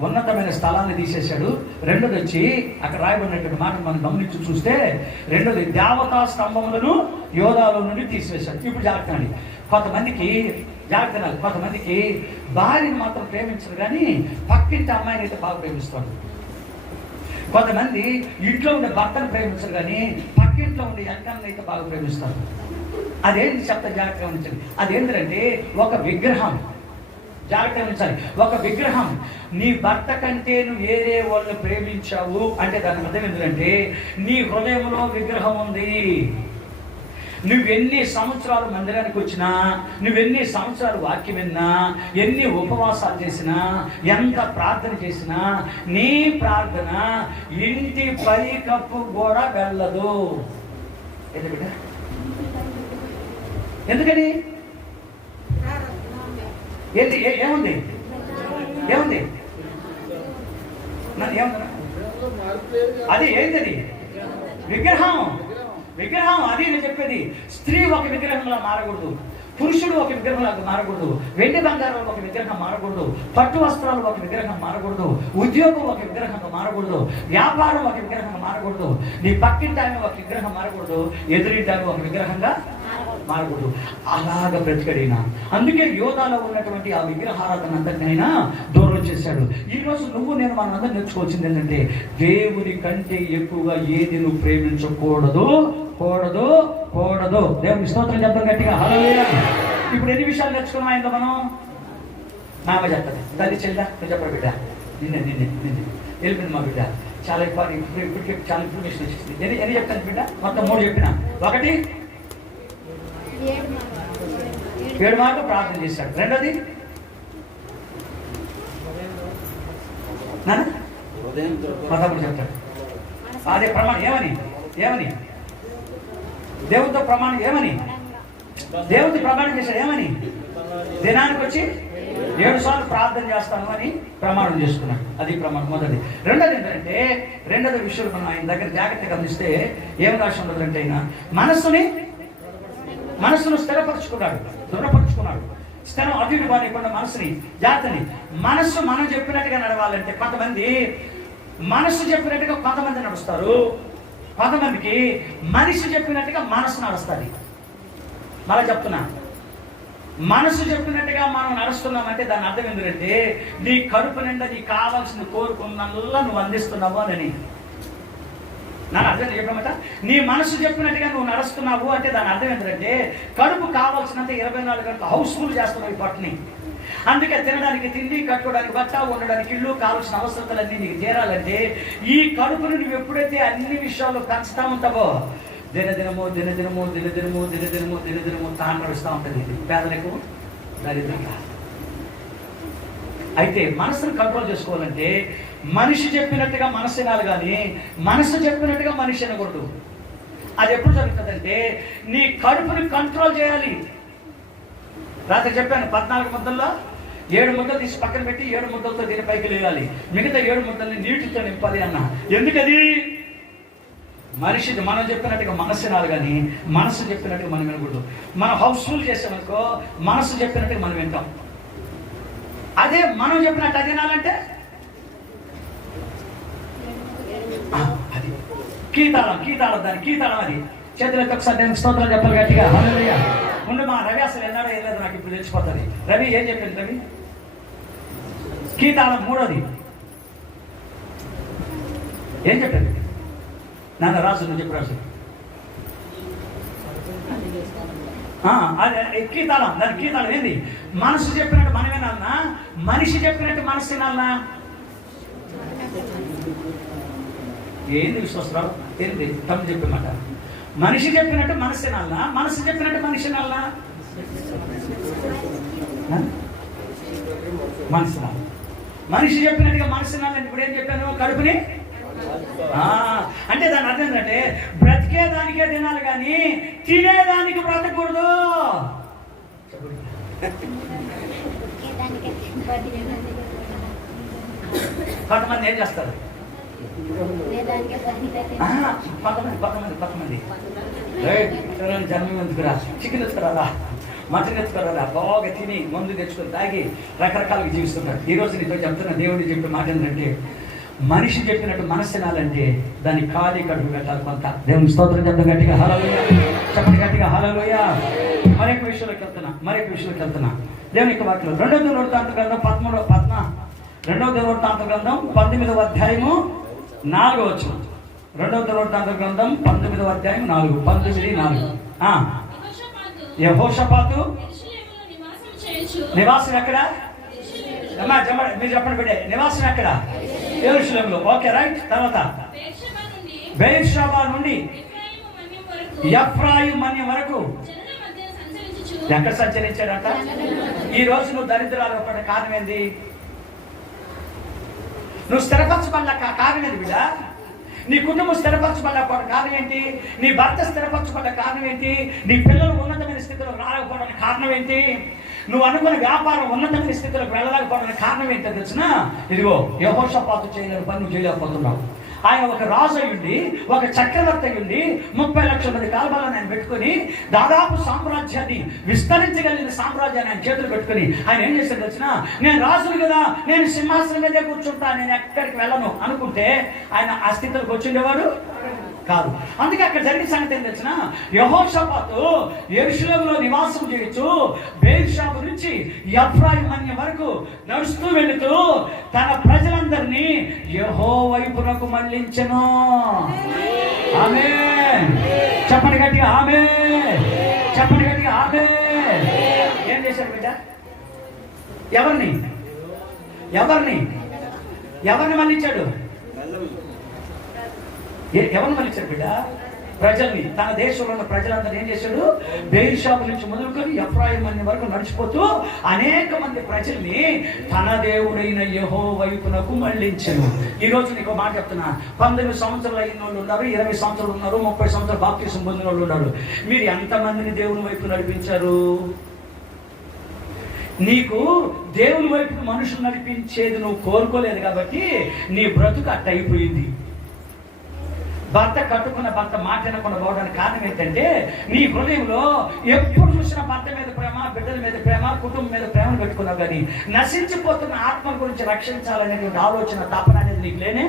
ఉన్నతమైన స్థలాన్ని తీసేశాడు. రెండోది వచ్చి అక్కడ రాయబడినటువంటి మాట మనం గమనించి చూస్తే, రెండోది దేవతా స్తంభములను యోధాలో నుండి తీసివేశాడు. ఇప్పుడు జాగ్రత్త, కొంతమందికి భార్యను మాత్రం ప్రేమించరు, కానీ పక్కింటి అమ్మాయిని అయితే బాగా ప్రేమిస్తాడు. కొంతమంది ఇంట్లో ఉండే భర్తను ప్రేమించరు, కానీ పక్కింట్లో ఉండే యజ్ఞాన్ని అయితే బాగా ప్రేమిస్తారు. అదేంటి చెప్తా, జాగ్రత్తగా ఉంచండి. అదేంటంటే ఒక విగ్రహం. జాగ్రత్తగా ఉంచాలి. ఒక విగ్రహం. నీ భర్త కంటే నువ్వు వేరే వాళ్ళని ప్రేమించావు అంటే దాని అర్థం ఏంటంటే నీ హృదయంలో విగ్రహం ఉంది. నువ్వెన్ని సంవత్సరాలు మందిరానికి వచ్చినా, నువ్వెన్ని సంవత్సరాలు వాక్యం విన్నా, ఎన్ని ఉపవాసాలు చేసినా, ఎంత ప్రార్థన చేసినా, నీ ప్రార్థన ఇంటి పైకప్పు కూడా వెళ్ళదు. ఎందుకని? ఏముంది అది ఏంటది? విగ్రహం. అది నేను చెప్పేది. స్త్రీ ఒక విగ్రహంలా మారకూడదు, పురుషుడు ఒక విగ్రహంలాగా మారకూడదు, వెండి బంగారం ఒక విగ్రహం మారకూడదు, పట్టు వస్త్రాలు ఒక విగ్రహం మారకూడదు, ఉద్యోగం ఒక విగ్రహంగా మారకూడదు, వ్యాపారం ఒక విగ్రహంగా మారకూడదు, నీ పక్కింటి ఆమె ఒక విగ్రహం మారకూడదు, ఎదురింటి ఆమె ఒక విగ్రహంగా మారకూడదు. అలాగ బ్రతికడినా. అందుకే యోధాలో ఉన్నటువంటి ఆ విగ్రహారాధన అంతటినైనా దూరం చేశాడు. ఈరోజు నువ్వు నేను మనందరం నేర్చుకోవాల్సింది ఏంటంటే దేవుని కంటే ఎక్కువగా ఏది నువ్వు ప్రేమించకూడదు. దేవుని స్తోత్రం చెప్తాం గట్టిగా. హల్లెలూయా. ఇప్పుడు ఎన్ని విషయాలు నేర్చుకున్నాం ఆయనతో మనం? నామ చెప్తాను. తల్లి చెల్లా నువ్వు చెప్పరు బిడ్డ, నిన్నే వెళ్ళిపోయింది మా బిడ్డ. చాలా ఇప్పటికే చాలా ఇన్ఫర్మేషన్ వచ్చింది. ఎన్ని చెప్తాను బిడ్డ? మొత్తం 3 చెప్పిన. 1 7 మార్లు ప్రార్థన చేశాడు. రెండోది మతముడు చెప్తాడు. అదే ప్రమాణం ఏమని దేవుడితో ప్రమాణం ఏమని? దేవుడితో ప్రమాణం చేశాడు. ఏమని? దినానికి వచ్చి 7 సార్లు ప్రార్థన చేస్తాను అని ప్రమాణం చేసుకున్నాడు. అది ప్రమాణం మొదటి. రెండోది ఏంటంటే, రెండోది విషయం మనం ఆయన దగ్గర జాగ్రత్తగా గమనిస్తే ఏం రాసి ఉండదంటే, ఆయన మనసును స్థిరపరుచుకున్నాడు, దృఢపరుచుకున్నాడు. స్థిరం అటు ఇటు బాగా మనసుని జాగ్రత్తని. మనస్సు మనం చెప్పినట్టుగా నడవాలంటే కొంతమంది మనసు చెప్పినట్టుగా కొంతమంది నడుస్తారు, కొంతమందికి మనిషి చెప్పినట్టుగా మనసు నడుస్తుంది. మళ్ళీ చెప్తున్నా, మనసు చెప్పినట్టుగా మనం నడుస్తున్నామంటే దాని అర్థం ఏంటంటే నీ కడుపు నిండా నీకు కావాల్సింది కోరుకున్నల్లా నువ్వు అందిస్తున్నావు అని. నాకు అర్థం చెప్పమంట, నీ మనసు చెప్పినట్టుగా నువ్వు నడుస్తున్నావు అంటే దాని అర్థం ఏంటంటే కడుపు కావాల్సినంత 24 గంటలు హౌస్ఫుల్ చేస్తున్నావు ఈ పట్టుని. అందుకే తినడానికి తిండి, కట్టుకోవడానికి బట్ట, ఉండడానికి ఇల్లు, కావాల్సిన అవసరతలన్నీ నీకు తీరాలంటే ఈ కడుపును నువ్వు ఎప్పుడైతే అన్ని విషయాల్లో పెంచుతా ఉంటావో దినదినము దినదినము దినదినము దినదినము దినదినము తాను నడుస్తూ ఉంటుంది పేదలకు, దరిద్రంగా. అయితే మనసును కంట్రోల్ చేసుకోవాలంటే మనిషి చెప్పినట్టుగా మనసు వినాలి, కానీ మనసు చెప్పినట్టుగా మనిషి వినకూడదు. అది ఎప్పుడు జరుగుతుందంటే నీ కడుపుని కంట్రోల్ చేయాలి. రాత్రి చెప్పాను 14 ముద్దల్లో 7 ముద్దలు తీసి పక్కన పెట్టి 7 ముద్దలతో దీని పైకి లేయాలి, మిగతా 7 ముద్దల్ని నీటితో నింపాలి అన్న. ఎందుకది? మనిషిది మనం చెప్పినట్టుగా మనసు వినాలి, కానీ మనసు చెప్పినట్టుగా మనం వినకూడదు. మనం హౌస్ఫుల్ చేసామనుకో మనసు చెప్పినట్టుగా మనం వింటాం. అదే మనం చెప్పినట్టు అది వినాలంటే అది కీతాళం దాని కీతాళం. అది చేతులతో ఒకసారి నేను స్తోత్రం చెప్పాలి గట్టిగా. హల్లెలూయా. ముందు మా రవి అసలు ఎన్నాడో వెళ్ళలేదు, నాకు ఇప్పుడు తెలిసిపోతుంది. రవి ఏం చెప్పింది? రవి కీతాళం 3వది ఏం చెప్పింది? నాన్న రాజు, నువ్వు చెప్పు రాజు. అదే కీతాళం, దాని కీతాళం ఏంది? మనసు చెప్పినట్టు మనం వినాలన్నా, మనిషి చెప్పినట్టు మనసు వినాలన్నా? ఏంది విశ్వాసరావు? ఏంది తమ్ము చెప్పమాట? మనిషి చెప్పినట్టు మనసు వినాలన్నా, మనసు చెప్పినట్టు మనిషి వినాలన్నా? మనసు వినాలి. మనిషి చెప్పినట్టుగా మనసు వినాలంటే ఇప్పుడు ఏం చెప్పాను? కడుపుని అంటే దాని అర్థం ఏంటంటే బ్రతికేదానికే తినాలి, కానీ తినేదానికి బ్రతకూడదు. కొంతమంది ఏం చేస్తారు? కొంతమంది జన్మ ఎందుకురా, చికెన్ ఎత్తుకురారా, మటన్ ఎత్తుకురారా, బాగా తిని మందు తెచ్చుకొని తాగి రకరకాలుగా జీవిస్తున్నారు. ఈరోజు నీతో చెప్తున్నా, దేవుడిని చెప్పే మాట ఏంటంటే మనిషి చెప్పినట్టు మనసు తినాలంటే దాన్ని ఖాళీ కడుపు పెట్టాలి కొంత. దేవుని స్తోత్రం చెప్తాం గట్టిగా. హల్లెలూయా చెప్పండి గట్టిగా. హల్లెలూయా. మరొక విషయంలోకి వెళ్తున్నా. దేవుని యొక్క వాక్యం 2వ దినవృత్తాంత గ్రంథం 19వ అధ్యాయము 4వ వచనం. 2వ దినవృత్తాంత గ్రంథం 19వ అధ్యాయం 19:4. యెహోషాపాతు నివాసం ఎక్కడ? మీరు చెప్పండి బిడ్డ, నివాసం ఎక్కడ? యెరూషలేములో. Okay right. తర్వాత బెయేర్షెబా నుండి ఎఫ్రాయిము మన్యం వరకు ఎక్కడ సంచరించాడంట? ఈ రోజు నువ్వు దరిద్రాలు పడ్డ కారణం ఏంది? నువ్వు స్థిరపరచబడ్డ కారణం ఏంది బిడ్డ? నీ కుటుంబం స్థిరపరచబడ్డ కారణం ఏంటి? నీ భర్త స్థిరపరచబడ్డ కారణం ఏంటి? నీ పిల్లలు ఉన్నతమైన స్థితిలో రాలేకపోవడానికి కారణం ఏంటి? నువ్వు అనుకున్న వ్యాపారం ఉన్నతమైన స్థితిలోకి వెళ్ళలేకపోవడానికి కారణం ఏంటో తెలిసిన? ఇదిగో యెహోషాపాతు చేయలేని పని నువ్వు చేయలేకపోతున్నావు. ఆయన ఒక రాజు అయ్యుండి, ఒక చక్రవర్తి అయ్యుండి 30 లక్షల మంది కాల్బలాన్ని ఆయన పెట్టుకుని దాదాపు సామ్రాజ్యాన్ని విస్తరించగలిగిన సామ్రాజ్యాన్ని ఆయన చేతులు పెట్టుకుని ఆయన ఏం చేశాడు తెలిసిన? నేను రాజును కదా, నేను సింహాసనం మీదే కూర్చుంటా, నేను ఎక్కడికి వెళ్ళను అనుకుంటే ఆయన ఆ స్థితిలోకి వచ్చిండేవాడు కాదు. అందుకే అక్కడ జరిగిన సంగతి ఏం తెలిసిన? యెహోషాపాతు యెరూషలేములో నివాసం చేయొచ్చు బెయేర్షెబా నుంచి ఎఫ్రాయిము మన్యం వరకు నడుస్తూ వెళుతూ తన ప్రజలందరినీ యెహోవా వైపునకు మళ్ళించెను. ఆమేన్. చెప్పండి గట్టిగా ఆమేన్. చెప్పండి గట్టిగా ఆమేన్. ఏం చేశారు బిడ్డ? ఎవరిని మళ్ళించాడు? ఎవరిని మళ్ళించాడు బిడ్డ? ప్రజల్ని. తన దేశంలో ఉన్న ప్రజలందరూ ఏం చేశాడు? బెయేర్షెబా నుంచి మొదలుకొని ఎఫ్రాయిము మన్యం వరకు నడిచిపోతూ అనేక మంది ప్రజల్ని తన దేవుడైన యెహోవా వైపునకు మళ్ళించెను. ఈ రోజు నీకు మాట చెప్తున్నా, 19 సంవత్సరాలు అయిన వాళ్ళు ఉన్నారు, 20 సంవత్సరాలు ఉన్నారు, 30 సంవత్సరాలు బాప్తిసం పొందిన వాళ్ళు ఉన్నారు. మీరు ఎంతమందిని దేవుని వైపు నడిపించారు? నీకు దేవుని వైపు మనుషులు నడిపించేది నువ్వు కోరుకోలేదు కాబట్టి నీ బ్రతుకు అట్ట అయిపోయింది. భర్త కట్టుకున్న భర్త మాట వినకుండా పోవడానికి కారణం ఏంటంటే నీ హృదయంలో ఎప్పుడు చూసినా భర్త మీద ప్రేమ, బిడ్డల మీద ప్రేమ, కుటుంబం మీద ప్రేమ పెట్టుకున్నావు, కానీ నశించిపోతున్న ఆత్మ గురించి రక్షించాలనేటువంటి ఆలోచన, తపన అనేది నీకు లేనే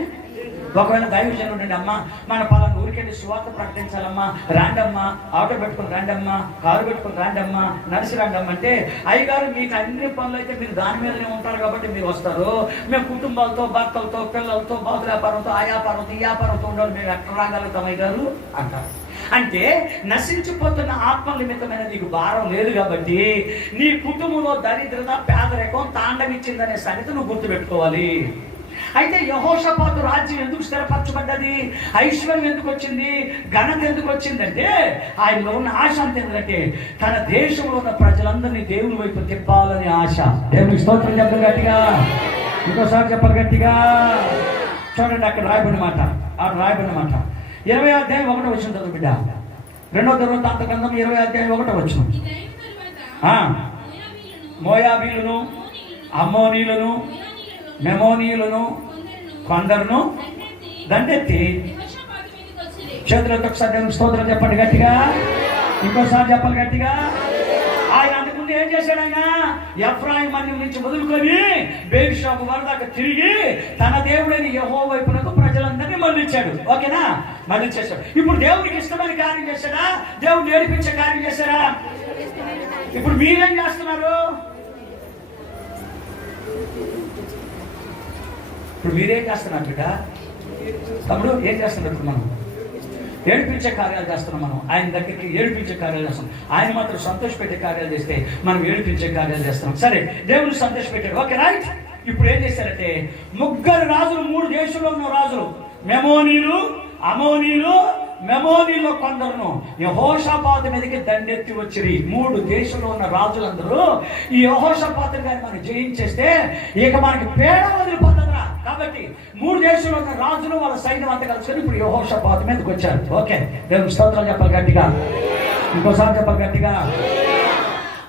ఒకవేళ దైవజనుడు ఉండండి, అమ్మా మన పలానా ఊరికెళ్ళి సువార్త ప్రకటించాలమ్మా, రాండమ్మా, ఆటో పెట్టుకుని రాండమ్మా, కారు పెట్టుకుని రాండమ్మా, నడిచి రాండమ్మా అంటే, అయ్యగారు మీకు అన్ని పనులు అయితే మీరు దాని మీదనే ఉంటారు కాబట్టి మీరు వస్తారు, మేము కుటుంబాలతో, భర్తలతో, పిల్లలతో, బాధ వ్యాపారంతో, ఆ వ్యాపారంతో, ఈ వ్యాపారంతో ఉండాలి, మేము ఎక్కడ రాగలుగుతాం అయ్యగారు అంటారు. అంటే నశించిపోతున్న ఆత్మ నిమిత్తమైన నీకు భారం లేదు కాబట్టి నీ కుటుంబంలో దరిద్రత, పేదరికం తాండవిచ్చిందనే సంగతి నువ్వు గుర్తుపెట్టుకోవాలి. అయితే యెహోషాపాతు రాజ్యం ఎందుకు స్థిరపరచబడ్డది, ఐశ్వర్యం ఎందుకు వచ్చింది, ఘనత ఎందుకు వచ్చిందంటే ఆయనలో ఉన్న ఆశ అంత ఏంటంటే తన దేశంలో ఉన్న ప్రజలందరినీ దేవుని వైపు తిప్పాలని ఆశ. దేవునికి స్తోత్రం చెప్పండి గట్టిగా, ఇంకోసారి చెప్పాలి గట్టిగా. చూడండి అక్కడ రాయబడిన మాట, 20వ అధ్యాయం 1వ వచనం చదువు బిడ్డ. 2వ దినవృత్తాంత గ్రంథం 20వ అధ్యాయం 1వ వచనం. మోయాబీలను, అమ్మోనీలను, మెమోనీయులను కొందరును దండెత్తి చేతులతో ఒకసారి దేవునికి స్తోత్రం చెప్పండి గట్టిగా, ఇంకోసారి చెప్పాలి గట్టిగా. ఆయన అంతకుముందు ఏం చేశాడు, ఆయన ఎఫ్రాయిం మన్యం నుంచి మొదలుకొని బేర్షాబు వరదాకా తిరిగి తన దేవుడైన యెహోవా వైపునకు ప్రజలందరినీ మళ్ళించాడు. ఓకేనా, మళ్ళించేశాడు. ఇప్పుడు దేవునికి ఇష్టమైన కార్యం చేశాడా, దేవుడు నేర్పించే కార్యం చేశాడా? ఇప్పుడు మీరేం చేస్తున్నారు? ఇప్పుడు మీరేం చేస్తున్నారు బిడ్డ? తమ్ముడు ఏం చేస్తున్నారు? ఇప్పుడు మనం ఏడిపించే కార్యాలు చేస్తున్నాం. మనం ఆయన దగ్గరికి ఏడిపించే కార్యాలు చేస్తున్నాం. ఆయన మాత్రం సంతోషపెట్టే కార్యాలు చేస్తే మనం ఏడిపించే కార్యాలు చేస్తున్నాం. సరే, దేవుడు సంతోషపెట్టాడు, ఓకే రైట్. ఇప్పుడు ఏం చేశారంటే 3 రాజులు, 3 దేశంలో ఉన్న రాజులు, మెమోనీలు, అమోనీలు, మెమోనీలో కొందరును యెహోషాపాతు మీదకి దండెత్తి వచ్చిరి. 3 దేశంలో ఉన్న రాజులందరూ ఈ యెహోషాపాతు గారిని మనం జయించేస్తే ఇక మనకి పేడ వదిలిపోతుందిరా. కాబట్టి 3 దేశంలో ఉన్న రాజులు వాళ్ళ సైన్యం అంతా కలుసుకొని ఇప్పుడు యెహోషాపాతు మీదకి వచ్చారు. ఓకే, దేవునికి స్తోత్రం చెప్పాలి గట్టిగా, ఇంకోసారి చెప్పాలి గట్టిగా.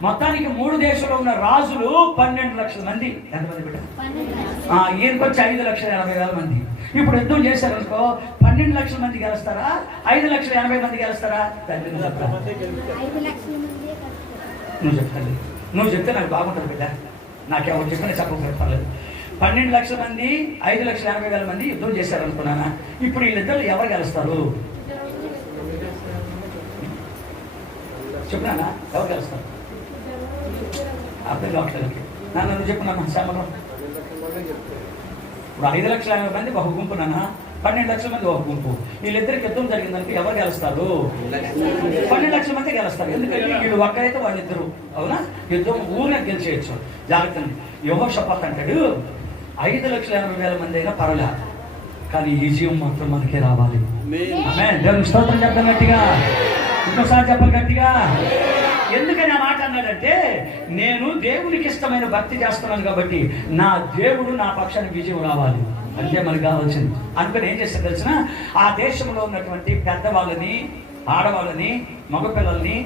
మొత్తానికి 3 దేశంలో ఉన్న రాజులు 12 లక్షల మంది. ఎంతమంది బిడ్డ? ఈయనకి వచ్చి 5,80,000 మంది. ఇప్పుడు యుద్ధం చేశారు అనుకో, 12 లక్షల మంది గెలుస్తారా, 5,80,000 మంది గెలుస్తారా? నువ్వు చెప్తాను, నువ్వు చెప్తే నాకు బాగుంటుంది బిడ్డ, నాకెవరు చెప్పినా చెప్పకపోతే పర్లేదు. 12 లక్షల మంది, 5,80,000 మంది యుద్ధం చేశారు అనుకున్నానా? ఇప్పుడు వీళ్ళిద్దరు ఎవరు గెలుస్తారు చెప్పినానా? ఎవరు గెలుస్తారు? అర్థం కావట్లేదు. నువ్వు చెప్పినా శ్యామలో. ఇప్పుడు 5,80,000 మంది ఒక గుంపు నాన్న, 12 లక్షల మంది ఒక గుంపు. వీళ్ళిద్దరికి యుద్ధం జరిగిందంటే ఎవరు గెలుస్తారు? 12 లక్షల మంది గెలుస్తారు. ఎందుకంటే వీళ్ళు ఒక్కరైతే వాళ్ళిద్దరు, అవునా? యుద్ధం ఊరినే గెలిచేయచ్చు. జాగ్రత్త. యెహోషాపాతు అంటాడు 5,80,000 మంది అయినా పర్వాలే, కానీ ఈ విజయం మాత్రం మనకే రావాలి. దేవునికి స్తోత్రం చెప్పడం గట్టిగా, ఇంకోసారి చెప్పాలి గట్టిగా. ఎందుకని ఆ మాట అన్నాడంటే, నేను దేవునికి ఇష్టమైన భక్తి చేస్తున్నాను కాబట్టి నా దేవుడు నా పక్షానికి విజయం రావాలి, అంతే మనకు కావాల్సింది. అందుకని ఏం చేస్తే తెలిసిన, ఆ దేశంలో ఉన్నటువంటి పెద్దవాళ్ళని, ఆడవాళ్ళని, మగపిల్లల్ని,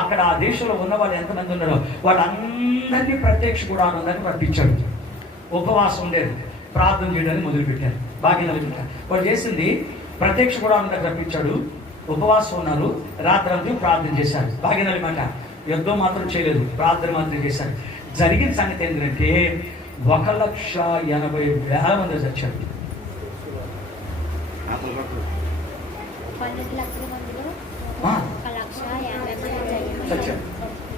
అక్కడ ఆ దేశంలో ఉన్న వాళ్ళు ఎంతమంది ఉన్నారో వాళ్ళందరినీ ప్రత్యక్ష గుడారానికి పంపించాడు. ఉపవాసం ఉండేది, ప్రార్థన చేయడానికి మొదలుపెట్టారు. బాగా నిలబెట్టారు. వాళ్ళు చేసింది ప్రత్యక్ష గుడారానికి రప్పించాడు, ఉపవాసం ఉన్నారు, రాత్రంతా ప్రార్థన చేశారు. బాగా నిలబెట్ట. యుద్ధం మాత్రం చేయలేదు, ప్రార్థన మాత్రం చేశారు. జరిగిన సంగతి ఏంటంటే 1,80,000 మంది చచ్చారు. చచ్చారు.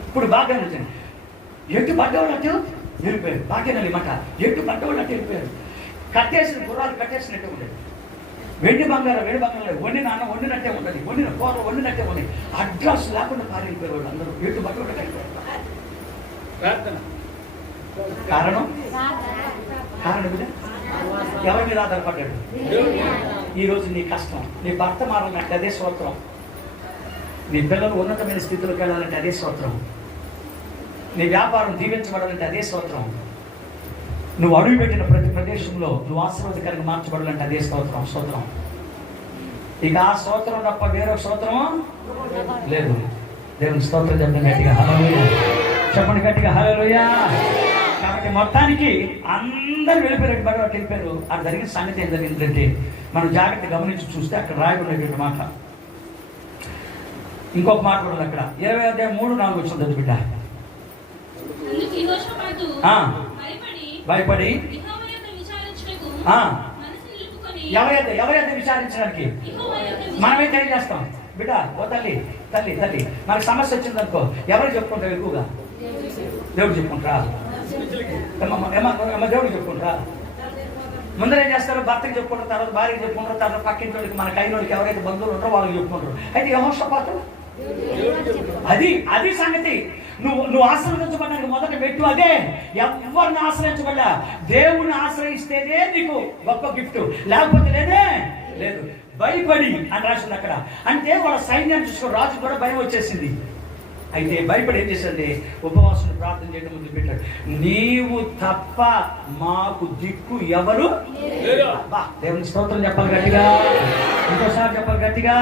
ఇప్పుడు బాగా నిలిచాను. ఎటు పడ్డవాళ్ళు అటు వెళ్ళిపోయారు. బాగా నిలమాట. ఎటు పడ్డవాళ్ళు అటు వెళ్ళిపోయారు. కట్టేసిన గుర్రాలు కట్టేసినట్టే ఉండేది. వెండి బంగారం వండిన అన్నం వండినట్టే ఉంటుంది, వండిన కూర వండినట్టే ఉంది. అడ్రస్ లేకుండా పారిపోయారు వాళ్ళు అందరూ. ఎటు పడ్డవాళ్ళు కలిపారు. కారణం ఎవరి మీద ఆధారపడ్డాడు? ఈరోజు నీ కష్టం, నీ భర్త మారాలంటే అదే స్తోత్రం, నీ పిల్లలు ఉన్నతమైన స్థితిలోకి వెళ్ళాలంటే అదే స్తోత్రం, నీ వ్యాపారం దీవించబడాలంటే అదే స్తోత్రం, నువ్వు అడుగు పెట్టిన ప్రతి ప్రదేశంలో నువ్వు ఆశీర్వాదకరంగా మార్చబడాలంటే అదే స్తోత్రం. స్తోత్రం. ఇక ఆ స్తోత్రం తప్ప వేరొక స్తోత్రమో లేదు. దేవుని స్తోత్రం చెప్పండి గట్టిగా, హల్లెలూయా చెప్పండి గట్టిగా, హల్లెలూయా. కాబట్టి మొత్తానికి అందరూ వెళ్ళిపోయారు, బట్టి వెళ్ళిపోయారు. అది జరిగిన సంగతి ఏం జరిగిందంటే మనం జాగ్రత్త గమనించి చూస్తే అక్కడ రాయబడినటువంటి మాట, ఇంకొక మాట కూడా అక్కడ 20 అధ్యాయం 3-4 వచ్చింది బిడ్డ. భయపడి ఎవరైతే విచారించడానికి మనమైతే ఏం చేస్తాం? బిడ్డ, ఓ తల్లి తల్లి తల్లి మనకు సమస్య వచ్చిందనుకో, ఎవరు చెప్పుకుంటారు ఎక్కువగా? దేవుడు చెప్పుకుంటారా? దేవుడు చెప్పుకుంటారా? ముందర ఏం చేస్తారు? భర్తకి చెప్పుకుంటారు, తర్వాత భార్యకి చెప్పుకుంటారు, తర్వాత పక్కింటి వాళ్ళకి, మన కైనోళ్ళకి ఎవరైతే బంధువులు ఉంటారో వాళ్ళకి చెప్పుకుంటారు. అయితే యెహోషాపాతు అది సంగతి. నువ్వు ఆశ్రయించబడడానికి మొదట పెట్టు అదే. ఎవరిని ఆశ్రయించబడ్డా దేవుణ్ణి ఆశ్రయిస్తేనే నీకు గొప్ప గిఫ్ట్, లేకపోతే లేదు. భయపడి అని రాసింది అక్కడ. అంటే వాళ్ళ సైన్యాన్ని చూసుకుని రాజు కూడా భయం వచ్చేసింది. అయితే భయపడి ఏం చేశాడు? ఉపవాసం ప్రార్థన చేయడం మొదలు పెట్టాడు. నీవు తప్ప మాకు దిక్కు ఎవరు? దేవుని స్తోత్రం చెప్పాలి గట్టిగా, ఇంకోసారి చెప్పాలి గట్టిగా.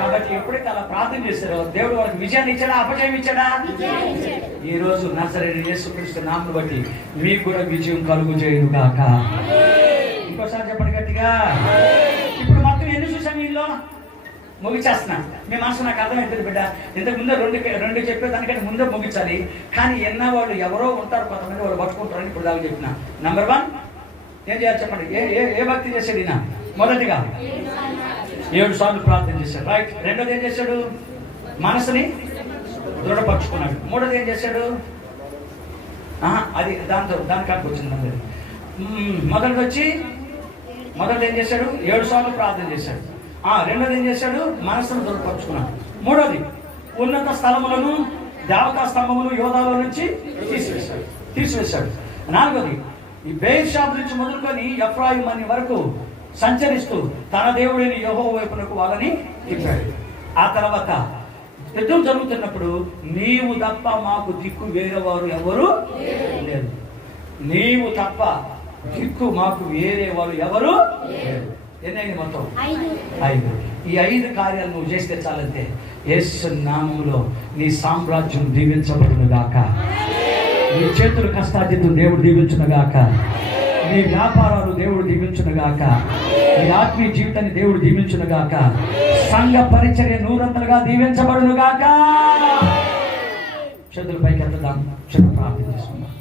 కాబట్టి ఎప్పుడైతే అలా ప్రార్థన చేశారో దేవుడు వాళ్ళకి విజయాన్ని ఇచ్చాడా, అపజయం ఇచ్చాడా? ఈ రోజు నజరేయుడైన యేసుక్రీస్తు నామమును బట్టి మీకు కూడా విజయం కలుగు చేయను గాక. ఇంకోసారి చెప్పండి గట్టిగా. ఇప్పుడు మొత్తం ఎన్ని చూసాం? వీళ్ళు ముగించేస్తున్నా. మీ మనసు నాకు అర్థమవుతుంది బిడ్డ. ఇంతకు ముందే రెండు చెప్పేదానికంటే ముందే ముగించాలి. కానీ ఎన్న వాళ్ళు ఎవరో ఉంటారు, కొంతమంది వాళ్ళు పట్టుకుంటారని ఇప్పుడు దాకా చెప్పిన. నెంబర్ 1 ఏం చేయాలి చెప్పండి? ఏ భక్తి చేశాడు ఈయన? మొదటిగా 7 సార్లు ప్రార్థన చేశాడు, రైట్. రెండోది ఏం చేశాడు? మనసుని దృఢపరుచుకున్నాడు. మూడోది ఏం చేశాడు? అది దానికానికి వచ్చింది. మొదటిది ఏం చేశాడు? 7 సార్లు ప్రార్థన చేశాడు. రెండోది ఏం చేశాడు? మనసును దృఢపరుచుకున్నాడు. మూడోది ఉన్నత స్థలములను, దేవతా స్తంభములు యోధాల నుంచి తీసివేశాడు. నాలుగోది ఈ బెయేర్షెబా నుంచి మొదలుకొని ఎఫ్రాయిము అనే వరకు సంచరిస్తూ తన దేవుడైన యెహోవా వైపునకు వాళ్ళని తిప్పాడు. ఆ తర్వాత యుద్ధం జరుగుతున్నప్పుడు నీవు తప్ప మాకు దిక్కు వేరేవారు ఎవరు లేరు. నీవు తప్ప దిక్కు మాకు వేరే వారు ఎవరు లేరు. ఎన్నైంది మొత్తం? 5. ఈ 5 కార్యాలు నువ్వు చేస్తే చాలంతే. యేసు నామములో నీ సామ్రాజ్యం దీవించబడును గాక. నీ చేతులు కష్టార్జితం దేవుడు దీవించును గాక. నీ వ్యాపారాలు దేవుడు దీవించును గాక. నీ ఆత్మీయ జీవితాన్ని దేవుడు దీవించును గాక. సంఘ పరిచర్య 100గా దీవించబడును గాక. చేతుల పైకి ఎత్తదాం, చిన్న ప్రార్థన చేసుకుందాం.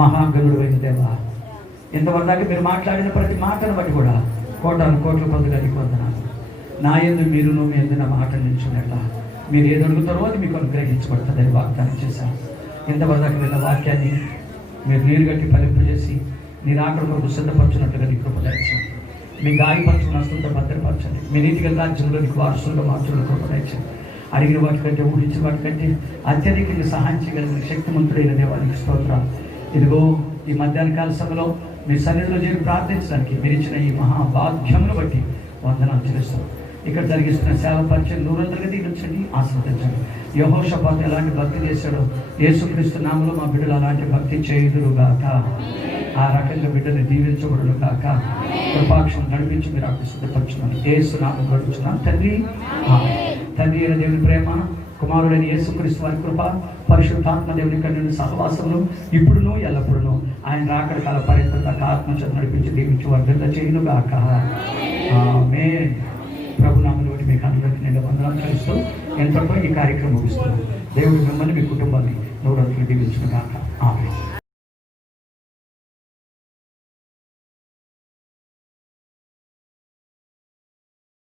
మహాగణుడు అయిన దేవా, ఇంతవరకు మీరు మాట్లాడిన ప్రతి మాటను బట్టి కూడా కోటాను కోట్ల పొందడానికి వందనాలు. నా యందు మీరును మీ యందు నా మాట నిల్చున్నట్ల మీరు ఏది అడుగుతారో అది మీకు అనుగ్రహించబడుతుందని వాగ్దానం చేశాను. ఇంతవరకు విన్న వాక్యాన్ని మీరు నీరు గట్టి ఫలింపజేసి మీరు ఆకలి కొరకు సిద్ధపరచున్నట్టుగా నీ కృప దయచేయండి. మీ గాయపరచుకున్న అసలు భద్రపరచండి. మీ నీతిగల రాజ్యంలో నీకు వారసులుగా మార్చుల కృప దయచేయండి. అడిగిన వాటికంటే ఊహించిన వాటికంటే అత్యధికంగా సహాయం చేయగలిగిన శక్తిమంతుడైన దేవానికి స్తోత్రాలు. ఇదిగో ఈ మధ్యాహ్న కాల సభలో మీ సన్నిధిలో చేరి ప్రార్థించడానికి మీరు ఇచ్చిన ఈ మహాభాగ్యమును బట్టి వందనాలు చెల్లిస్తాం. ఇక్కడ జరిగిస్తున్న సేవ పరిచయం 100గా దీవించండి, ఆశీర్వదించండి. యెహోషాపాతు ఎలాంటి భక్తి చేశాడో యేసుక్రీస్తు నామములో మా బిడ్డలు అలాంటి భక్తి చేయుదురుగాక. ఆ రకంగా బిడ్డలు దీవించబడును గాక. కృపాక్షం నడిపించి మీరు అక్కడ సిద్ధపరచున్నాను. యేసు నామములో అడుగుచున్నాను తండ్రి. తండ్రి అయిన దేవుని ప్రేమ, కుమారుడైన యేసుక్రీస్తు వారి కృప, పరిశుద్ధాత్మ దేవుని కన్నుని సహవాసములు ఇప్పుడును ఎల్లప్పుడును ఆయన రాకడ కాల పర్యంతంగా ఆత్మచేత నడిపించి దీవించి వర్ధంగా చేయను గాక. ఆమేన్. ప్రభు నామమున బట్టి మీకు అందరికీ నేను వందనాలు కలుస్తూ ఎంతతో ఈ కార్యక్రమం ముగిస్తున్నాను. దేవుడు మిమ్మల్ని మీ కుటుంబాన్ని 100 దీవించును గాక. ఆమేన్.